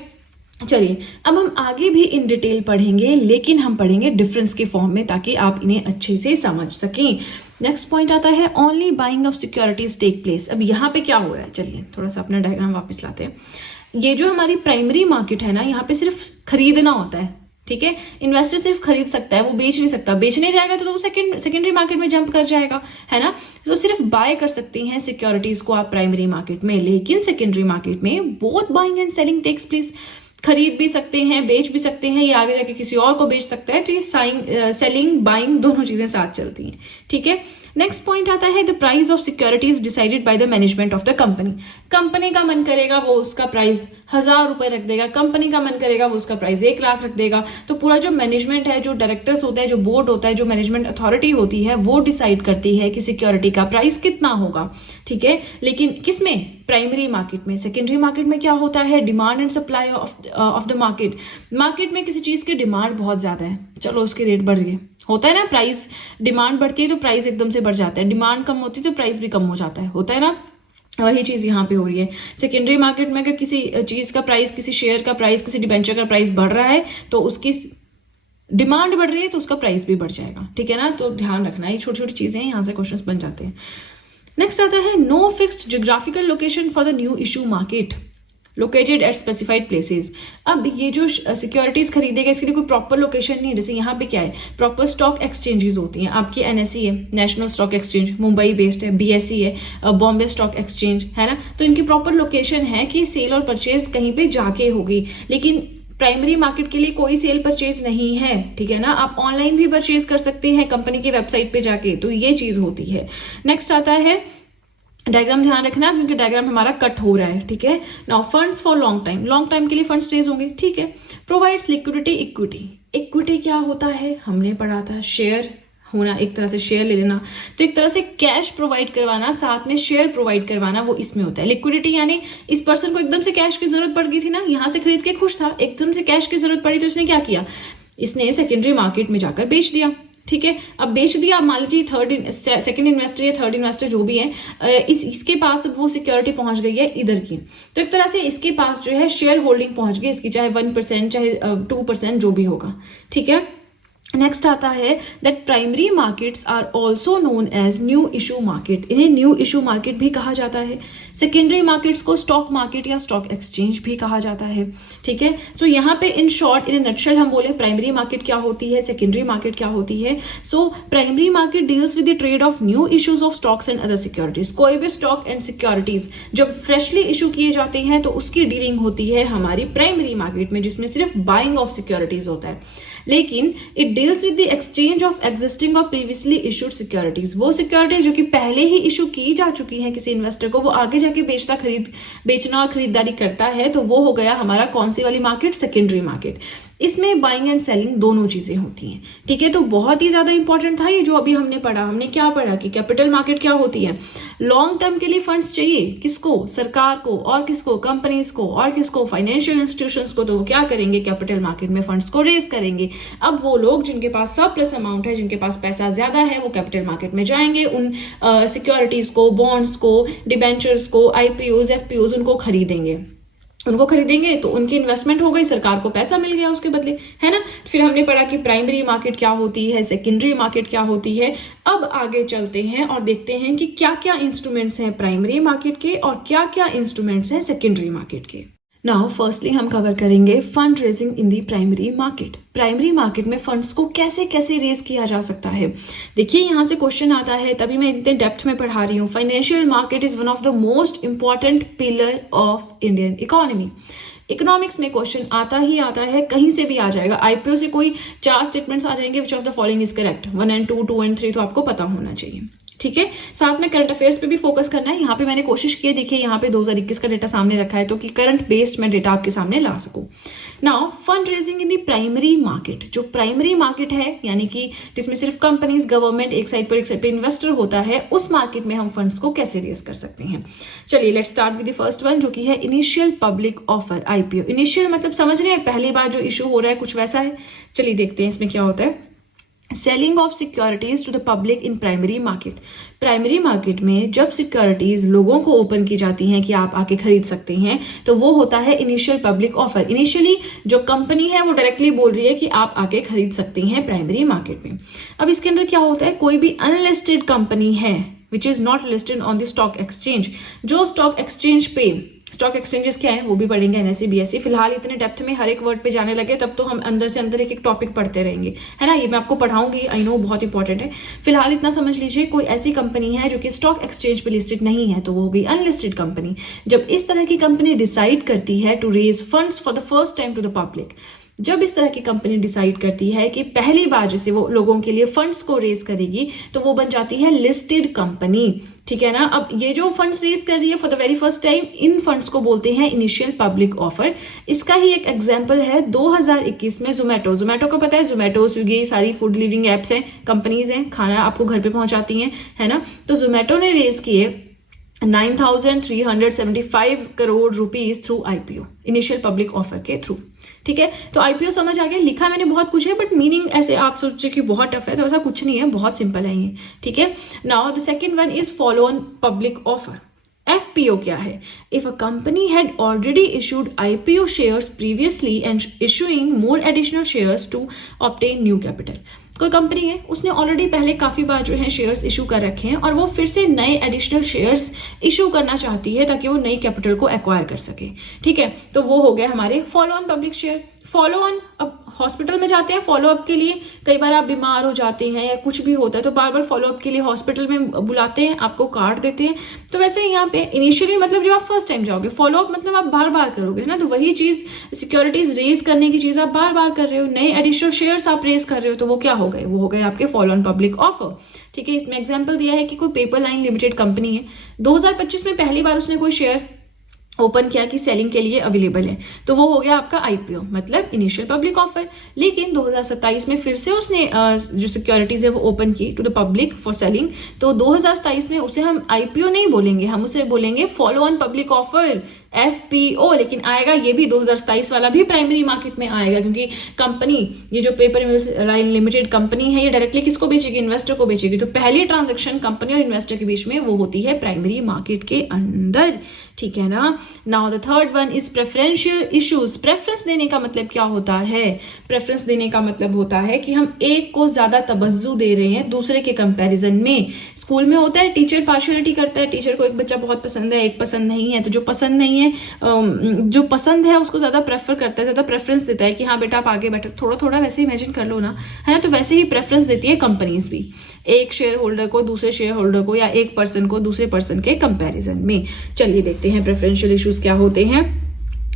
चलिए अब हम आगे भी इन डिटेल पढ़ेंगे, लेकिन हम पढ़ेंगे डिफरेंस के फॉर्म में, ताकि आप इन्हें अच्छे से समझ सकें। नेक्स्ट पॉइंट आता है, only buying of securities take place. अब यहाँ पे क्या हो रहा है, चलिए थोड़ा सा अपना डायग्राम वापस लाते हैं। ये जो हमारी प्राइमरी मार्केट है ना, यहाँ पे सिर्फ खरीदना होता है, ठीक है। इन्वेस्टर सिर्फ खरीद सकता है, वो बेच नहीं सकता। बेचने जाएगा तो वो सेकेंडरी मार्केट में जंप कर जाएगा, है ना। तो सिर्फ बाय कर सकती हैं सिक्योरिटीज को आप प्राइमरी मार्केट में, लेकिन सेकेंडरी मार्केट में both buying and selling takes place. खरीद भी सकते हैं, बेच भी सकते हैं, ये आगे जाके किसी और को बेच सकता है। तो ये सेलिंग बाइंग दोनों चीजें साथ चलती हैं, ठीक है। नेक्स्ट पॉइंट आता है, the price of securities decided by the management of the company. Company का मन करेगा वो उसका प्राइस 1000 रुपए रख देगा, कंपनी का मन करेगा वो उसका प्राइस 1 लाख रख देगा। तो पूरा जो मैनेजमेंट है, जो डायरेक्टर्स होता है, जो बोर्ड होता है, जो मैनेजमेंट अथॉरिटी होती है, वो डिसाइड करती है कि सिक्योरिटी का प्राइस कितना होगा, ठीक है। लेकिन किसमें, प्राइमरी मार्केट में। सेकेंडरी मार्केट में क्या होता है, demand and supply of the market. Market में किसी चीज की डिमांड बहुत ज्यादा है, चलो उसके रेट बढ़ गए, होता है ना। प्राइस, डिमांड बढ़ती है तो प्राइस एकदम से बढ़ जाता है, डिमांड कम होती है तो प्राइस भी कम हो जाता है, होता है ना। वही चीज यहाँ पे हो रही है। सेकेंडरी मार्केट में अगर किसी चीज का प्राइस, किसी शेयर का प्राइस, किसी डिबेंचर का प्राइस बढ़ रहा है, तो उसकी डिमांड बढ़ रही है तो उसका प्राइस भी बढ़ जाएगा, ठीक है ना। तो ध्यान रखना, ये छोटी छोटी चीजें यहाँ से क्वेश्चन बन जाते हैं। नेक्स्ट आता है, no fixed geographical location for the new issue market located at specified places. अब ये जो सिक्योरिटीज खरीदेगा, इसके लिए कोई प्रॉपर लोकेशन नहीं है। जैसे यहाँ पे क्या है, प्रॉपर स्टॉक एक्सचेंजेस होती हैं आपकी। NSE है, national stock exchange, Mumbai based है। BSE है, बॉम्बे स्टॉक एक्सचेंज, है ना। तो इनकी प्रॉपर लोकेशन है कि सेल और परचेज कहीं पे जाके होगी। लेकिन प्राइमरी मार्केट के लिए कोई सेल परचेज नहीं है, ठीक है ना। आप ऑनलाइन भी परचेज कर सकते हैं कंपनी की वेबसाइट पे जाके, तो ये चीज होती है। नेक्स्ट आता है डायग्राम ध्यान रखना क्योंकि डायग्राम हमारा कट हो रहा है, ठीक है। Now funds for long time के लिए फंड्स रेज होंगे, ठीक है। प्रोवाइड्स लिक्विडिटी इक्विटी, इक्विटी क्या होता है हमने पढ़ा था, शेयर होना, एक तरह से शेयर ले लेना, तो एक तरह से कैश प्रोवाइड करवाना साथ में शेयर प्रोवाइड करवाना, वो इसमें होता है। लिक्विडिटी यानी इस पर्सन को एकदम से कैश की जरूरत पड़ गई थी ना, यहाँ से खरीद के खुश था, एकदम से कैश की जरूरत पड़ी तो इसने क्या किया, इसने सेकेंडरी मार्केट में जाकर बेच दिया, ठीक है। अब बेच दिया, मान लीजिए सेकंड इन्वेस्टर या थर्ड इन्वेस्टर जो भी है, इसके पास वो सिक्योरिटी पहुंच गई है इधर की, तो एक तरह से इसके पास जो है शेयर होल्डिंग पहुंच गई इसकी, चाहे 1% चाहे 2% जो भी होगा, ठीक है। नेक्स्ट आता है that primary markets are also known as new issue market, इन्हें न्यू इशू मार्केट भी कहा जाता है। सेकेंडरी मार्केट्स को स्टॉक मार्केट या स्टॉक एक्सचेंज भी कहा जाता है, ठीक है। सो यहाँ पे इन शॉर्ट इन नटशेल हम बोले प्राइमरी मार्केट क्या होती है, सेकेंडरी मार्केट क्या होती है। So primary market deals with the trade off new issues of stocks and other securities, कोई भी स्टॉक एंड सिक्योरिटीज जब फ्रेशली इशू किए जाते हैं तो उसकी डीलिंग होती है हमारी प्राइमरी मार्केट में, जिसमें सिर्फ बाइंग ऑफ सिक्योरिटीज होता है। लेकिन it deals with the exchange of existing और प्रीवियसली इशूड सिक्योरिटीज, वो सिक्योरिटीज जो कि पहले ही इशू की जा चुकी हैं किसी इन्वेस्टर को, वो आगे जाके बेचना और खरीदारी करता है, तो वो हो गया हमारा कौन सी वाली मार्केट, सेकेंडरी मार्केट। इसमें बाइंग एंड सेलिंग दोनों चीजें होती हैं, ठीक है। तो बहुत ही ज्यादा इंपॉर्टेंट था ये जो अभी हमने पढ़ा। हमने क्या पढ़ा कि कैपिटल मार्केट क्या होती है, लॉन्ग टर्म के लिए फंड्स चाहिए किसको, सरकार को, और किसको, कंपनीज को, और किसको, फाइनेंशियल इंस्टीट्यूशंस को, तो वो क्या करेंगे, कैपिटल मार्केट में फंड्स को रेज करेंगे। अब वो लोग जिनके पास सरप्लस अमाउंट है, जिनके पास पैसा ज्यादा है, वो कैपिटल मार्केट में जाएंगे, उन सिक्योरिटीज को, बॉन्ड्स को, डिबेंचर्स को, आईपीओज, एफपीओज उनको खरीदेंगे तो उनकी इन्वेस्टमेंट हो गई, सरकार को पैसा मिल गया उसके बदले, है ना। फिर हमने पढ़ा कि प्राइमरी मार्केट क्या होती है, सेकेंडरी मार्केट क्या होती है। अब आगे चलते हैं और देखते हैं कि क्या क्या इंस्ट्रूमेंट्स हैं प्राइमरी मार्केट के और क्या क्या इंस्ट्रूमेंट्स हैं सेकेंडरी मार्केट के। नाउ फर्स्टली हम कवर करेंगे fund raising in the primary market. Primary market में फंड्स को कैसे कैसे रेज किया जा सकता है। देखिए यहाँ से क्वेश्चन आता है, तभी मैं इतने डेप्थ में पढ़ा रही हूँ। Financial market is one of the most important pillar of Indian economy. Economics में क्वेश्चन आता ही आता है, कहीं से भी आ जाएगा। आईपीओ से कोई 4 स्टेटमेंट्स आ जाएंगे, which of the following is correct, 1 and 2, 2 and 3, तो आपको पता होना चाहिए, ठीक है। साथ में करंट अफेयर्स पे भी फोकस करना है। यहाँ पे मैंने कोशिश की है, देखिए यहाँ पे 2021 का डेटा सामने रखा है, तो कि करंट बेस्ड मैं डेटा आपके सामने ला सकूं। Now fund raising in the primary market, जो प्राइमरी मार्केट है यानी कि जिसमें सिर्फ कंपनीज, गवर्नमेंट एक साइड पे इन्वेस्टर होता है, उस मार्केट में हम फंड्स को कैसे रेज कर सकते हैं। चलिए let's start with the first one, जो कि है initial public offer, IPO. Initial मतलब समझ रहे हैं, पहली बार जो इशू हो रहा है कुछ वैसा है। चलिए देखते हैं इसमें क्या होता है। Selling of securities to the public in primary market. Primary market में जब सिक्योरिटीज लोगों को ओपन की जाती हैं कि आप आके खरीद सकते हैं, तो वो होता है इनिशियल पब्लिक ऑफर। इनिशियली जो कंपनी है वो डायरेक्टली बोल रही है कि आप आके खरीद सकते हैं प्राइमरी मार्केट में। अब इसके अंदर क्या होता है, कोई भी अनलिस्टेड कंपनी है which is not listed on the stock exchange, जो स्टॉक एक्सचेंज पे, स्टॉक एक्सचेंजेस क्या है वो भी पढ़ेंगे, एनएसई, बीएसई। फिलहाल इतने डेप्थ में हर एक वर्ड पे जाने लगे तब तो हम अंदर से अंदर एक एक टॉपिक पढ़ते रहेंगे, है ना। ये मैं आपको पढ़ाऊंगी, आई नो बहुत इंपॉर्टेंट है। फिलहाल इतना समझ लीजिए, कोई ऐसी कंपनी है जो कि स्टॉक एक्सचेंज पे लिस्टेड नहीं है, तो वो हो गई अनलिस्टेड कंपनी। जब इस तरह की कंपनी डिसाइड करती है to raise funds for the first time to the public, जब इस तरह की कंपनी डिसाइड करती है कि पहली बार जैसे वो लोगों के लिए फंड्स को रेज करेगी, तो वो बन जाती है लिस्टेड कंपनी, ठीक है ना। अब ये जो फंड्स रेज कर रही है for the very first time, in funds को बोलते हैं इनिशियल पब्लिक ऑफर। इसका ही एक एग्जांपल है 2021 में जोमेटो को पता है, जोमेटो, स्विगी, सारी फूड डिलीवरिंग एप्स हैं, कंपनीज हैं, खाना आपको घर पे पहुंचाती हैं, है ना। तो जोमेटो ने रेज किए 9,375 crore rupees through IPO, initial public offer के थ्रू, ठीक है। तो आईपीओ समझ आ गया, लिखा मैंने बहुत कुछ है बट मीनिंग ऐसे आप सोचे कि बहुत टफ है, तो ऐसा कुछ नहीं है, बहुत सिंपल है ये, ठीक है। Now the second one is follow on public offer. FPO क्या है? If a company had already issued IPO shares previously and issuing more additional shares to obtain new capital. कोई कंपनी है, उसने ऑलरेडी पहले काफी बार जो है शेयर्स इशू कर रखे हैं और वो फिर से नए एडिशनल शेयर्स इशू करना चाहती है ताकि वो नई कैपिटल को एक्वायर कर सके, ठीक है। तो वो हो गया हमारे follow on public share. Follow on, अब हॉस्पिटल में जाते हैं फॉलो अप के लिए, कई बार आप बीमार हो जाते हैं या कुछ भी होता है तो बार बार फॉलो अप के लिए हॉस्पिटल में बुलाते हैं, आपको कार्ड देते हैं। तो वैसे ही यहाँ पे इनिशियली मतलब जब आप फर्स्ट टाइम जाओगे, फॉलो अप मतलब आप बार बार करोगे ना, तो वही चीज सिक्योरिटीज रेज करने की चीज आप बार बार कर रहे हो, नए एडिशनल शेयर्स आप रेज कर रहे हो, तो वो क्या हो गए, वो हो गए आपके फॉलो ऑन पब्लिक ऑफर। ठीक है, इसमें एग्जाम्पल दिया है कि कोई पेपर लाइन लिमिटेड कंपनी है, 2025 में पहली बार उसने कोई शेयर ओपन किया कि सेलिंग के लिए अवेलेबल है, तो वो हो गया आपका आईपीओ मतलब इनिशियल पब्लिक ऑफर। लेकिन 2027 में फिर से उसने जो सिक्योरिटीज है वो ओपन की to the public for selling, तो 2027 में उसे हम आईपीओ नहीं बोलेंगे, हम उसे बोलेंगे follow on public offer FPO. लेकिन आएगा ये भी 2027 वाला भी प्राइमरी मार्केट में आएगा, क्योंकि कंपनी ये जो paper mills line limited company है ये डायरेक्टली किसको बेचेगी, इन्वेस्टर को बेचेगी, तो पहली ट्रांजेक्शन कंपनी और इन्वेस्टर के बीच में वो होती है प्राइमरी मार्केट के अंदर। ठीक है ना। Now the third one is preferential issues. Preference देने का मतलब क्या होता है, प्रेफरेंस देने का मतलब होता है कि हम एक को ज्यादा तवज्जो दे रहे हैं दूसरे के कंपैरिजन में। स्कूल में होता है टीचर पार्शियलिटी करता है, टीचर को एक बच्चा बहुत पसंद है एक पसंद नहीं है, तो जो पसंद नहीं है जो पसंद है उसको ज्यादा प्रेफर करता है, ज्यादा प्रेफरेंस देता है कि हाँ बेटा आप आगे बैठो, थोड़ा थोड़ा वैसे इमेजिन कर लो ना, है ना। तो वैसे ही प्रेफरेंस देती है कंपनीज भी, एक शेयर होल्डर को दूसरे शेयर होल्डर को या एक पर्सन को दूसरे पर्सन के कंपैरिजन में। चलिए देखते हैं प्रेफरेंशियल इश्यूज क्या होते हैं।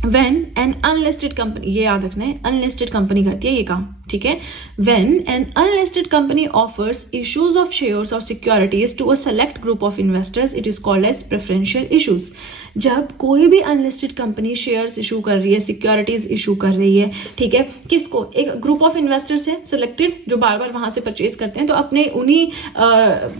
When an unlisted company, ये याद रखना है, unlisted company करती है ये काम, ठीक है। When an unlisted company offers issues of shares or securities to a select group of investors, it is called as preferential issues. जब कोई भी अनलिस्टेड कंपनी शेयर्स इशू कर रही है, सिक्योरिटीज इशू कर रही है, ठीक है, किसको, एक ग्रुप ऑफ इन्वेस्टर्स है सिलेक्टेड जो बार बार वहां से परचेज करते हैं, तो अपने उन्हीं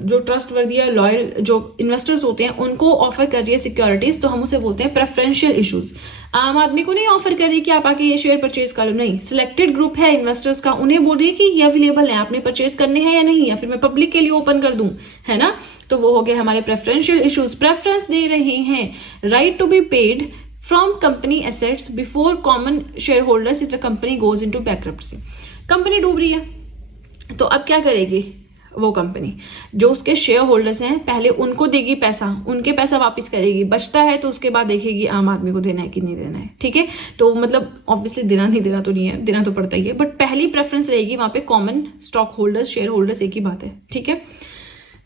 जो ट्रस्टवर्दी या लॉयल जो इन्वेस्टर्स होते हैं उनको ऑफर कर रही है सिक्योरिटीज, तो हम उसे बोलते हैं प्रेफरेंशियल इशूज। आम आदमी को नहीं ऑफर कर रही कि आप आके ये शेयर परचेज कर लो, नहीं, सिलेक्टेड ग्रुप है इन्वेस्टर्स का, उन्हें बोल रही है कि ये अवेलेबल है, आपने परचेज करने हैं या नहीं, या फिर मैं पब्लिक के लिए ओपन कर दूं, है ना। तो वो हो गए हमारे प्रेफरेंशियल इश्यूज। प्रेफरेंस दे रहे हैं, right to be paid from company assets before common share holders if the company goes into bankruptcy. Company डूब रही है तो अब क्या करेगी वो कंपनी, जो उसके शेयर होल्डर्स हैं पहले उनको देगी पैसा, उनके पैसा वापस करेगी, बचता है तो उसके बाद देखेगी आम आदमी को देना है कि नहीं देना है, ठीक है। तो मतलब ऑब्वियसली देना नहीं देना तो नहीं है, देना तो पड़ता ही है, बट पहली प्रेफरेंस रहेगी वहां पे common stock holders, share holders, एक ही बात है, ठीक है।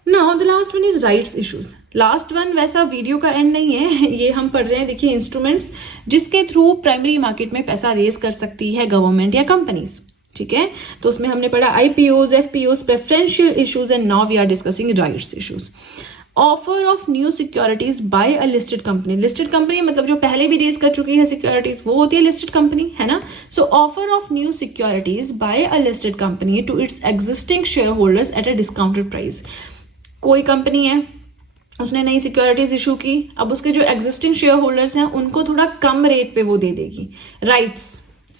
Now the last one is rights issues. Last one वैसा वीडियो का एंड नहीं है, ये हम पढ़ रहे हैं, देखिए इंस्ट्रूमेंट्स जिसके थ्रू प्राइमरी मार्केट में पैसा रेज कर सकती है गवर्नमेंट या कंपनीज, ठीक है। तो उसमें हमने पढ़ा IPOs, FPOs, preferential issues and now we are discussing rights issues. Offer of new securities by a listed company. Listed company मतलब जो पहले भी रेज कर चुकी है सिक्योरिटीज वो होती है लिस्टेड कंपनी, है ना। So offer of new securities by a listed company to its existing share holders at a discounted price. कोई कंपनी है उसने नई सिक्योरिटीज इशू की, अब उसके जो एग्जिस्टिंग शेयर होल्डर्स हैं उनको थोड़ा कम रेट पे वो दे देगी, राइट्स,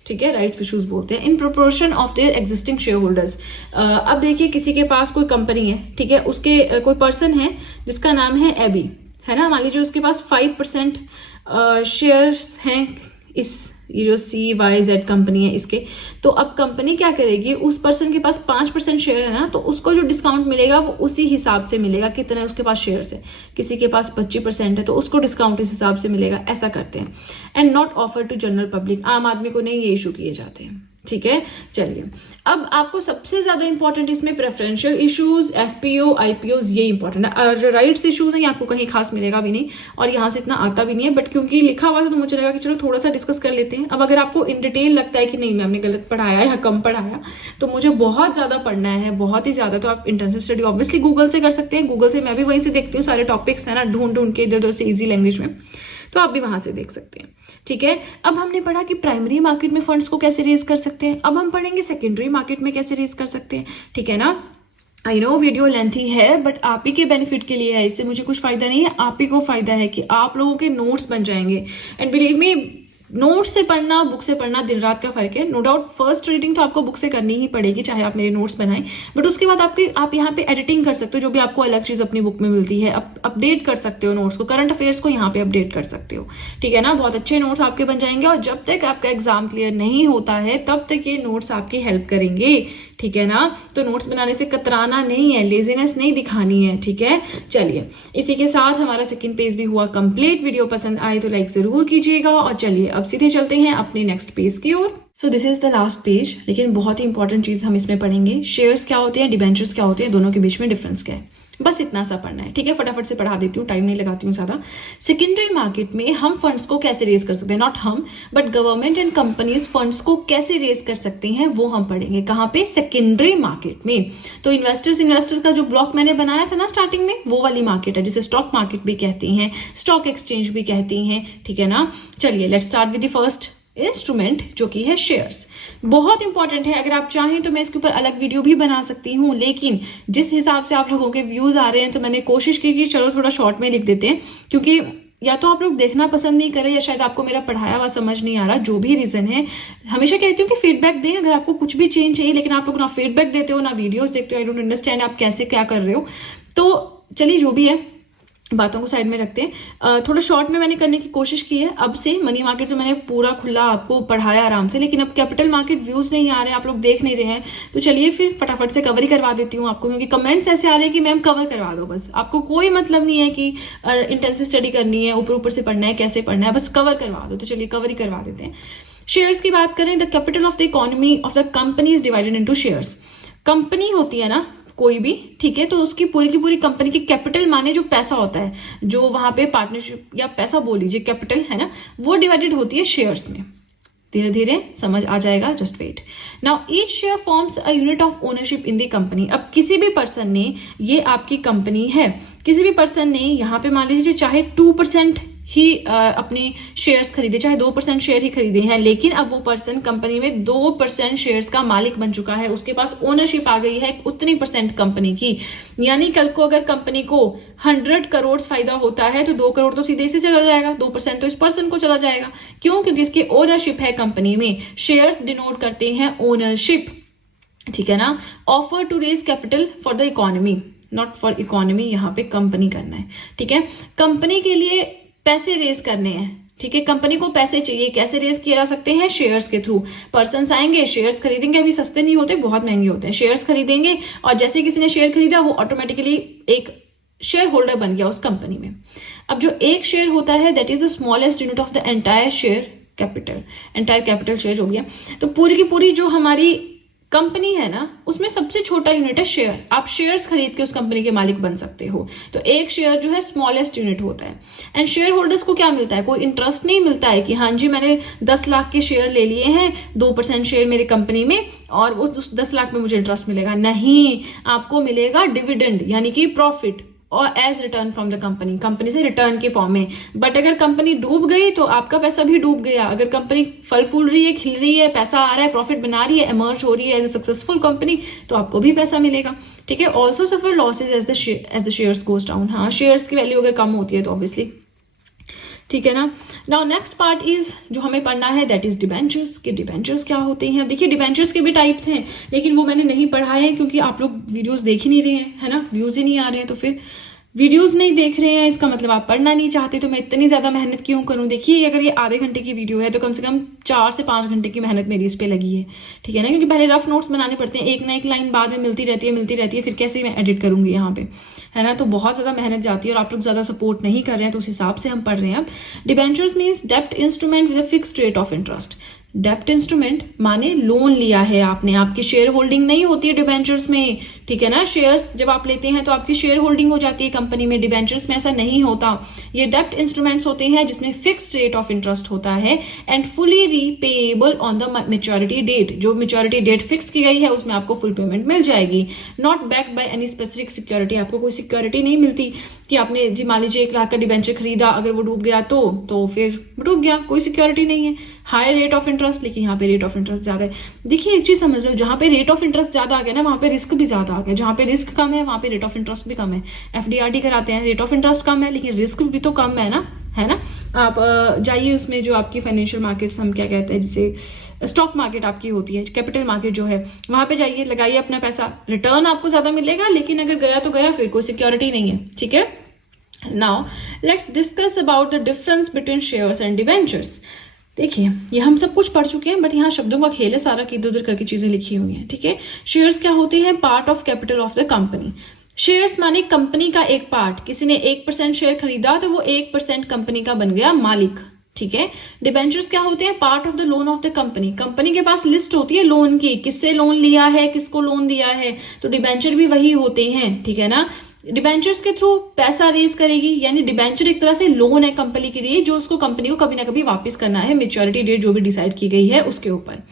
ठीक है, राइट्स इश्यूज बोलते हैं, in proportion of their existing share holders. अब देखिए किसी के पास कोई कंपनी है, ठीक है, उसके कोई पर्सन है जिसका नाम है एबी, है ना, मान लीजिए उसके पास 5% शेयर्स हैं इस ये जो CYZ कंपनी है इसके, तो अब कंपनी क्या करेगी, उस पर्सन के पास 5% शेयर है ना, तो उसको जो डिस्काउंट मिलेगा वो उसी हिसाब से मिलेगा, कितना उसके पास शेयर्स है, किसी के पास 25% है तो उसको डिस्काउंट इस हिसाब से मिलेगा, ऐसा करते हैं। And not offer to general public, आम आदमी को नहीं ये इशू किए जाते हैं, ठीक है। चलिए अब आपको सबसे ज्यादा इंपॉर्टेंट इसमें प्रेफरेंशियल इश्यूज, एफपीओ, आईपीओज, ये इंपॉर्टेंट है। और जो राइट्स इश्यूज हैं ये आपको कहीं खास मिलेगा भी नहीं और यहाँ से इतना आता भी नहीं है, बट क्योंकि लिखा हुआ था तो मुझे लगा कि चलो थोड़ा सा डिस्कस कर लेते हैं। अब अगर आपको इन डिटेल लगता है कि नहीं मैम ने गलत पढ़ाया या कम पढ़ाया, तो मुझे बहुत ज्यादा पढ़ना है, बहुत ही ज्यादा, तो आप इंटेंसिव स्टडी ऑब्वियसली गूगल से कर सकते हैं। गूगल से मैं भी वहीं से देखती हूँ सारे टॉपिक्स, है ना, ढूंढ के इधर उधर से ईजी लैंग्वेज में, तो आप भी वहां से देख सकते हैं, ठीक है। अब हमने पढ़ा कि प्राइमरी मार्केट में फंड्स को कैसे रेज कर सकते हैं, अब हम पढ़ेंगे सेकेंडरी मार्केट में कैसे रेज कर सकते हैं, ठीक है ना। आई नो वीडियो लेंथी है बट आप ही के बेनिफिट के लिए है, इससे मुझे कुछ फायदा नहीं है, आप ही को फायदा है कि आप लोगों के नोट्स बन जाएंगे। एंड बिलीव मी, नोट से पढ़ना बुक से पढ़ना दिन रात का फर्क है। नो डाउट फर्स्ट रीडिंग तो आपको बुक से करनी ही पड़ेगी चाहे आप मेरे नोट्स बनाएं, बट उसके बाद आप यहाँ पे एडिटिंग कर सकते हो, जो भी आपको अलग चीज अपनी बुक में मिलती है, अपडेट कर सकते हो नोट्स को, करंट अफेयर्स को यहाँ पे अपडेट कर सकते हो, ठीक है ना। बहुत अच्छे नोट्स आपके बन जाएंगे और जब तक आपका एग्जाम क्लियर नहीं होता है तब तक ये नोट्स आपकी हेल्प करेंगे, ठीक है ना। तो नोट्स बनाने से कतराना नहीं है, लेजीनेस नहीं दिखानी है, ठीक है। चलिए इसी के साथ हमारा सेकंड पेज भी हुआ कंप्लीट। वीडियो पसंद आए तो लाइक जरूर कीजिएगा और चलिए अब सीधे चलते हैं अपने नेक्स्ट पेज की ओर। So this is the last page, लेकिन बहुत ही इंपॉर्टेंट चीज़ हम इसमें पढ़ेंगे, शेयर्स क्या होते हैं, डिबेंचर्स क्या होते हैं, दोनों के बीच में डिफरेंस क्या है, बस इतना सा पढ़ना है, ठीक है। फटाफट से पढ़ा देती हूँ, टाइम नहीं लगाती हूँ ज़्यादा। सेकेंडरी मार्केट में हम फंड्स को कैसे रेज कर सकते हैं, नॉट हम but government and companies funds को कैसे रेज कर सकती हैं वो हम पढ़ेंगे। कहाँ पे, सेकेंडरी मार्केट में। तो इन्वेस्टर्स का जो ब्लॉक मैंने बनाया था ना स्टार्टिंग में, वो वाली मार्केट है जिसे स्टॉक मार्केट भी कहती हैं, स्टॉक एक्सचेंज भी कहती हैं, ठीक है ना। चलिए let's start with the first instrument जो कि है शेयर्स। बहुत इंपॉर्टेंट है, अगर आप चाहें तो मैं इसके ऊपर अलग वीडियो भी बना सकती हूँ, लेकिन जिस हिसाब से आप लोगों के व्यूज आ रहे हैं तो मैंने कोशिश की कि चलो थोड़ा शॉर्ट में लिख देते हैं, क्योंकि या तो आप लोग देखना पसंद नहीं करें या शायद आपको मेरा पढ़ाया हुआ समझ नहीं आ रहा, जो भी रीजन है। हमेशा कहती हूँ कि फीडबैक दें अगर आपको कुछ भी चेंज चाहिए, लेकिन आप लोग ना फीडबैक देते हो ना वीडियोस देखते हो। आई डोंट अंडरस्टैंड आप कैसे क्या कर रहे हो। तो चलिए जो भी है बातों को साइड में रखते हैं। थोड़ा शॉर्ट में मैंने करने की कोशिश की है। अब से मनी मार्केट तो मैंने पूरा खुला आपको पढ़ाया आराम से, लेकिन अब कैपिटल मार्केट व्यूज नहीं आ रहे हैं, आप लोग देख नहीं रहे हैं, तो चलिए फिर फटाफट से कवर ही करवा देती हूँ आपको, क्योंकि कमेंट्स ऐसे आ रहे हैं कि मैम कवर करवा दो बस। आपको कोई मतलब नहीं है कि इंटेंसिव स्टडी करनी है, ऊपर ऊपर से पढ़ना है, कैसे पढ़ना है, बस कवर करवा दो। तो चलिए कवर ही करवा देते हैं। शेयर्स की बात करें, the capital of the economy of the company is divided into shares. Company होती है ना कोई भी, ठीक है, तो उसकी पूरी की पूरी कंपनी की कैपिटल माने जो पैसा होता है, जो वहां पे पार्टनरशिप या पैसा बोल लीजिए कैपिटल है ना, वो डिवाइडेड होती है शेयर्स में। धीरे धीरे समझ आ जाएगा, just wait. Now each share forms a unit of ownership in the company. अब किसी भी पर्सन ने, ये आपकी कंपनी है, किसी भी पर्सन ने यहाँ पे मान लीजिए चाहे 2% ही अपने शेयर्स खरीदे, चाहे 2% शेयर ही खरीदे हैं, लेकिन अब वो पर्सन कंपनी में 2% शेयर्स का मालिक बन चुका है, उसके पास ओनरशिप आ गई है उतनी % कंपनी की। यानी कल को अगर कंपनी को 100 करोड़ फायदा होता है तो 2 करोड़ तो सीधे से चला जाएगा, 2% तो इस पर्सन को चला जाएगा। क्यों? क्योंकि इसकी ओनरशिप है कंपनी में। शेयर्स डिनोट करते हैं ओनरशिप, ठीक है ना। Offer to raise capital for the economy, not for economy, यहाँ पे कंपनी करना है, ठीक है। कंपनी के लिए पैसे रेज करने हैं, ठीक है। कंपनी को पैसे चाहिए, कैसे रेज किए जा सकते हैं? शेयर्स के थ्रू। पर्सन्स आएंगे, शेयर्स खरीदेंगे, अभी सस्ते नहीं होते, बहुत महंगे होते हैं। शेयर्स खरीदेंगे और जैसे किसी ने शेयर खरीदा वो ऑटोमेटिकली एक शेयर होल्डर बन गया उस कंपनी में। अब जो एक शेयर होता है that is the smallest unit of the entire share capital, entire capital share हो गया। तो पूरी की पूरी जो हमारी कंपनी है ना, उसमें सबसे छोटा यूनिट है शेयर। आप शेयर्स खरीद के उस कंपनी के मालिक बन सकते हो। तो एक शेयर जो है स्मॉलेस्ट यूनिट होता है। एंड शेयर होल्डर्स को क्या मिलता है? कोई इंटरेस्ट नहीं मिलता है कि हाँ जी मैंने 10 लाख के शेयर ले लिए हैं, 2% शेयर मेरी कंपनी में और उस 10 लाख में मुझे इंटरेस्ट मिलेगा। नहीं, आपको मिलेगा डिविडेंड यानी कि प्रॉफिट और as return from the company, company से रिटर्न के फॉर्म में। बट अगर कंपनी डूब गई तो आपका पैसा भी डूब गया। अगर कंपनी फल फूल रही है, खिल रही है, पैसा आ रहा है, प्रॉफिट बना रही है, एमर्ज हो रही है एज ए सक्सेसफुल कंपनी, तो आपको भी पैसा मिलेगा, ठीक है। Also suffer losses as the shares goes down. हाँ, शेयर्स की वैल्यू अगर कम होती है तो ऑब्वियसली, ठीक है ना। नाउ नेक्स्ट पार्ट इज जो हमें पढ़ना है दैट इज डिबेंचर्स। के डिबेंचर्स क्या होते हैं? देखिए डिबेंचर्स के भी टाइप्स हैं, लेकिन वो मैंने नहीं पढ़ाए हैं क्योंकि आप लोग वीडियोस देख ही नहीं रहे हैं, है ना, व्यूज ही नहीं आ रहे हैं। तो फिर वीडियोस नहीं देख रहे हैं इसका मतलब आप पढ़ना नहीं चाहते, तो मैं इतनी ज्यादा मेहनत क्यों करूं? देखिए अगर ये आधे घंटे की वीडियो है तो कम से कम 4 से 5 घंटे की मेहनत मेरी इस पे लगी है, ठीक है ना। क्योंकि पहले रफ नोट्स बनाने पड़ते हैं, एक ना एक लाइन बाद में मिलती रहती है, फिर कैसे मैं एडिट करूंगी यहाँ पे, है ना। तो बहुत ज्यादा मेहनत जाती है और आप लोग ज्यादा सपोर्ट नहीं कर रहे हैं, तो उस हिसाब से हम पढ़ रहे हैं। अब डिबेंचर्स मीन्स डेब्ट instrument with a fixed rate of interest. डेब्ट इंस्ट्रूमेंट माने लोन लिया है आपने, आपकी शेयर होल्डिंग नहीं होती है डिबेंचर्स में, ठीक है ना। शेयर्स जब आप लेते हैं तो आपकी शेयर होल्डिंग हो जाती है कंपनी में, डिबेंचर्स में ऐसा नहीं होता। ये डेब्ट इंस्ट्रूमेंट्स होते हैं जिसमें फिक्स्ड रेट ऑफ इंटरेस्ट होता है and fully repayable on the maturity date. जो मैच्योरिटी डेट फिक्स की गई है उसमें आपको फुल पेमेंट मिल जाएगी। Not backed by any specific security, आपको कोई सिक्योरिटी नहीं मिलती कि आपने जी मान लीजिए 1 लाख का डिबेंचर खरीदा, अगर वो डूब गया तो फिर डूब गया, कोई सिक्योरिटी नहीं है। हाई रेट ऑफ इंटरेस्ट, लेकिन यहाँ पे रेट ऑफ इंटरेस्ट ज्यादा है। देखिए एक चीज समझ लो, जहां पे रेट ऑफ इंटरेस्ट ज्यादा आ गया ना वहां पे रिस्क भी ज्यादा आ गया, जहां पे रिस्क कम है वहां पे रेट ऑफ इंटरेस्ट भी कम है। FDRD कराते हैं, रेट ऑफ इंटरेस्ट कम है लेकिन रिस्क भी तो कम है ना, है ना। आप जाइए उसमें जो आपकी फाइनेंशियल मार्केट्स हम क्या कहते हैं, जैसे स्टॉक मार्केट आपकी होती है, कैपिटल मार्केट जो है, वहां पे जाइए, लगाइए अपना पैसा, रिटर्न आपको ज्यादा मिलेगा, लेकिन अगर गया तो गया, फिर कोई सिक्योरिटी नहीं है, ठीक है। Now let's discuss about the difference between shares and debentures. देखिए ये हम सब कुछ पढ़ चुके हैं, बट यहाँ शब्दों का खेल है सारा, कि इधर उधर करके चीजें लिखी हुई हैं, ठीक है। शेयर्स क्या होते हैं? Part of capital of the company. Shares माने कंपनी का एक पार्ट, किसी ने 1% शेयर खरीदा तो वो 1% कंपनी का बन गया मालिक, ठीक है। डिबेंचर्स क्या होते हैं? Part of the loan of the company. Company के पास लिस्ट होती है लोन की, किससे लोन लिया है, किसको लोन दिया है, तो डिबेंचर भी वही होते हैं, ठीक है ना। डिबेंचर्स के थ्रू पैसा रेज करेगी, यानी डिबेंचर एक तरह से लोन है कंपनी के लिए, जो उसको कंपनी को कभी ना कभी वापस करना है, मेच्योरिटी डेट जो भी डिसाइड की गई है उसके ऊपर।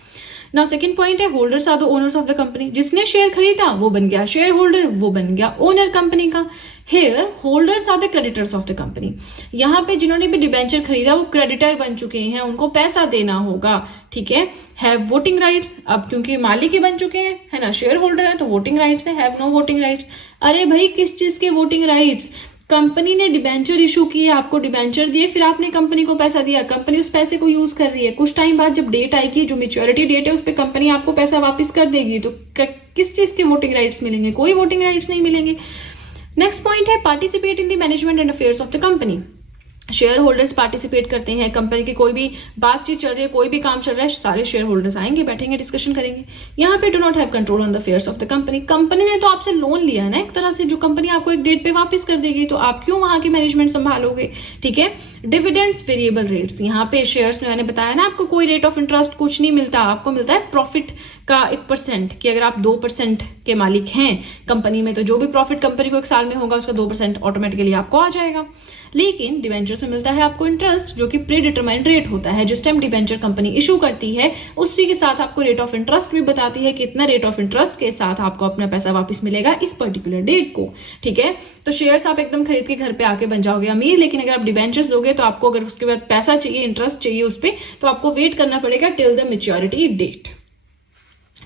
नाउ सेकंड पॉइंट है holders are the owners of the company. जिसने शेयर खरीदा वो बन गया शेयर होल्डर, वो बन गया ओनर कंपनी का। Hair holders are the creditors of the company. यहाँ पे जिन्होंने भी डिबेंचर खरीदा वो क्रेडिटर बन चुके हैं, उनको पैसा देना होगा, ठीक है। हैव वोटिंग राइट्स, अब क्योंकि मालिक ही बन चुके हैं, है ना, शेयर होल्डर है तो वोटिंग राइट्स है। हैव नो वोटिंग राइट्स, अरे भाई किस चीज के वोटिंग राइट्स? कंपनी ने डिबेंचर इशू किए, आपको डिबेंचर दिए, फिर आपने कंपनी को पैसा दिया, कंपनी उस पैसे को यूज कर रही है, कुछ टाइम बाद जब डेट आएगी, जो मेच्योरिटी डेट है उस पर कंपनी आपको पैसा वापस कर देगी, तो किस चीज के वोटिंग राइट्स मिलेंगे? कोई वोटिंग राइट्स नहीं मिलेंगे। नेक्स्ट पॉइंट है participate in the management and affairs of the company. Share holders participate करते हैं, कंपनी की कोई भी बातचीत चल रही है, कोई भी काम चल रहा है, सारे शेयर होल्डर्स आएंगे, बैठेंगे, डिस्कशन करेंगे। यहाँ पे do not have control on the affairs of the company. Company ने तो आपसे लोन लिया है ना एक तरह से, जो कंपनी आपको एक डेट पे वापस कर देगी, तो आप क्यों वहां की मैनेजमेंट संभालोगे, ठीक है। डिविडेंड्स, वेरिएबल रेट्स, यहाँ पे शेयर्स में मैंने बताया ना आपको कोई रेट ऑफ इंटरेस्ट कुछ नहीं मिलता, आपको मिलता है प्रॉफिट का 1%, कि अगर आप 2% के मालिक हैं कंपनी में, तो जो भी प्रॉफिट कंपनी को एक साल में होगा उसका 2% ऑटोमेटिकली आपको आ जाएगा। लेकिन डिबेंचर्स में मिलता है आपको इंटरेस्ट, जो कि प्री डिटरमाइंड रेट होता है। जिस टाइम डिबेंचर कंपनी इशू करती है उसी के साथ आपको रेट ऑफ इंटरेस्ट भी बताती है, कितना रेट ऑफ इंटरेस्ट के साथ आपको अपना पैसा वापस मिलेगा इस पर्टिकुलर डेट को, ठीक है। तो शेयर्स आप एकदम खरीद के घर पे आके बन जाओगे अमीर, लेकिन अगर आप डिबेंचर्स दोगे तो आपको अगर उसके बाद पैसा चाहिए, इंटरेस्ट चाहिए उस पर, तो आपको वेट करना पड़ेगा टिल द मेच्योरिटी डेट,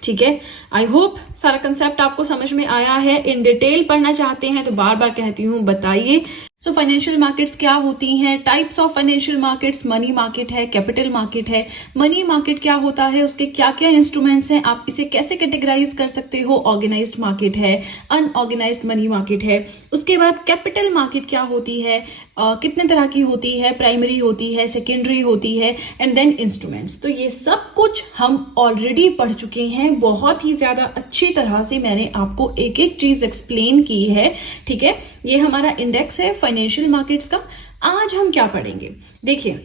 ठीक है। आई होप सारा कंसेप्ट आपको समझ में आया है। इन डिटेल पढ़ना चाहते हैं तो बार बार कहती हूँ बताइए। सो फाइनेंशियल मार्केट्स क्या होती हैं? Types of financial markets, money market है, कैपिटल मार्केट है। मनी मार्केट क्या होता है, उसके क्या क्या इंस्ट्रूमेंट्स हैं, आप इसे कैसे कैटेगराइज कर सकते हो? ऑर्गेनाइज्ड मार्केट है, अनऑर्गेनाइज्ड मनी मार्केट है। उसके बाद कैपिटल मार्केट क्या होती है, कितने तरह की होती है, प्राइमरी होती है, सेकेंडरी होती है, एंड देन इंस्ट्रूमेंट्स। तो ये सब कुछ हम ऑलरेडी पढ़ चुके हैं, बहुत ही ज्यादा अच्छी तरह से मैंने आपको एक एक चीज एक्सप्लेन की है, ठीक है। ये हमारा इंडेक्स है फाइनेंशियल मार्केट्स का। आज हम क्या पढ़ेंगे? देखिए,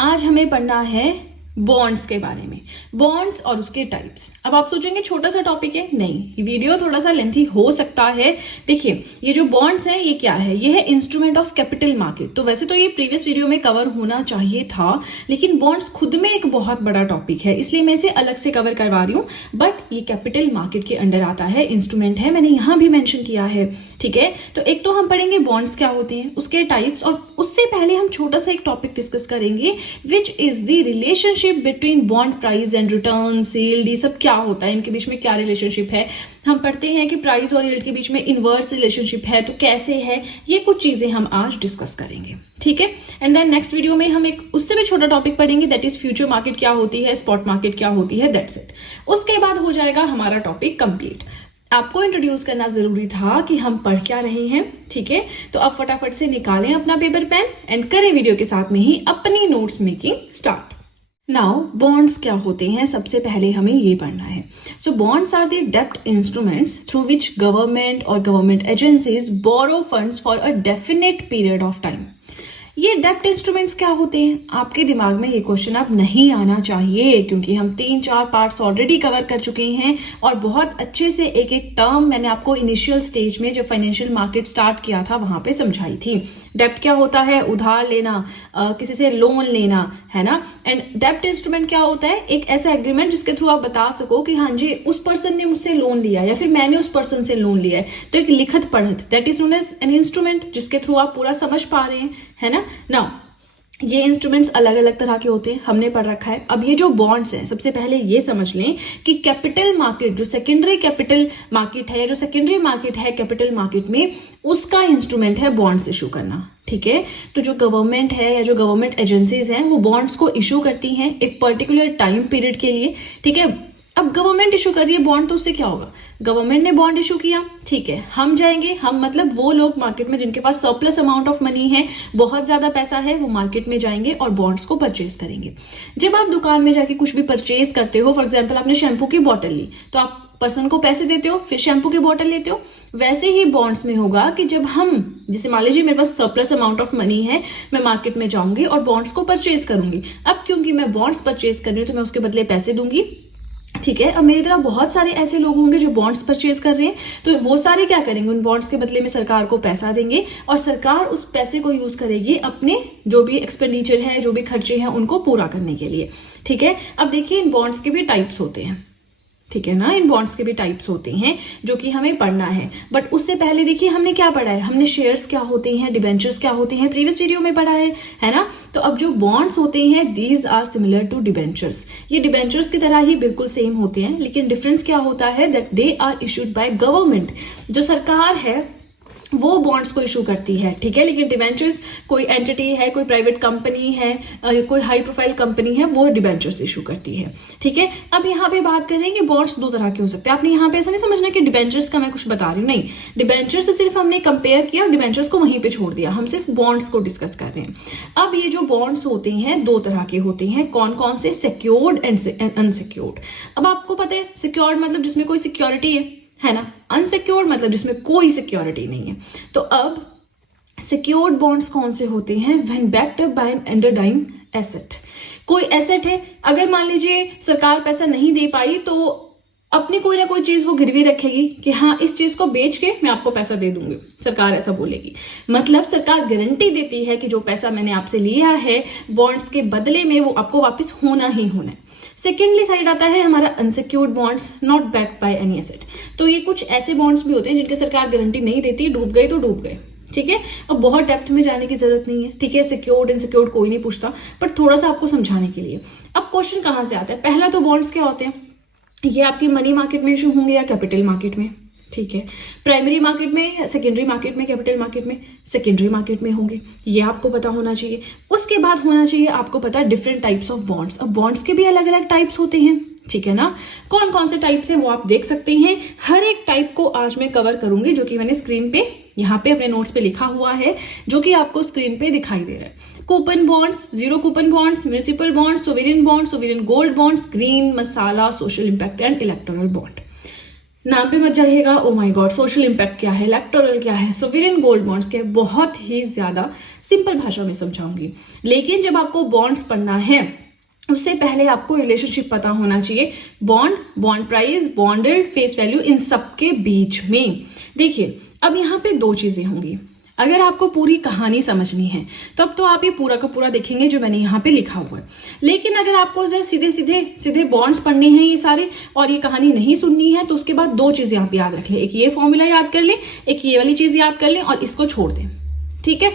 आज हमें पढ़ना है बॉन्ड्स के बारे में, बॉन्ड्स और उसके टाइप्स। अब आप सोचेंगे छोटा सा टॉपिक है, नहीं, ये वीडियो थोड़ा सा लेंथी हो सकता है। देखिए, ये जो बॉन्ड्स हैं ये क्या है? ये है इंस्ट्रूमेंट ऑफ कैपिटल मार्केट। तो वैसे तो ये प्रीवियस वीडियो में कवर होना चाहिए था, लेकिन बॉन्ड्स खुद में एक बहुत बड़ा टॉपिक है, इसलिए मैं इसे अलग से कवर करवा रही हूँ। बट ये कैपिटल मार्केट के अंडर आता है, इंस्ट्रूमेंट है, मैंने यहाँ भी मेंशन किया है, ठीक है। तो एक तो हम पढ़ेंगे बॉन्ड्स क्या होते हैं, उसके टाइप्स, और उससे पहले हम छोटा सा एक टॉपिक डिस्कस करेंगे, विच is the relationship between bond price and return, yield, ये सब क्या होता है, इनके बीच में क्या रिलेशनशिप है। हम पढ़ते हैं कि प्राइस और यील्ड के बीच में इनवर्स रिलेशनशिप है, तो कैसे है, ये कुछ चीजें हम आज डिस्कस करेंगे, ठीक है। एंड देन नेक्स्ट वीडियो में हम एक उससे भी छोटा टॉपिक पढ़ेंगे, दैट इज फ्यूचर मार्केट क्या होती है, स्पॉट मार्केट क्या होती है, दैट्स इट। उसके बाद हो जाएगा हमारा टॉपिक कंप्लीट। आपको इंट्रोड्यूस करना जरूरी था कि हम पढ़ क्या रहे हैं, ठीक है। तो अब फटाफट से निकालें अपना पेपर पेन एंड करें वीडियो के साथ में ही अपनी notes making start. Now bonds क्या होते हैं, सबसे पहले हमें ये पढ़ना है। सो बॉन्ड्स आर द डेब्ट इंस्ट्रूमेंट्स थ्रू विच गवर्नमेंट और government agencies borrow funds for a definite period of time. ये डेब्ट इंस्ट्रूमेंट्स क्या होते हैं? आपके दिमाग में ये क्वेश्चन अब नहीं आना चाहिए, क्योंकि हम 3-4 पार्ट्स ऑलरेडी कवर कर चुके हैं और बहुत अच्छे से एक एक टर्म मैंने आपको इनिशियल स्टेज में जब फाइनेंशियल मार्केट स्टार्ट किया था वहां पे समझाई थी। डेब्ट क्या होता है? उधार लेना, किसी से लोन लेना, है ना। एंड डेब्ट इंस्ट्रूमेंट क्या होता है? एक ऐसा एग्रीमेंट जिसके थ्रू आप बता सको कि हाँ जी उस पर्सन ने मुझसे लोन लिया या फिर मैंने उस पर्सन से लोन लिया है, तो एक लिखत पढ़त, that is known as an instrument, जिसके थ्रू आप पूरा समझ पा रहे हैं, है ना। नाउ ये इंस्ट्रूमेंट्स अलग अलग तरह के होते हैं, हमने पढ़ रखा है। अब ये जो बॉन्ड्स हैं, सबसे पहले ये समझ लें कि कैपिटल मार्केट, जो सेकेंडरी कैपिटल मार्केट है, जो सेकेंडरी मार्केट है कैपिटल मार्केट में, उसका इंस्ट्रूमेंट है बॉन्ड्स इशू करना, ठीक है। तो जो गवर्नमेंट है या जो गवर्नमेंट एजेंसीज हैं वो बॉन्ड्स को इशू करती हैं एक पर्टिकुलर टाइम पीरियड के लिए, ठीक है। अब गवर्नमेंट इशू कर रही है बॉन्ड, तो उससे क्या होगा, गवर्नमेंट ने बॉन्ड इशू किया, ठीक है, हम जाएंगे, हम मतलब वो लोग मार्केट में जिनके पास सरप्लस अमाउंट ऑफ मनी है, बहुत ज्यादा पैसा है, वो मार्केट में जाएंगे और बॉन्ड्स को परचेज करेंगे। जब आप दुकान में जाके कुछ भी परचेज करते हो, फॉर एग्जाम्पल आपने शैम्पू की बॉटल ली, तो आप पर्सन को पैसे देते हो, फिर शैम्पू की बॉटल लेते हो। वैसे ही बॉन्ड्स में होगा कि जब हम, जैसे मान लीजिए मेरे पास सरप्लस अमाउंट ऑफ मनी है, मैं मार्केट में जाऊंगी और बॉन्ड्स को परचेज करूंगी। अब क्योंकि मैं बॉन्ड्स परचेज कर रही हूँ तो मैं उसके बदले पैसे दूंगी, ठीक है। अब मेरी तरह बहुत सारे ऐसे लोग होंगे जो बॉन्ड्स परचेज कर रहे हैं, तो वो सारे क्या करेंगे, उन बॉन्ड्स के बदले में सरकार को पैसा देंगे और सरकार उस पैसे को यूज करेगी अपने जो भी एक्सपेंडिचर है, जो भी खर्चे हैं, उनको पूरा करने के लिए, ठीक है। अब देखिए इन बॉन्ड्स के भी टाइप्स होते हैं, ठीक है ना, इन बॉन्ड्स के भी टाइप्स होते हैं जो कि हमें पढ़ना है। बट उससे पहले देखिए हमने क्या पढ़ा है, हमने शेयर्स क्या होते हैं, डिबेंचर्स क्या होते हैं, प्रीवियस वीडियो में पढ़ा है ना। तो अब जो बॉन्ड्स होते हैं, these are similar to debentures, ये डिबेंचर्स की तरह ही बिल्कुल सेम होते हैं, लेकिन डिफरेंस क्या होता है, that they are issued by government. जो सरकार है वो बॉन्ड्स को इशू करती है, ठीक है, लेकिन डिबेंचर्स कोई एंटिटी है, कोई प्राइवेट कंपनी है, कोई हाई प्रोफाइल कंपनी है, वो डिबेंचर्स इशू करती है, ठीक है। अब यहाँ पे बात करें कि बॉन्ड्स दो तरह के हो सकते हैं। आपने यहाँ पे ऐसा नहीं समझना कि डिबेंचर्स का मैं कुछ बता रही हूँ, नहीं, डिबेंचर्स से सिर्फ हमने कंपेयर किया और डिबेंचर्स को वहीं पे छोड़ दिया, हम सिर्फ बॉन्ड्स को डिस्कस कर रहे हैं। अब ये जो बॉन्ड्स होते हैं दो तरह के होते हैं, कौन कौन से, सिक्योर्ड एंड अनसिक्योर्ड। अब आपको पता है सिक्योर्ड मतलब जिसमें कोई सिक्योरिटी है ना, अनसिक्योर्ड मतलब जिसमें कोई सिक्योरिटी नहीं है। तो अब सिक्योर्ड बॉन्ड्स कौन से होते हैं, when backed up by N underlying asset. कोई एसेट है, अगर मान लीजिए सरकार पैसा नहीं दे पाई तो अपनी कोई ना कोई चीज वो गिरवी रखेगी कि हाँ इस चीज को बेच के मैं आपको पैसा दे दूंगी, सरकार ऐसा बोलेगी। मतलब सरकार गारंटी देती है कि जो पैसा मैंने आपसे लिया है बॉन्ड्स के बदले में वो आपको वापस होना ही होना है। सेकेंडली साइड आता है हमारा unsecured bonds, not backed by any asset. तो ये कुछ ऐसे बॉन्ड्स भी होते हैं जिनके सरकार गारंटी नहीं देती, डूब गए तो डूब गए, ठीक है। अब बहुत डेप्थ में जाने की जरूरत नहीं है, ठीक है, सिक्योर्ड इनसिक्योर्ड कोई नहीं पूछता, पर थोड़ा सा आपको समझाने के लिए। अब क्वेश्चन कहां से आता है, पहला तो बॉन्ड्स क्या होते हैं, ये आपके मनी मार्केट में इशू होंगे या कैपिटल मार्केट में, ठीक है, प्राइमरी मार्केट में, सेकेंडरी मार्केट में, कैपिटल मार्केट में, सेकेंडरी मार्केट में होंगे, ये आपको पता होना चाहिए। उसके बाद होना चाहिए आपको पता है डिफरेंट टाइप्स ऑफ बॉन्ड्स। अब बॉन्ड्स के भी अलग अलग टाइप्स होते हैं, ठीक है ना, कौन कौन से टाइप्स हैं वो आप देख सकते हैं। हर एक टाइप को आज मैं कवर करूंगी, जो कि मैंने स्क्रीन पे यहाँ पे अपने नोट्स पे लिखा हुआ है, जो कि आपको स्क्रीन पे दिखाई दे रहा है। Coupon bonds, zero coupon bonds, municipal bonds, sovereign gold bonds, green, masala, social impact and electoral bond. नाम पे मत जाइएगा, oh my God social impact क्या है, इलेक्टोरल क्या है, सोवरेन गोल्ड बॉन्ड्स क्या है, बहुत ही ज्यादा सिंपल भाषा में समझाऊंगी। लेकिन जब आपको बॉन्ड्स पढ़ना है उससे पहले आपको रिलेशनशिप पता होना चाहिए, bond price, bond yield, face value, इन सब के बीच में। देखिए अब यहाँ पे दो चीजें होंगी, अगर आपको पूरी कहानी समझनी है तो अब तो आप ये पूरा का पूरा देखेंगे जो मैंने यहाँ पे लिखा हुआ है। लेकिन अगर आपको सीधे बॉन्ड्स पढ़ने हैं ये सारे और ये कहानी नहीं सुननी है, तो उसके बाद दो चीजें आप याद रख लें, एक ये फॉर्मूला याद कर लें, एक ये वाली चीज याद कर लें और इसको छोड़ दें, ठीक है।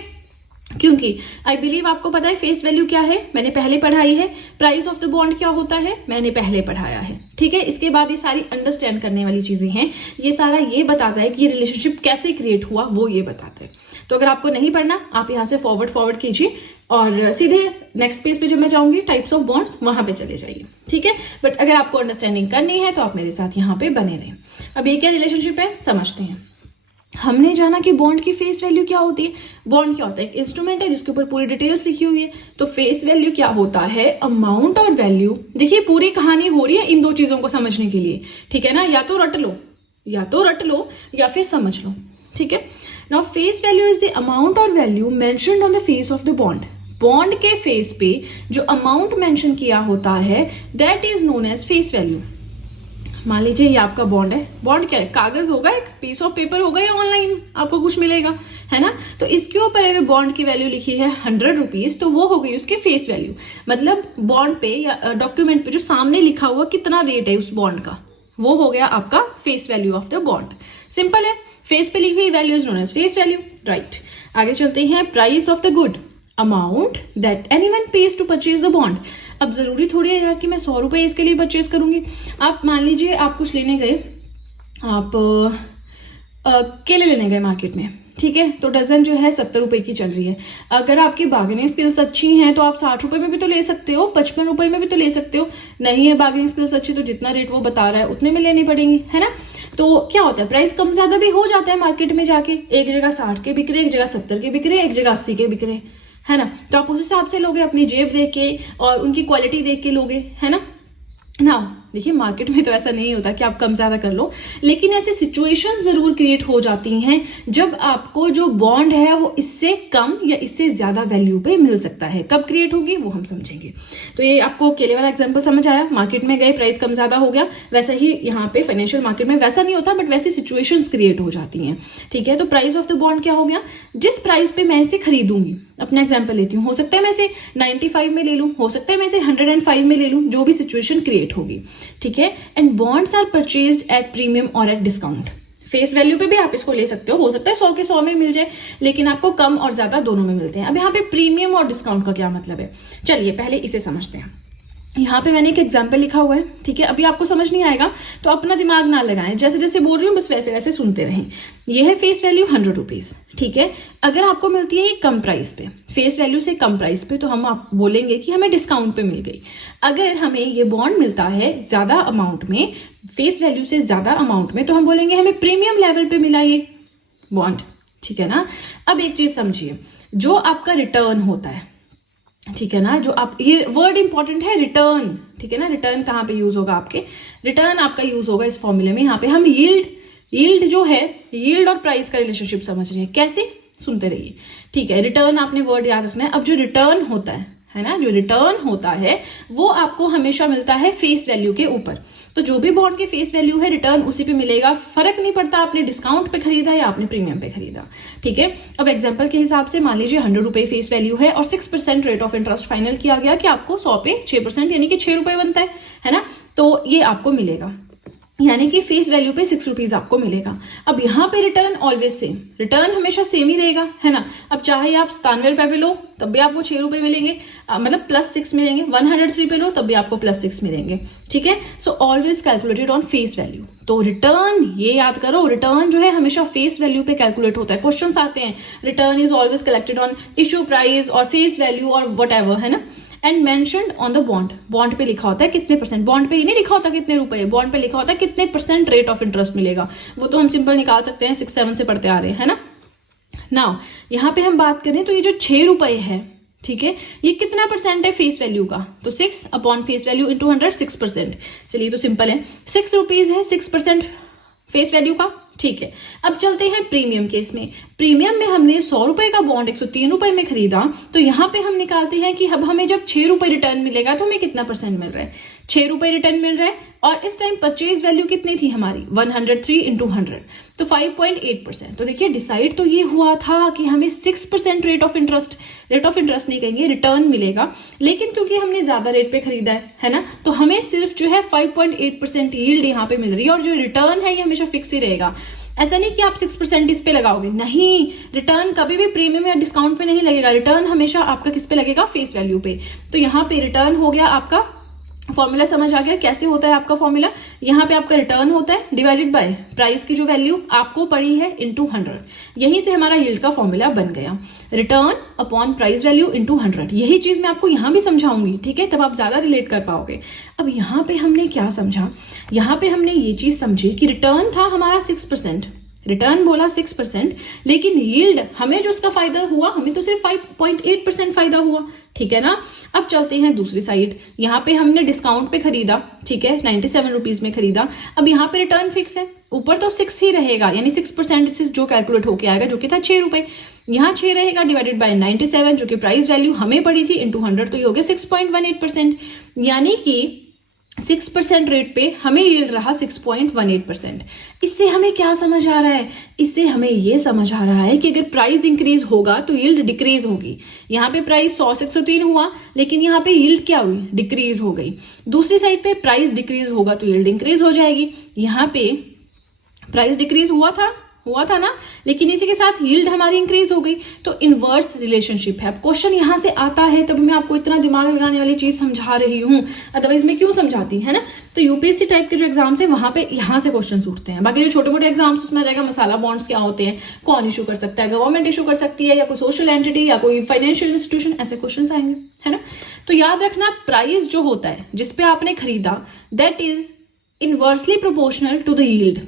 क्योंकि आई बिलीव आपको पता है फेस वैल्यू क्या है, मैंने पहले पढ़ाई है, प्राइस ऑफ द बॉन्ड क्या होता है, मैंने पहले पढ़ाया है, ठीक है। इसके बाद ये सारी अंडरस्टैंड करने वाली चीजें हैं, ये सारा ये बताता है कि ये रिलेशनशिप कैसे क्रिएट हुआ, वो ये बताता है। तो अगर आपको नहीं पढ़ना आप यहाँ से फॉरवर्ड कीजिए और सीधे नेक्स्ट पेज पे जब मैं जाऊंगी टाइप्स ऑफ बॉन्ड्स वहां पे चले जाइए, ठीक है। बट अगर आपको अंडरस्टैंडिंग करनी है तो आप मेरे साथ यहाँ पे बने रहें। अब ये क्या रिलेशनशिप है समझते हैं। हमने जाना कि बॉन्ड की फेस वैल्यू क्या होती है, बॉन्ड क्या होता है, एक इंस्ट्रूमेंट है जिसके ऊपर पूरी डिटेल्स लिखी हुई है। तो फेस वैल्यू क्या होता है, अमाउंट और वैल्यू। देखिए पूरी कहानी हो रही है इन दो चीजों को समझने के लिए, ठीक है ना, या तो रट लो या फिर समझ लो, ठीक है। Now face value is the amount or value mentioned on the face of the bond. Bond के फेस पे जो अमाउंट मेंशन किया होता है that is known as face value. मान लीजिए ये आपका बॉन्ड है, बॉन्ड क्या है, कागज होगा, एक पीस ऑफ पेपर होगा या ऑनलाइन आपको कुछ मिलेगा, है ना। तो इसके ऊपर अगर बॉन्ड की वैल्यू लिखी है 100 रुपीज तो वो हो गई उसकी फेस वैल्यू। मतलब बॉन्ड पे या डॉक्यूमेंट पे जो सामने लिखा हुआ कितना रेट है उस बॉन्ड का, वो हो गया आपका face value of the bond. Simple है, फेस पे लिखी हुई value is known as face value, right. आगे चलते हैं, price of the good, amount that anyone pays to purchase the bond. अब जरूरी थोड़ी है यार कि मैं 100 रुपए इसके लिए परचेज करूंगी। आप मान लीजिए आप कुछ लेने गए, आप केले लेने गए मार्केट में, ठीक है, तो डजन जो है 70 रुपए की चल रही है। अगर आपकी बार्गेनिंग स्किल्स अच्छी हैं तो आप 60 रुपए में भी तो ले सकते हो, 55 रुपए में भी तो ले सकते हो। नहीं है बार्गेनिंग स्किल्स अच्छी तो जितना रेट वो बता रहा है उतने में लेनी पड़ेगी, है ना। तो क्या होता है, प्राइस कम ज्यादा भी हो जाता है मार्केट में जाके, एक जगह 60 के बिक रहे, एक जगह 70 के बिक रहे, एक जगह 80 के बिक रहे, है ना। तो आप उस हिसाब से लोगे, अपनी जेब देख के और उनकी क्वालिटी देख के लोगे, है ना। देखिए मार्केट में तो ऐसा नहीं होता कि आप कम ज्यादा कर लो, लेकिन ऐसी सिचुएशन जरूर क्रिएट हो जाती हैं जब आपको जो बॉन्ड है वो इससे कम या इससे ज्यादा वैल्यू पे मिल सकता है। कब क्रिएट होगी वो हम समझेंगे। तो ये आपको केले वाला एग्जांपल समझ आया, मार्केट में गए, प्राइस कम ज्यादा हो गया। वैसा ही यहाँ पे फाइनेंशियल मार्केट में वैसा नहीं होता, बट वैसी सिचुएशंस क्रिएट हो जाती हैं, ठीक है। तो प्राइस ऑफ द बॉन्ड क्या हो गया, जिस प्राइस पे मैं इसे खरीदूंगी, अपना एग्जाम्पल लेती हूँ, हो सकता है मैं इसे 95 में ले लूँ, हो सकता है मैं इसे 105 में ले लूँ, जो भी सिचुएशन क्रिएट होगी, ठीक है। And bonds are purchased at premium और एट डिस्काउंट। फेस वैल्यू पे भी आप इसको ले सकते हो सकता है 100 के 100 में मिल जाए, लेकिन आपको कम और ज्यादा दोनों में मिलते हैं। अब यहाँ पे प्रीमियम और डिस्काउंट का क्या मतलब है, चलिए पहले इसे समझते हैं। यहाँ पे मैंने एक एग्जाम्पल लिखा हुआ है, ठीक है। अभी आपको समझ नहीं आएगा तो अपना दिमाग ना लगाएं, जैसे जैसे बोल रही हूँ बस वैसे वैसे सुनते रहें। ये है फेस वैल्यू 100 रुपीज, ठीक है। अगर आपको मिलती है ये कम प्राइस पे, फेस वैल्यू से कम प्राइस पे, तो हम आप बोलेंगे कि हमें डिस्काउंट पे मिल गई। अगर हमें ये बॉन्ड मिलता है ज्यादा अमाउंट में, फेस वैल्यू से ज्यादा अमाउंट में, तो हम बोलेंगे हमें प्रीमियम लेवल पे मिला ये बॉन्ड, ठीक है ना। अब एक चीज समझिए, जो आपका रिटर्न होता है, ठीक है ना, जो आप, ये वर्ड इंपॉर्टेंट है रिटर्न, ठीक है ना। रिटर्न कहाँ पे यूज होगा आपके, रिटर्न आपका यूज होगा इस फॉर्मूले में। यहाँ पे हम यील्ड जो है, यील्ड और प्राइस का रिलेशनशिप समझ रहे हैं, कैसे, सुनते रहिए, ठीक है। रिटर्न आपने वर्ड याद रखना है। अब जो रिटर्न होता है ना, जो रिटर्न होता है वो आपको हमेशा मिलता है फेस वैल्यू के ऊपर। तो जो भी बॉन्ड के फेस वैल्यू है, रिटर्न उसी पे मिलेगा, फर्क नहीं पड़ता आपने डिस्काउंट पे खरीदा या आपने प्रीमियम पे खरीदा, ठीक है। अब एग्जांपल के हिसाब से मान लीजिए 100 रुपए फेस वैल्यू है और 6% रेट ऑफ इंटरेस्ट फाइनल किया गया कि आपको 100 पे 6% यानी कि 6 रुपए बनता है ना। तो ये आपको मिलेगा, यानी कि फेस वैल्यू पे 6 रुपीज आपको मिलेगा। अब यहाँ पे रिटर्न ऑलवेज सेम, रिटर्न हमेशा सेम ही रहेगा, है ना। अब चाहे आप 97 रुपए पे लो तब भी आपको 6 रुपए मिलेंगे, मतलब +6 मिलेंगे। 103 पे लो तब भी आपको +6 मिलेंगे, ठीक है। So always calculated on face value. तो रिटर्न, ये याद करो, रिटर्न जो है हमेशा फेस वैल्यू पे कैलकुलेट होता है। क्वेश्चंस आते हैं, return is always collected on issue price और फेस वैल्यू और वट एवर, है ना। And mentioned on the bond, bond पे लिखा होता है कितने %, बॉन्ड पे ही नहीं लिखा होता कितने रुपए, बॉन्ड पे लिखा होता है कितने % रेट ऑफ इंटरेस्ट मिलेगा। वो तो हम सिंपल निकाल सकते हैं, 6-7 से पढ़ते आ रहे हैं, है ना। नाउ यहाँ पे हम बात करें तो ये जो 6 रुपए है, ठीक है, ये कितना % है फेस वैल्यू का, तो 6 अपॉन फेस वैल्यू इंटू 100, 6%। चलिए तो सिंपल है, 6 रुपीज है, 6% फेस वैल्यू का, ठीक है। अब चलते हैं प्रीमियम केस में। प्रीमियम में हमने 100 रुपए का बॉन्ड 103 रुपए में खरीदा, तो यहाँ पे हम निकालते हैं कि अब हमें जब 6 रुपए रिटर्न मिलेगा तो हमें कितना % मिल रहा है, 6 रुपए रिटर्न मिल रहा है। और इस टाइम परचेज वैल्यू कितनी थी हमारी, 103 इंटू 100, तो 5.8%। तो देखिए डिसाइड तो ये हुआ था कि हमें 6% रेट ऑफ इंटरेस्ट नहीं कहेंगे, रिटर्न मिलेगा, लेकिन क्योंकि हमने ज्यादा रेट पे खरीदा है ना, तो हमें सिर्फ जो है 5.8% यील्ड यहाँ पे मिल रही है। और जो रिटर्न है ये हमेशा फिक्स ही रहेगा, ऐसा नहीं कि आप 6% इस पे लगाओगे, नहीं, रिटर्न कभी भी प्रीमियम या डिस्काउंट पे नहीं लगेगा, रिटर्न हमेशा आपका किस पे लगेगा, फेस वैल्यू पे। तो यहाँ पे रिटर्न हो गया आपका, फॉर्मूला समझ आ गया कैसे होता है आपका फॉर्मूला। यहाँ पे आपका रिटर्न होता है डिवाइडेड बाय प्राइस की जो वैल्यू आपको पड़ी है इंटू 100, यहीं से हमारा यील्ड का फॉर्मूला बन गया, return upon price value into 100। यही चीज मैं आपको यहाँ भी समझाऊंगी, ठीक है, तब आप ज्यादा रिलेट कर पाओगे। अब यहाँ पे हमने क्या समझा, यहाँ पे हमने ये चीज समझी कि रिटर्न था हमारा 6%, रिटर्न बोला 6%, लेकिन यील्ड हमें जो उसका फायदा हुआ, हमें तो सिर्फ 5.8% फायदा हुआ, ठीक है ना। अब चलते हैं दूसरी साइड, यहाँ पे हमने डिस्काउंट पे खरीदा, ठीक है, 97 रुपीज में खरीदा। अब यहाँ पे रिटर्न फिक्स है, ऊपर तो 6 ही रहेगा, यानी 6% जो कैलकुलेट होके आएगा, जो कि था 6 रुपए, यहाँ 6 रहेगा डिवाइडेड बाय 97 जो कि प्राइस वैल्यू हमें पड़ी थी इंटू 100, तो ये हो गया 6.18%, यानी कि 6% रेट पे हमें यील्ड रहा 6.18%। इससे हमें क्या समझ आ रहा है, इससे हमें ये समझ आ रहा है कि अगर प्राइस इंक्रीज होगा तो यील्ड डिक्रीज होगी। यहाँ पे प्राइस 100 से 103 हुआ, लेकिन यहाँ पे यील्ड क्या हुई, डिक्रीज हो गई। दूसरी साइड पे प्राइस डिक्रीज होगा तो यील्ड इंक्रीज हो जाएगी। यहाँ पे प्राइस डिक्रीज हुआ था, हुआ था ना, लेकिन इसी के साथ यील्ड हमारी इंक्रीज हो गई, तो इनवर्स रिलेशनशिप है। अब क्वेश्चन यहां से आता है तभी मैं आपको इतना दिमाग लगाने वाली चीज समझा रही हूं, अदरवाइज मैं क्यों समझाती, है ना। तो यूपीएससी टाइप के जो एग्जाम्स है वहां पे यहां से क्वेश्चन उठते हैं। बाकी जो छोटे मोटे एग्जाम्स उसमें आ जाएगा मसाला बॉन्ड्स क्या होते हैं, कौन इशू कर सकता है, गवर्नमेंट इशू कर सकती है या कोई सोशल एंटिटी या कोई फाइनेंशियल इंस्टीट्यूशन, ऐसे क्वेश्चन आएंगे, है ना। तो याद रखना प्राइस जो होता है जिसपे आपने खरीदा that is inversely proportional to the yield.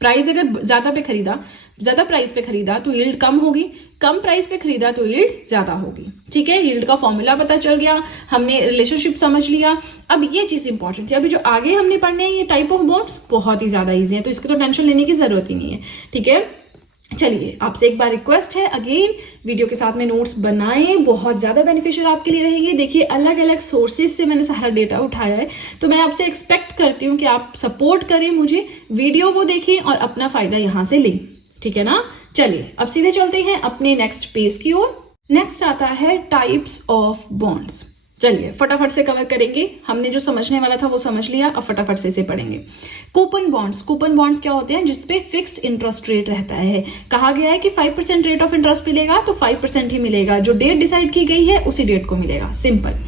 Price अगर ज्यादा प्राइस पे खरीदा तो यील्ड कम होगी, कम प्राइस पे खरीदा तो यील्ड ज्यादा होगी। ठीक है, यील्ड का फॉर्मूला पता चल गया, हमने रिलेशनशिप समझ लिया। अब ये चीज इंपॉर्टेंट है, अभी जो आगे हमने पढ़ने हैं ये टाइप ऑफ बॉन्ड्स बहुत ही ज्यादा इजी है, तो इसकी तो टेंशन लेने की जरूरत ही नहीं है। ठीक है, चलिए आपसे एक बार रिक्वेस्ट है, अगेन वीडियो के साथ में नोट्स बनाएं, बहुत ज्यादा बेनिफिशियल आपके लिए रहेंगे। देखिए अलग अलग सोर्सेज से मैंने सारा डेटा उठाया है, तो मैं आपसे एक्सपेक्ट करती हूँ कि आप सपोर्ट करें मुझे, वीडियो को देखें और अपना फायदा यहां से लें। ठीक है ना। चलिए अब सीधे चलते हैं अपने नेक्स्ट पेज की ओर। नेक्स्ट आता है टाइप्स ऑफ बॉन्ड्स। चलिए फटाफट से कवर करेंगे, हमने जो समझने वाला था वो समझ लिया, अब फटाफट से इसे पढ़ेंगे। कूपन बॉन्ड्स, कूपन बॉन्ड्स क्या होते हैं, जिसपे फिक्स्ड इंटरेस्ट रेट रहता है। कहा गया है कि 5% रेट ऑफ इंटरेस्ट मिलेगा तो 5% ही मिलेगा, जो डेट डिसाइड की गई है उसी डेट को मिलेगा, सिंपल।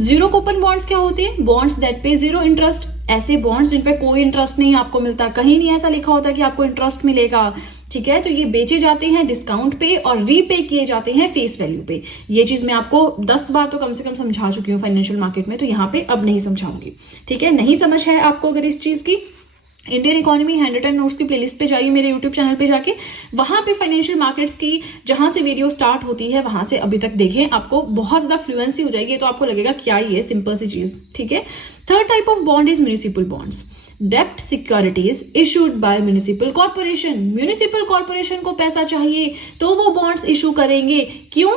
जीरो कूपन बॉन्ड्स क्या होते हैं, बॉन्ड्स दैट पे जीरो इंटरेस्ट, ऐसे बॉन्ड्स जिन पे कोई इंटरेस्ट नहीं आपको मिलता, कहीं नहीं ऐसा लिखा होता कि आपको इंटरेस्ट मिलेगा। ठीक है, तो ये बेचे जाते हैं डिस्काउंट पे और रीपे किए जाते हैं फेस वैल्यू पे। ये चीज मैं आपको 10 बार तो कम से कम समझा चुकी हूँ फाइनेंशियल मार्केट में, तो यहाँ पे अब नहीं समझाऊंगी। ठीक है, नहीं समझ है आपको अगर इस चीज की, इंडियन इकोनॉमी हैंडरिटन नोट्स की प्लेलिस्ट पे जाइए, मेरे यूट्यूब चैनल पे जाके, वहां पे फाइनेंशियल मार्केट्स की जहां से वीडियो स्टार्ट होती है वहां से अभी तक देखें, आपको बहुत ज्यादा फ्लुएंसी हो जाएगी, तो आपको लगेगा क्या ही है, सिंपल सी चीज। ठीक है, third type of bond is municipal bonds, डेप्ट securities issued by municipal corporation. Municipal corporation को पैसा चाहिए तो वो बॉन्ड्स इशू करेंगे, क्यों,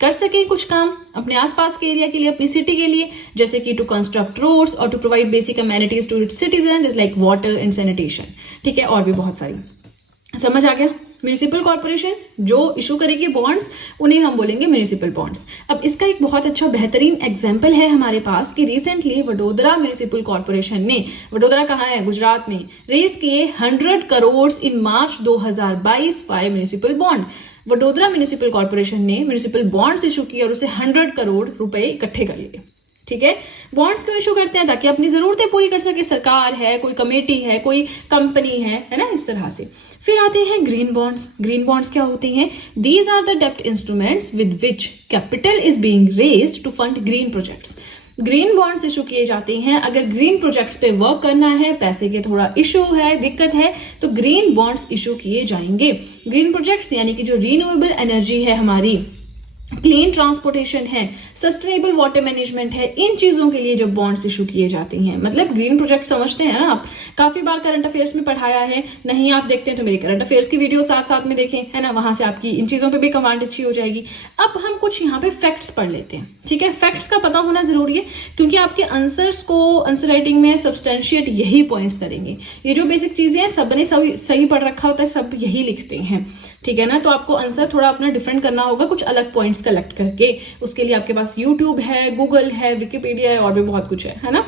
कर सके कुछ काम अपने आसपास के एरिया के लिए, अपनी सिटी के लिए, जैसे कि टू कंस्ट्रक्ट रोड्स और to provide basic amenities to its citizen like water and sanitation. ठीक है, और भी बहुत सारी। समझ आ गया। म्युनिसिपल कॉर्पोरेशन जो इशू करेगी बॉन्ड्स उन्हें हम बोलेंगे म्युनिसिपल बॉन्ड्स। अब इसका एक बहुत अच्छा बेहतरीन एग्जांपल है हमारे पास कि रिसेंटली वडोदरा म्युनिसिपल कॉर्पोरेशन ने, वडोदरा कहाँ है, गुजरात में, रेज किए 100 करोड़ इन मार्च 2022 five municipal bond. Vadodara municipal corporation ने म्युनिसिपल बॉन्ड्स इशू किए और उसे 100 करोड़ रुपए इकट्ठे कर लिए। ठीक है, बॉन्ड्स क्यों इशू करते हैं, ताकि अपनी जरूरतें पूरी कर सके, सरकार है, कोई कमेटी है, कोई कंपनी है ना, इस तरह से। फिर आते हैं ग्रीन बॉन्ड्स। ग्रीन बॉन्ड्स क्या होती हैं, दीज आर द डेब्ट instruments with which capital is being raised to fund green projects. Green bonds issue किए जाते हैं अगर ग्रीन प्रोजेक्ट्स पे वर्क करना है, पैसे के थोड़ा इशू है, दिक्कत है, तो ग्रीन बॉन्ड्स इशू किए जाएंगे। ग्रीन प्रोजेक्ट्स यानी कि जो रिन्यूएबल एनर्जी है हमारी, क्लीन ट्रांसपोर्टेशन है, सस्टेनेबल वाटर मैनेजमेंट है, इन चीजों के लिए जब बॉन्ड्स इशू किए जाते हैं, मतलब ग्रीन प्रोजेक्ट समझते हैं ना आप, काफी बार करंट अफेयर्स में पढ़ाया है, नहीं आप देखते हैं तो मेरी करंट अफेयर्स की वीडियो साथ साथ में देखें, है ना, वहां से आपकी इन चीजों पे भी कमांड अच्छी हो जाएगी। अब हम कुछ यहाँ पे फैक्ट्स पढ़ लेते हैं। ठीक है, फैक्ट्स का पता होना जरूरी है, क्योंकि आपके आंसर्स को आंसर राइटिंग में सब्सटेंशिएट यही पॉइंट्स करेंगे। ये जो बेसिक चीजें हैं सबने सही पढ़ रखा होता है, सब यही लिखते हैं। ठीक है ना, तो आपको आंसर थोड़ा अपना डिफरेंट करना होगा, कुछ अलग पॉइंट्स कलेक्ट करके। उसके लिए आपके पास यूट्यूब है, गूगल है, विकिपीडिया है और भी बहुत कुछ है ना।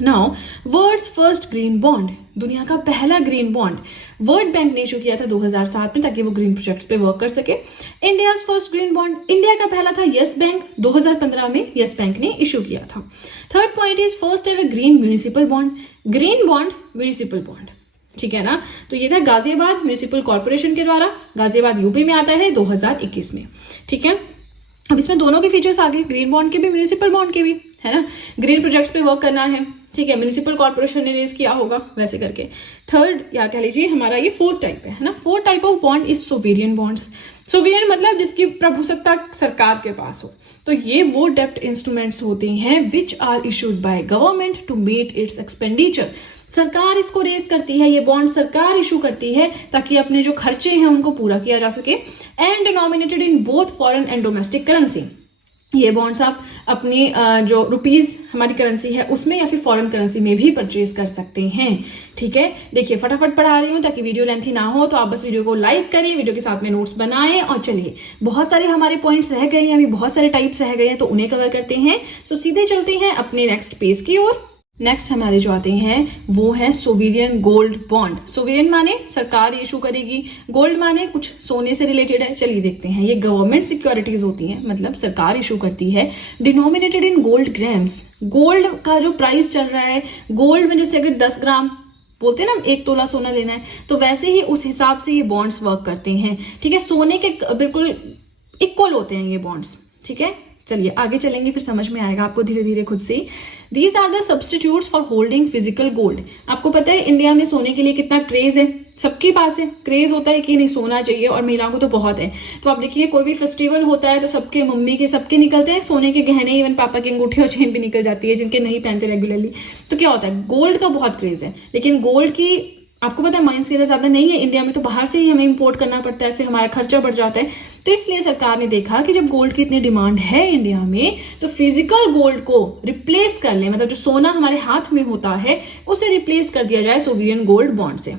Now world's first green bond, दुनिया का पहला ग्रीन बॉन्ड वर्ल्ड बैंक ने इशू किया था 2007 में, ताकि वो ग्रीन प्रोजेक्ट्स पे वर्क कर सके। India first green bond, India का पहला था यस बैंक, 2015 में यस बैंक ने इशू किया था। Third point is first ever green municipal bond, green bond municipal bond. ठीक है ना, तो ये था गाजियाबाद म्युनिसिपल कॉर्पोरेशन के द्वारा, गाजियाबाद यूपी में आता है 2021 में। ठीक है, अब इसमें दोनों के फीचर्स आ गए, ग्रीन बॉन्ड के भी म्युनिसिपल बॉन्ड के भी, है ना। ग्रीन प्रोजेक्ट्स पे वर्क करना है, ठीक है, म्युनिसिपल कॉर्पोरेशन ने रेज किया होगा वैसे करके। थर्ड या कह लीजिए हमारा ये फोर्थ टाइप है ना। Fourth type of bond is sovereign bonds. Sovereign मतलब जिसकी प्रभुसत्ता सरकार के पास हो, तो ये वो डेब्ट इंस्ट्रूमेंट्स होते हैं which are issued by government to meet its expenditure. सरकार इसको रेज करती है, ये बॉन्ड सरकार इशू करती है ताकि अपने जो खर्चे हैं उनको पूरा किया जा सके। And denominated in both foreign and domestic currency, ये बॉन्ड्स आप अपनी जो रुपीज हमारी करेंसी है उसमें या फिर फॉरेन करेंसी में भी परचेज कर सकते हैं। ठीक है, देखिए फटाफट पढ़ा रही हूँ ताकि वीडियो लेंथी ना हो, तो आप बस वीडियो को लाइक करिए, वीडियो के साथ में नोट्स बनाएं। और चलिए बहुत सारे हमारे पॉइंट्स रह गए हैं, अभी बहुत सारे टाइप्स रह गए हैं, तो उन्हें कवर करते हैं। सो सीधे चलते हैं अपने नेक्स्ट पेज की ओर। नेक्स्ट हमारे जो आते हैं वो है सोवेरियन गोल्ड बॉन्ड। सोवेरियन माने सरकार इशू करेगी, गोल्ड माने कुछ सोने से रिलेटेड है। चलिए देखते हैं, ये गवर्नमेंट सिक्योरिटीज होती हैं, मतलब सरकार इशू करती है, denominated in gold grams. Gold का जो प्राइस चल रहा है, गोल्ड में जैसे अगर 10 ग्राम बोलते हैं ना 1 तोला सोना लेना है, तो वैसे ही उस हिसाब से ये बॉन्ड्स वर्क करते हैं। ठीक है, सोने के बिल्कुल इक्वल होते हैं ये बॉन्ड्स। ठीक है, चलिए आगे चलेंगे, फिर समझ में आएगा आपको धीरे धीरे खुद से। These are the substitutes for holding physical gold. आपको पता है इंडिया में सोने के लिए कितना क्रेज है, सबके पास है, क्रेज होता है कि नहीं सोना चाहिए, और महिलाओं को तो बहुत है। तो आप देखिए कोई भी फेस्टिवल होता है तो सबके मम्मी के सबके निकलते हैं सोने के गहने, इवन पापा की अंगूठी और चेन भी निकल जाती है जिनके नहीं पहनते रेगुलरली। तो क्या होता है, गोल्ड का बहुत क्रेज है, लेकिन गोल्ड की आपको पता है माइंस की ज्यादा नहीं है इंडिया में, तो बाहर से ही हमें इंपोर्ट करना पड़ता है, फिर हमारा खर्चा बढ़ जाता है। तो इसलिए सरकार ने देखा कि जब गोल्ड की इतनी डिमांड है इंडिया में, तो फिजिकल गोल्ड को रिप्लेस कर ले, मतलब जो सोना हमारे हाथ में होता है उसे रिप्लेस कर दिया जाए सोवेरियन गोल्ड बॉन्ड से।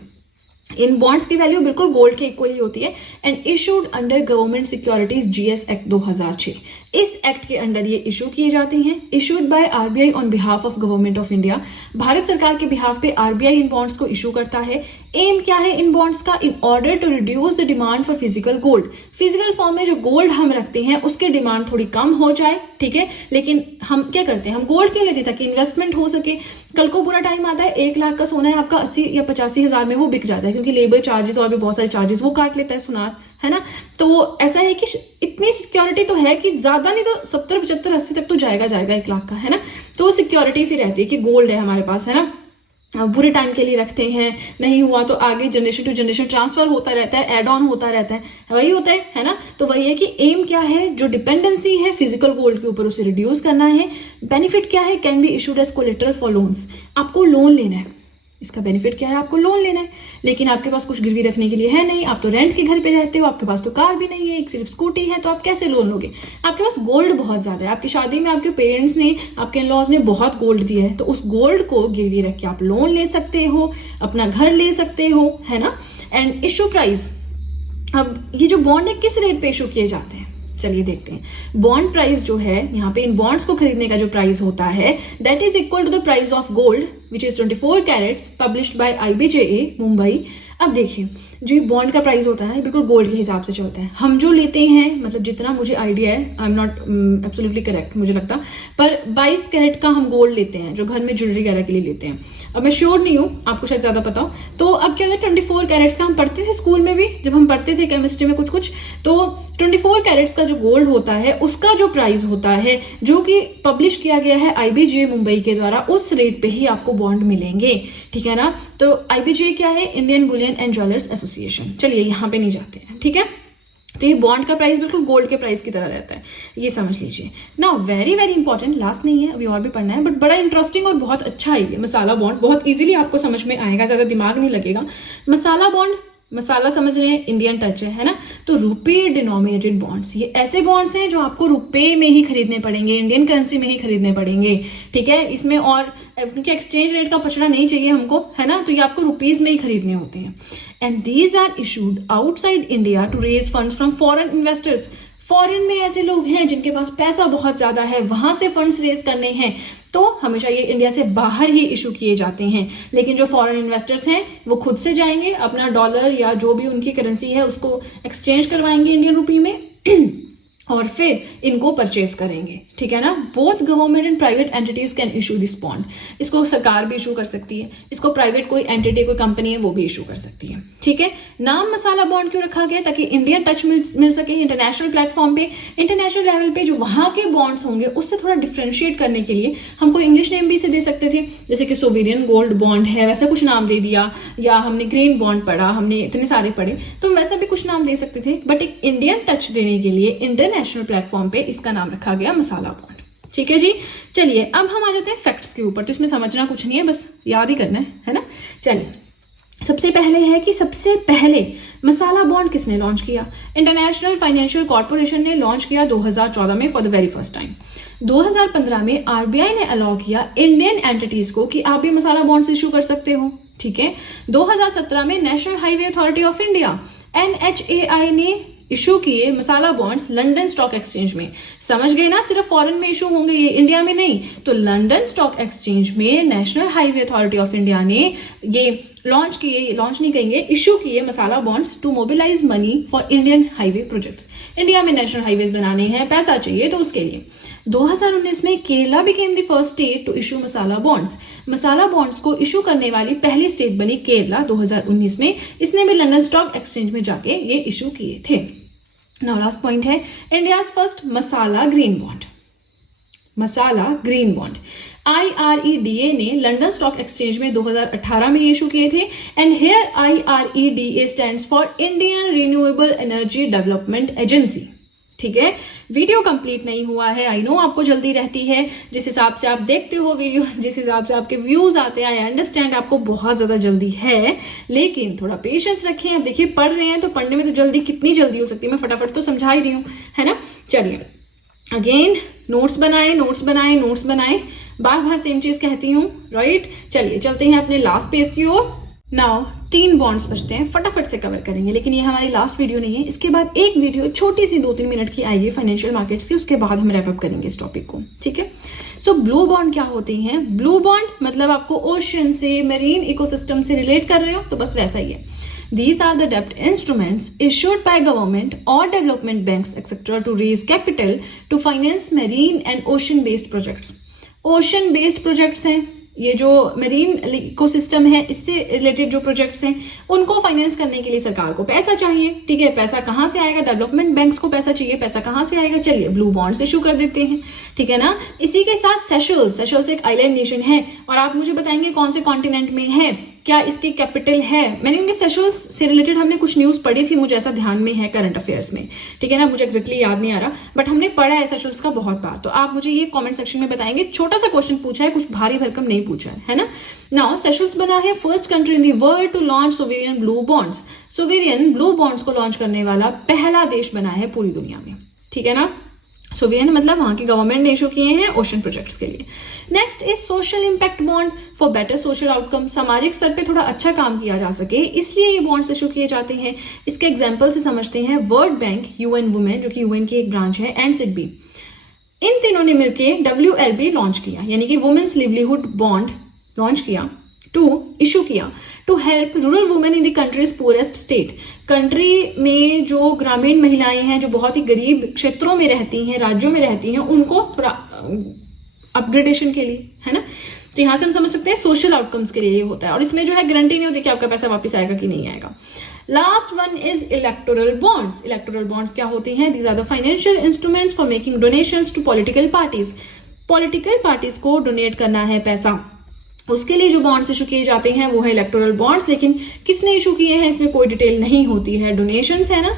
इन बॉन्ड्स की वैल्यू बिल्कुल गोल्ड के इक्वल ही होती है, and issued under government securities GS act 2006। इस एक्ट के अंडर ये इशू किए जाते हैं, issued by RBI on behalf of government of India. भारत सरकार के बिहाफ पे आरबीआई इन बॉन्ड्स को इशू करता है। एम क्या है इन बॉन्ड्स का, in order to reduce the demand for physical gold. Physical form में जो गोल्ड हम रखते हैं उसकी डिमांड थोड़ी कम हो जाए, ठीक है, लेकिन हम क्या करते हैं, हम गोल्ड क्यों लेते हैं, ताकि इन्वेस्टमेंट हो सके। कल को बुरा टाइम आता है, 1 लाख का सोना है आपका, 80 या 85 हजार में वो बिक जाता है, क्योंकि लेबर चार्जेस और भी बहुत सारे चार्जेस वो काट लेता है सुनार, है ना। तो ऐसा है कि इतनी सिक्योरिटी तो है कि ज्यादा नहीं तो 70, 75, 80 तक तो जाएगा 1 लाख का, है ना। तो सिक्योरिटी सी रहती है कि गोल्ड है हमारे पास, है ना। बुरे टाइम के लिए रखते हैं, नहीं हुआ तो आगे जनरेशन टू जनरेशन ट्रांसफर होता रहता है, एड ऑन होता रहता है, वही होता है ना। तो वही है कि एम क्या है, जो डिपेंडेंसी है फिजिकल गोल्ड के ऊपर उसे रिड्यूस करना है। बेनिफिट क्या है, can be issued as collateral for loans. आपको लोन लेना है, इसका बेनिफिट क्या है, आपको लोन लेना है, लेकिन आपके पास कुछ गिरवी रखने के लिए है नहीं, आप तो रेंट के घर पे रहते हो, आपके पास तो कार भी नहीं है, एक सिर्फ स्कूटी है, तो आप कैसे लोन लोगे। आपके पास गोल्ड बहुत ज्यादा है, आपकी शादी में आपके पेरेंट्स ने, आपके इन-लॉज ने बहुत गोल्ड दिया है, तो उस गोल्ड को गिरवी रख के आप लोन ले सकते हो, अपना घर ले सकते हो, है ना। एंड इशू प्राइस, अब ये जो बॉन्ड है किस रेट पे इशू किए जाते हैं, चलिए देखते हैं। बॉन्ड प्राइस जो है यहाँ पे इन बॉन्ड्स को खरीदने का जो प्राइस होता है, that is equal to the price of gold which is 24 carats published by IBJA Mumbai. अब देखिए जो ये बॉन्ड का प्राइस होता है बिल्कुल गोल्ड के हिसाब से चलता है। हम जो लेते हैं, मतलब जितना मुझे आइडिया है, I am not absolutely correct मुझे लगता, पर 22 कैरेट का हम गोल्ड लेते हैं जो घर में ज्वेलरी वगैरह के लिए लेते हैं। अब मैं श्योर नहीं हूँ, आपको शायद ज्यादा पता हो। तो अब क्या होता है, 24 कैरेट्स का हम पढ़ते थे स्कूल में भी, जब हम पढ़ते थे केमिस्ट्री में कुछ, तो 24 कैरेट्स का जो गोल्ड होता है उसका जो प्राइस होता है, जो कि पब्लिश किया गया है IBJA मुंबई के द्वारा, उस रेट पे ही आपको बॉन्ड मिलेंगे, ठीक है ना। तो IBJA क्या है, Indian Boolean and jewellers association. चलिए यहाँ पे नहीं जाते हैं, ठीक है। तो ये बॉन्ड का प्राइस बिल्कुल गोल्ड के प्राइस की तरह रहता है, ये समझ लीजिए। Now very very important, last नहीं है, अभी और भी पढ़ना है, बट बड़ा इंटरेस्टिंग और बहुत अच्छा है ये मसाला बॉन्ड, बहुत इजीली आपको समझ में आएगा, ज्यादा दिमाग नहीं लगेगा। मसाला बॉन्ड, मसाला समझ रहे हैं, इंडियन टच है ना। तो रुपए डिनोमिनेटेड बॉन्ड्स, ये ऐसे बॉन्ड्स हैं जो आपको रुपए में ही खरीदने पड़ेंगे, इंडियन करेंसी में ही खरीदने पड़ेंगे, ठीक है। इसमें और क्योंकि एक्सचेंज रेट का पचड़ा नहीं चाहिए हमको, है ना, तो ये आपको रुपीज में ही खरीदने होते हैं। And these are issued outside India to raise funds from foreign investors. Foreign में ऐसे लोग हैं जिनके पास पैसा बहुत ज्यादा है, वहां से फंड्स रेज करने हैं, तो हमेशा ये इंडिया से बाहर ही इशू किए जाते हैं। लेकिन जो फॉरेन इन्वेस्टर्स हैं वो खुद से जाएंगे, अपना डॉलर या जो भी उनकी करेंसी है उसको एक्सचेंज करवाएंगे इंडियन रुपी में और फिर इनको परचेज करेंगे, ठीक है ना। Both government and private entities can issue this bond. इसको सरकार भी इशू कर सकती है, इसको प्राइवेट कोई एंटिटी, कोई कंपनी है वो भी इशू कर सकती है, ठीक है। नाम मसाला बॉन्ड क्यों रखा गया, ताकि इंडियन टच मिल सके इंटरनेशनल प्लेटफॉर्म पे, इंटरनेशनल लेवल पे जो वहां के बॉन्ड्स होंगे उससे थोड़ा डिफ्रेंशिएट करने के लिए हम कोई इंग्लिश नेम भी इसे दे सकते थे, जैसे कि सोवेरियन गोल्ड बॉन्ड है, वैसा कुछ नाम दे दिया, या हमने ग्रीन बॉन्ड पढ़ा, हमने इतने सारे पढ़े तो वैसा भी कुछ नाम दे सकते थे, बट एक इंडियन टच देने के लिए इंटरनेशनल प्लेटफॉर्म पे इसका नाम रखा गया मसाला बॉन्ड, ठीक है जी। चलिए अब हम आ जाते हैं फैक्ट्स के ऊपर, तो इसमें समझना कुछ नहीं है, बस याद ही करना है ना। चलिए सबसे पहले है कि सबसे पहले मसाला बॉन्ड किसने लॉन्च किया। इंटरनेशनल फाइनेंशियल कॉर्पोरेशन ने लॉन्च किया 2014 में for the very first time. 2015 में आरबीआई ने अलाउ किया इंडियन एंटिटीज को कि आप भी मसाला बॉन्ड्स इशू कर सकते हो, ठीक है। 2017 में national highway authority of India NHAI ने इशू किए masala bonds London stock exchange में। समझ गए ना, सिर्फ फॉरेन में इशू होंगे ये, इंडिया में नहीं। तो लंदन स्टॉक एक्सचेंज में national highway authority of India ने ये लॉन्च नहीं कहेंगे, इशू किए masala bonds to mobilise money for Indian highway projects. India में नेशनल हाईवे बनाने हैं, पैसा चाहिए, तो उसके लिए 2019 में Kerala became the first state to issue masala bonds. Masala bonds को इशू करने वाली पहली स्टेट बनी केरला 2019 में। इसने भी लंदन स्टॉक एक्सचेंज में जाके ये इशू किए थे। नाउ लास्ट पॉइंट है इंडियाज फर्स्ट मसाला ग्रीन बॉन्ड। मसाला ग्रीन बॉन्ड IREDA ने लंदन स्टॉक एक्सचेंज में 2018 में इशू किए थे। And here IREDA stands for Indian renewable energy development agency. ठीक है, वीडियो कंप्लीट नहीं हुआ है, आई नो आपको जल्दी रहती है, जिस हिसाब से आप देखते हो वीडियो, जिस हिसाब से आपके व्यूज आते हैं, आई अंडरस्टैंड आपको बहुत ज्यादा जल्दी है, लेकिन थोड़ा पेशेंस रखें। आप देखिए पढ़ रहे हैं तो पढ़ने में तो जल्दी, कितनी जल्दी हो सकती है, मैं फटाफट तो समझा ही रही हूँ, है ना। चलिए अगेन नोट्स बनाए, बार बार सेम चीज कहती हूँ, राइट। चलिए चलते हैं अपने लास्ट पेज की ओर। नाउ 3 बॉन्ड्स बचते हैं, फटाफट से कवर करेंगे, लेकिन ये हमारी लास्ट वीडियो नहीं है। इसके बाद एक वीडियो छोटी सी 2-3 मिनट की आएगी फाइनेंशियल मार्केट्स की, उसके बाद हम रैप अप करेंगे इस टॉपिक को, ठीक है। सो ब्लू बॉन्ड क्या होती हैं? ब्लू बॉन्ड मतलब आपको ओशन से, मेरीन इकोसिस्टम से रिलेट कर रहे हो तो बस वैसा ही है। These are the debt instruments issued by government or development banks etc. to raise capital to finance marine and ocean based projects. Ocean based projects हैं, ये जो मेरीन इकोसिस्टम है इससे रिलेटेड जो प्रोजेक्ट्स हैं उनको फाइनेंस करने के लिए सरकार को पैसा चाहिए, ठीक है। पैसा कहाँ से आएगा? डेवलपमेंट बैंक्स को पैसा चाहिए, पैसा कहाँ से आएगा? चलिए ब्लू बॉन्ड्स इशू कर देते हैं, ठीक है ना। इसी के साथ सेशल्स एक आइलैंड नेशन है, और आप मुझे बताएंगे कौन से कॉन्टिनेंट में है, क्या इसकी कैपिटल है। मैंने उनके सेशल्स से रिलेटेड हमने कुछ न्यूज पढ़ी थी, मुझे ऐसा ध्यान में है करंट अफेयर्स में, ठीक है ना, मुझे एक्जैक्टली याद नहीं आ रहा, बट हमने पढ़ा है सेशल्स का बहुत बार। तो आप मुझे ये कमेंट सेक्शन में बताएंगे, छोटा सा क्वेश्चन पूछा है, कुछ भारी भरकम नहीं पूछा है ना। नाउ सेशल्स बना है first country in the world to launch sovereign blue bonds. Sovereign blue bonds को लॉन्च करने वाला पहला देश बना है पूरी दुनिया में, ठीक है ना। सोवेरियन मतलब वहां की गवर्नमेंट ने इशू किए हैं ओशन प्रोजेक्ट्स के लिए। Next is social impact bond for better social outcome. सामाजिक स्तर पे थोड़ा अच्छा काम किया जा सके इसलिए ये बॉन्ड्स इशू किए जाते हैं। इसके एग्जांपल से समझते हैं वर्ल्ड बैंक, UN वुमेन जो कि UN की एक ब्रांच है, एंड सिडबी, इन तीनों ने मिलकर WLB लॉन्च किया, यानी कि वुमेन्स लिवलीहुड बॉन्ड लॉन्च किया, इशू किया to help rural women in the country's poorest state. Country में जो ग्रामीण महिलाएं हैं, जो बहुत ही गरीब क्षेत्रों में रहती हैं, राज्यों में रहती हैं, उनको थोड़ा अपग्रेडेशन के लिए, है ना। तो यहां से हम समझ सकते हैं सोशल आउटकम्स के लिए ये होता है, और इसमें जो है गारंटी नहीं होती कि आपका पैसा वापस आएगा कि नहीं आएगा। Last one is electoral bonds. Electoral bonds क्या होती हैं? These are the financial instruments for making donations to political parties. Political parties को डोनेट करना है पैसा, उसके लिए जो बॉन्ड्स इशू किए जाते हैं वो है इलेक्टोरल बॉन्ड्स। लेकिन किसने इशू किए हैं इसमें कोई डिटेल नहीं होती है। डोनेशंस है ना,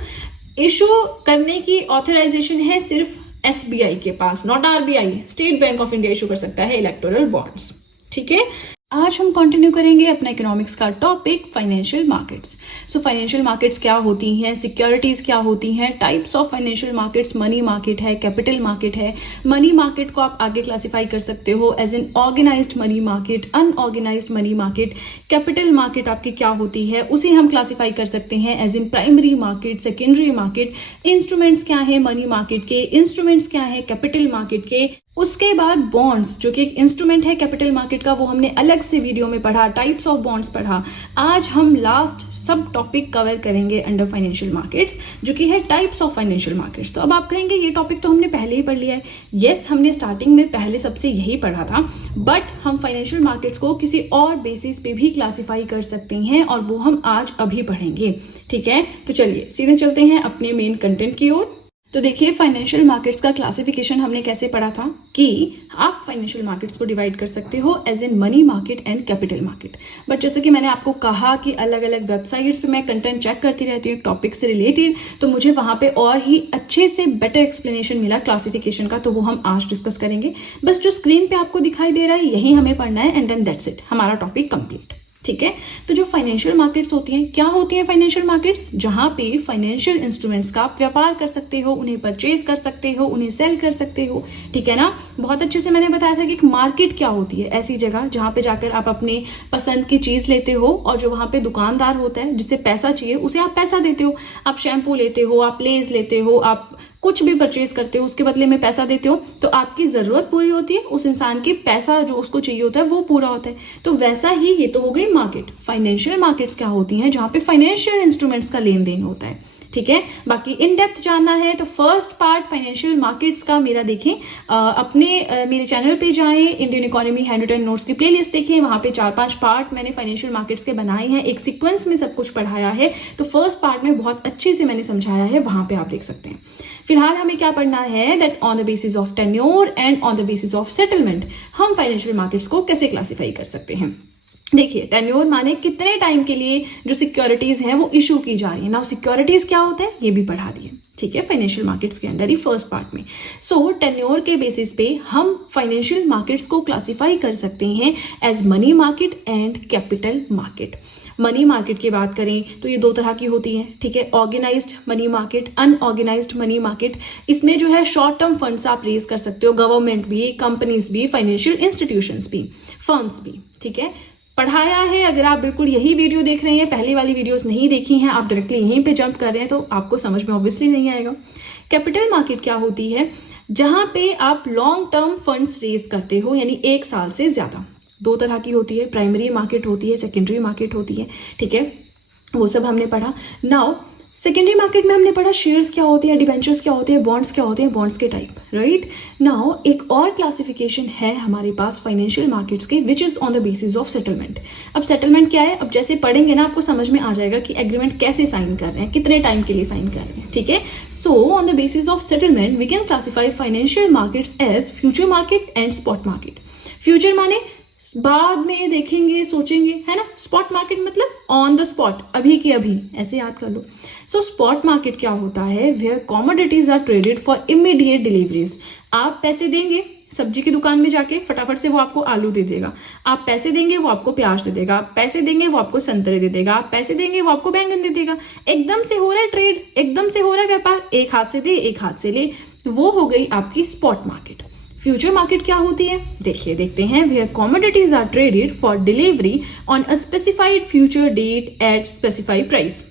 इशू करने की ऑथराइजेशन है सिर्फ SBI के पास, not RBI। State bank of India issue कर सकता है इलेक्टोरल बॉन्ड्स, ठीक है। आज हम कंटिन्यू करेंगे अपना इकोनॉमिक्स का topic financial markets. So financial markets क्या होती हैं, सिक्योरिटीज क्या होती हैं, types of financial markets, money market है, कैपिटल मार्केट है। मनी मार्केट को आप आगे क्लासिफाई कर सकते हो as an organised money market, unorganised money market. Capital market आपकी क्या होती है उसे हम क्लासिफाई कर सकते हैं as in primary market, secondary market. Instruments क्या है मनी मार्केट के, इंस्ट्रूमेंट्स क्या है कैपिटल मार्केट के। उसके बाद बॉन्ड्स जो कि एक इंस्ट्रूमेंट है कैपिटल मार्केट का, वो हमने अलग से वीडियो में पढ़ा, टाइप्स ऑफ बॉन्ड्स पढ़ा। आज हम लास्ट सब टॉपिक कवर करेंगे अंडर फाइनेंशियल मार्केट्स, जो कि है टाइप्स ऑफ फाइनेंशियल मार्केट्स। तो अब आप कहेंगे ये टॉपिक तो हमने पहले ही पढ़ लिया है। यस, हमने स्टार्टिंग में पहले सबसे यही पढ़ा था, बट हम फाइनेंशियल मार्केट्स को किसी और बेसिस पे भी क्लासिफाई कर सकते हैं, और वो हम आज अभी पढ़ेंगे, ठीक है। तो चलिए सीधे चलते हैं अपने मेन कंटेंट की ओर। तो देखिए फाइनेंशियल मार्केट्स का क्लासिफिकेशन हमने कैसे पढ़ा था कि आप फाइनेंशियल मार्केट्स को डिवाइड कर सकते हो as in money market and capital market. But जैसे कि मैंने आपको कहा कि अलग अलग वेबसाइट्स पे मैं कंटेंट चेक करती रहती हूँ एक टॉपिक से रिलेटेड, तो मुझे वहां पे और ही अच्छे से बेटर एक्सप्लेनेशन मिला क्लासिफिकेशन का, तो वो हम आज डिस्कस करेंगे। बस जो स्क्रीन पे आपको दिखाई दे रहा है यही हमें पढ़ना है, एंड देन दैट्स इट, हमारा टॉपिक कंप्लीट। ठीक है। तो जो फाइनेंशियल मार्केट्स होती हैं, क्या होती हैं फाइनेंशियल मार्केट्स? जहां पे फाइनेंशियल इंस्ट्रूमेंट्स का आप व्यापार कर सकते हो, उन्हें परचेज कर सकते हो, उन्हें सेल कर सकते हो, ठीक है ना। बहुत अच्छे से मैंने बताया था कि एक मार्केट क्या होती है, ऐसी जगह जहां पे जाकर आप अपने पसंद की चीज लेते हो और जो वहां पे दुकानदार होता है जिसे पैसा चाहिए उसे आप पैसा देते हो। आप शैम्पू लेते हो, आप लेज लेते हो, आप कुछ भी परचेज करते हो, उसके बदले में पैसा देते हो, तो आपकी जरूरत पूरी होती है, उस इंसान की पैसा जो उसको चाहिए होता है वो पूरा होता है। तो वैसा ही ये तो हो गई मार्केट। फाइनेंशियल मार्केट्स क्या होती हैं? जहां पे फाइनेंशियल इंस्ट्रूमेंट्स का लेन देन होता है, ठीक है। बाकी इन डेप्थ जानना है तो फर्स्ट पार्ट फाइनेंशियल मार्केट्स का मेरा देखें, मेरे चैनल पे जाएं, इंडियन इकोनॉमी हैंडरिटन नोट्स की प्लेलिस्ट देखें, वहां पे 4-5 पार्ट मैंने फाइनेंशियल मार्केट्स के बनाए हैं, एक सीक्वेंस में सब कुछ पढ़ाया है। तो फर्स्ट पार्ट में बहुत अच्छे से मैंने समझाया है, वहां पे आप देख सकते हैं। फिलहाल हमें क्या पढ़ना है, that on the basis of tenure and on the basis of settlement हम फाइनेंशियल मार्केट्स को कैसे क्लासिफाई कर सकते हैं। देखिए, टेन्योर माने कितने टाइम के लिए जो सिक्योरिटीज हैं वो इशू की जा रही है ना। सिक्योरिटीज क्या होता है ये भी पढ़ा दिए, ठीक है, फाइनेंशियल मार्केट्स के अंदर ही फर्स्ट पार्ट में। सो टेन्योर के बेसिस पे हम फाइनेंशियल मार्केट्स को क्लासिफाई कर सकते हैं as money market and capital market. Money market की बात करें तो ये 2 तरह की होती है, ठीक है, organised money market, unorganised money market. इसमें जो है शॉर्ट टर्म फंड्स आप रेज कर सकते हो, गवर्नमेंट भी, कंपनीज भी, फाइनेंशियल इंस्टीट्यूशंस भी, फर्म्स भी, ठीक है, पढ़ाया है। अगर आप बिल्कुल यही वीडियो देख रहे हैं, पहले वाली वीडियोस नहीं देखी हैं, आप डायरेक्टली यहीं पे जंप कर रहे हैं, तो आपको समझ में ऑब्वियसली नहीं आएगा। कैपिटल मार्केट क्या होती है? जहां पे आप लॉन्ग टर्म फंड्स रेज करते हो, यानी 1 साल से ज्यादा। 2 तरह की होती है, प्राइमरी मार्केट होती है, सेकेंडरी मार्केट होती है, ठीक है, वो सब हमने पढ़ा। नाउ सेकेंडरी मार्केट में हमने पढ़ा शेयर्स क्या होते हैं, डिबेंचर्स क्या होते हैं, बॉन्ड्स क्या होते हैं, बॉन्ड्स के टाइप, राइट। नाउ एक और क्लासिफिकेशन है हमारे पास फाइनेंशियल मार्केट्स के, which is on the basis of settlement. अब सेटलमेंट क्या है? अब जैसे पढ़ेंगे ना आपको समझ में आ जाएगा कि एग्रीमेंट कैसे साइन कर रहे हैं, कितने टाइम के लिए साइन कर रहे हैं, ठीक है। So on the basis of settlement we can classify financial markets as future market and spot market. Future माने बाद में देखेंगे, सोचेंगे, है ना। स्पॉट मार्केट मतलब ऑन द स्पॉट, अभी के अभी, ऐसे याद कर लो। सो स्पॉट मार्केट क्या होता है? Where commodities are traded for immediate deliveries. आप पैसे देंगे, सब्जी की दुकान में जाके फटाफट से वो आपको आलू दे देगा, आप पैसे देंगे वो आपको प्याज दे देगा, आप पैसे देंगे वो आपको संतरे दे देगा, आप पैसे देंगे वो आपको बैंगन दे देगा। एकदम से हो रहा है ट्रेड, एकदम से हो रहा है व्यापार, एक हाथ से दे एक हाथ से ले, तो वो हो गई आपकी स्पॉट मार्केट। फ्यूचर मार्केट क्या होती है? देखिए, देखते हैं। Where commodities are traded for delivery on a specified future date at specified price,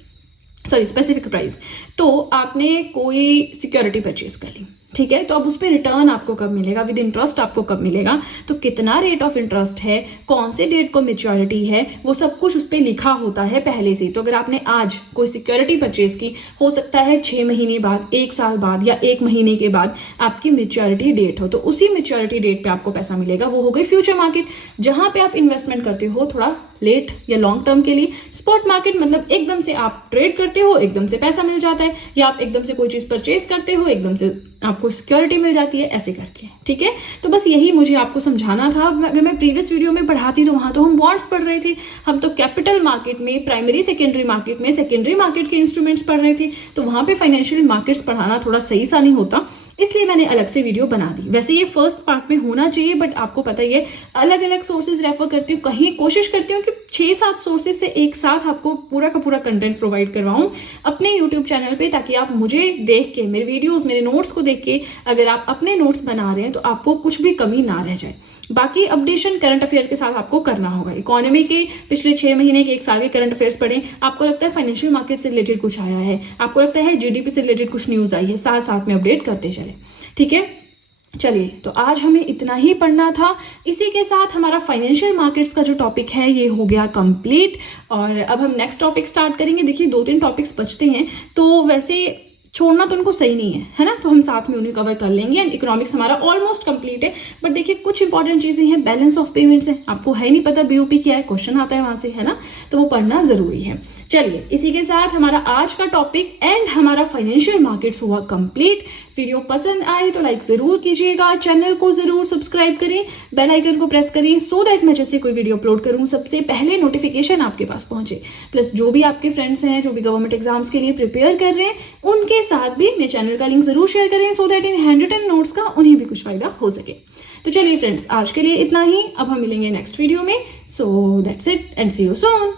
specific price. तो आपने कोई सिक्योरिटी परचेज कर ली, ठीक है, तो अब उस पर रिटर्न आपको कब मिलेगा, विद इंटरेस्ट आपको कब मिलेगा, तो कितना रेट ऑफ इंटरेस्ट है, कौन से डेट को मेच्योरिटी है, वो सब कुछ उस पर लिखा होता है पहले से। तो अगर आपने आज कोई सिक्योरिटी परचेज की, हो सकता है 6 महीने बाद, 1 साल बाद या 1 महीने के बाद आपकी मेच्योरिटी डेट हो, तो उसी मेच्योरिटी डेट पे आपको पैसा मिलेगा, वो हो गई फ्यूचर मार्केट, जहां पे आप इन्वेस्टमेंट करते हो थोड़ा लेट या लॉन्ग टर्म के लिए। स्पॉट मार्केट मतलब एकदम से आप ट्रेड करते हो, एकदम से पैसा मिल जाता है, या आप एकदम से कोई चीज परचेज करते हो, एकदम से आपको सिक्योरिटी मिल जाती है, ऐसे करके, ठीक है। तो बस यही मुझे आपको समझाना था। अगर मैं प्रीवियस वीडियो में पढ़ाती तो वहां तो हम बॉन्ड्स पढ़ रहे थे, हम तो कैपिटल मार्केट में, प्राइमरी सेकेंडरी मार्केट में सेकेंडरी मार्केट के इंस्ट्रूमेंट्स पढ़ रहे थे, तो वहां पे फाइनेंशियल मार्केट्स पढ़ाना थोड़ा सही सा नहीं होता, इसलिए मैंने अलग से वीडियो बना दी। वैसे ये फर्स्ट पार्ट में होना चाहिए, बट आपको पता ही है अलग अलग सोर्सेज रेफर करती हूँ, कहीं कोशिश करती हूँ कि 6-7 सोर्सेज से एक साथ आपको पूरा का पूरा कंटेंट प्रोवाइड करवाऊं अपने यूट्यूब चैनल पे, ताकि आप मुझे देख के, मेरे वीडियोस, मेरे नोट्स को देख के अगर आप अपने नोट्स बना रहे हैं तो आपको कुछ भी कमी ना रह जाए। बाकी अपडेशन करंट अफेयर्स के साथ आपको करना होगा। इकोनॉमी के पिछले 6 महीने के 1 साल के करंट अफेयर्स पढ़ें, आपको लगता है फाइनेंशियल मार्केट से रिलेटेड कुछ आया है, आपको लगता है जीडीपी से रिलेटेड कुछ न्यूज आई है, साथ साथ में अपडेट करते चले, ठीक है। चलिए, तो आज हमें इतना ही पढ़ना था। इसी के साथ हमारा फाइनेंशियल मार्केट्स का जो टॉपिक है ये हो गया कंप्लीट, और अब हम नेक्स्ट टॉपिक स्टार्ट करेंगे। देखिए 2-3 टॉपिक्स बचते हैं, तो वैसे छोड़ना तो उनको सही नहीं है ना, तो हम साथ में उन्हें कवर कर लेंगे। एंड इकोनॉमिक्स हमारा ऑलमोस्ट कंप्लीट है, बट देखिए कुछ इंपॉर्टेंट चीजें हैं। बैलेंस ऑफ पेमेंट्स है, आपको है नहीं पता बीओपी क्या है, क्वेश्चन आता है वहां से, है ना, तो वो पढ़ना जरूरी है। चलिए इसी के साथ हमारा आज का टॉपिक एंड हमारा फाइनेंशियल मार्केट्स हुआ कंप्लीट। वीडियो पसंद आए तो लाइक जरूर कीजिएगा, चैनल को जरूर सब्सक्राइब करें, बेल आइकन को प्रेस करें सो दैट मैं जैसे कोई वीडियो अपलोड करूं सबसे पहले नोटिफिकेशन आपके पास पहुंचे। प्लस जो भी आपके फ्रेंड्स हैं जो भी गवर्नमेंट एग्जाम्स के लिए प्रिपेयर कर रहे हैं उनके साथ भी मेरे चैनल का लिंक जरूर शेयर करें सो दैट इन हैंड रिटन नोट्स का उन्हें भी कुछ फायदा हो सके। तो चलिए फ्रेंड्स, आज के लिए इतना ही। अब हम मिलेंगे नेक्स्ट वीडियो में। So that's it and see you soon.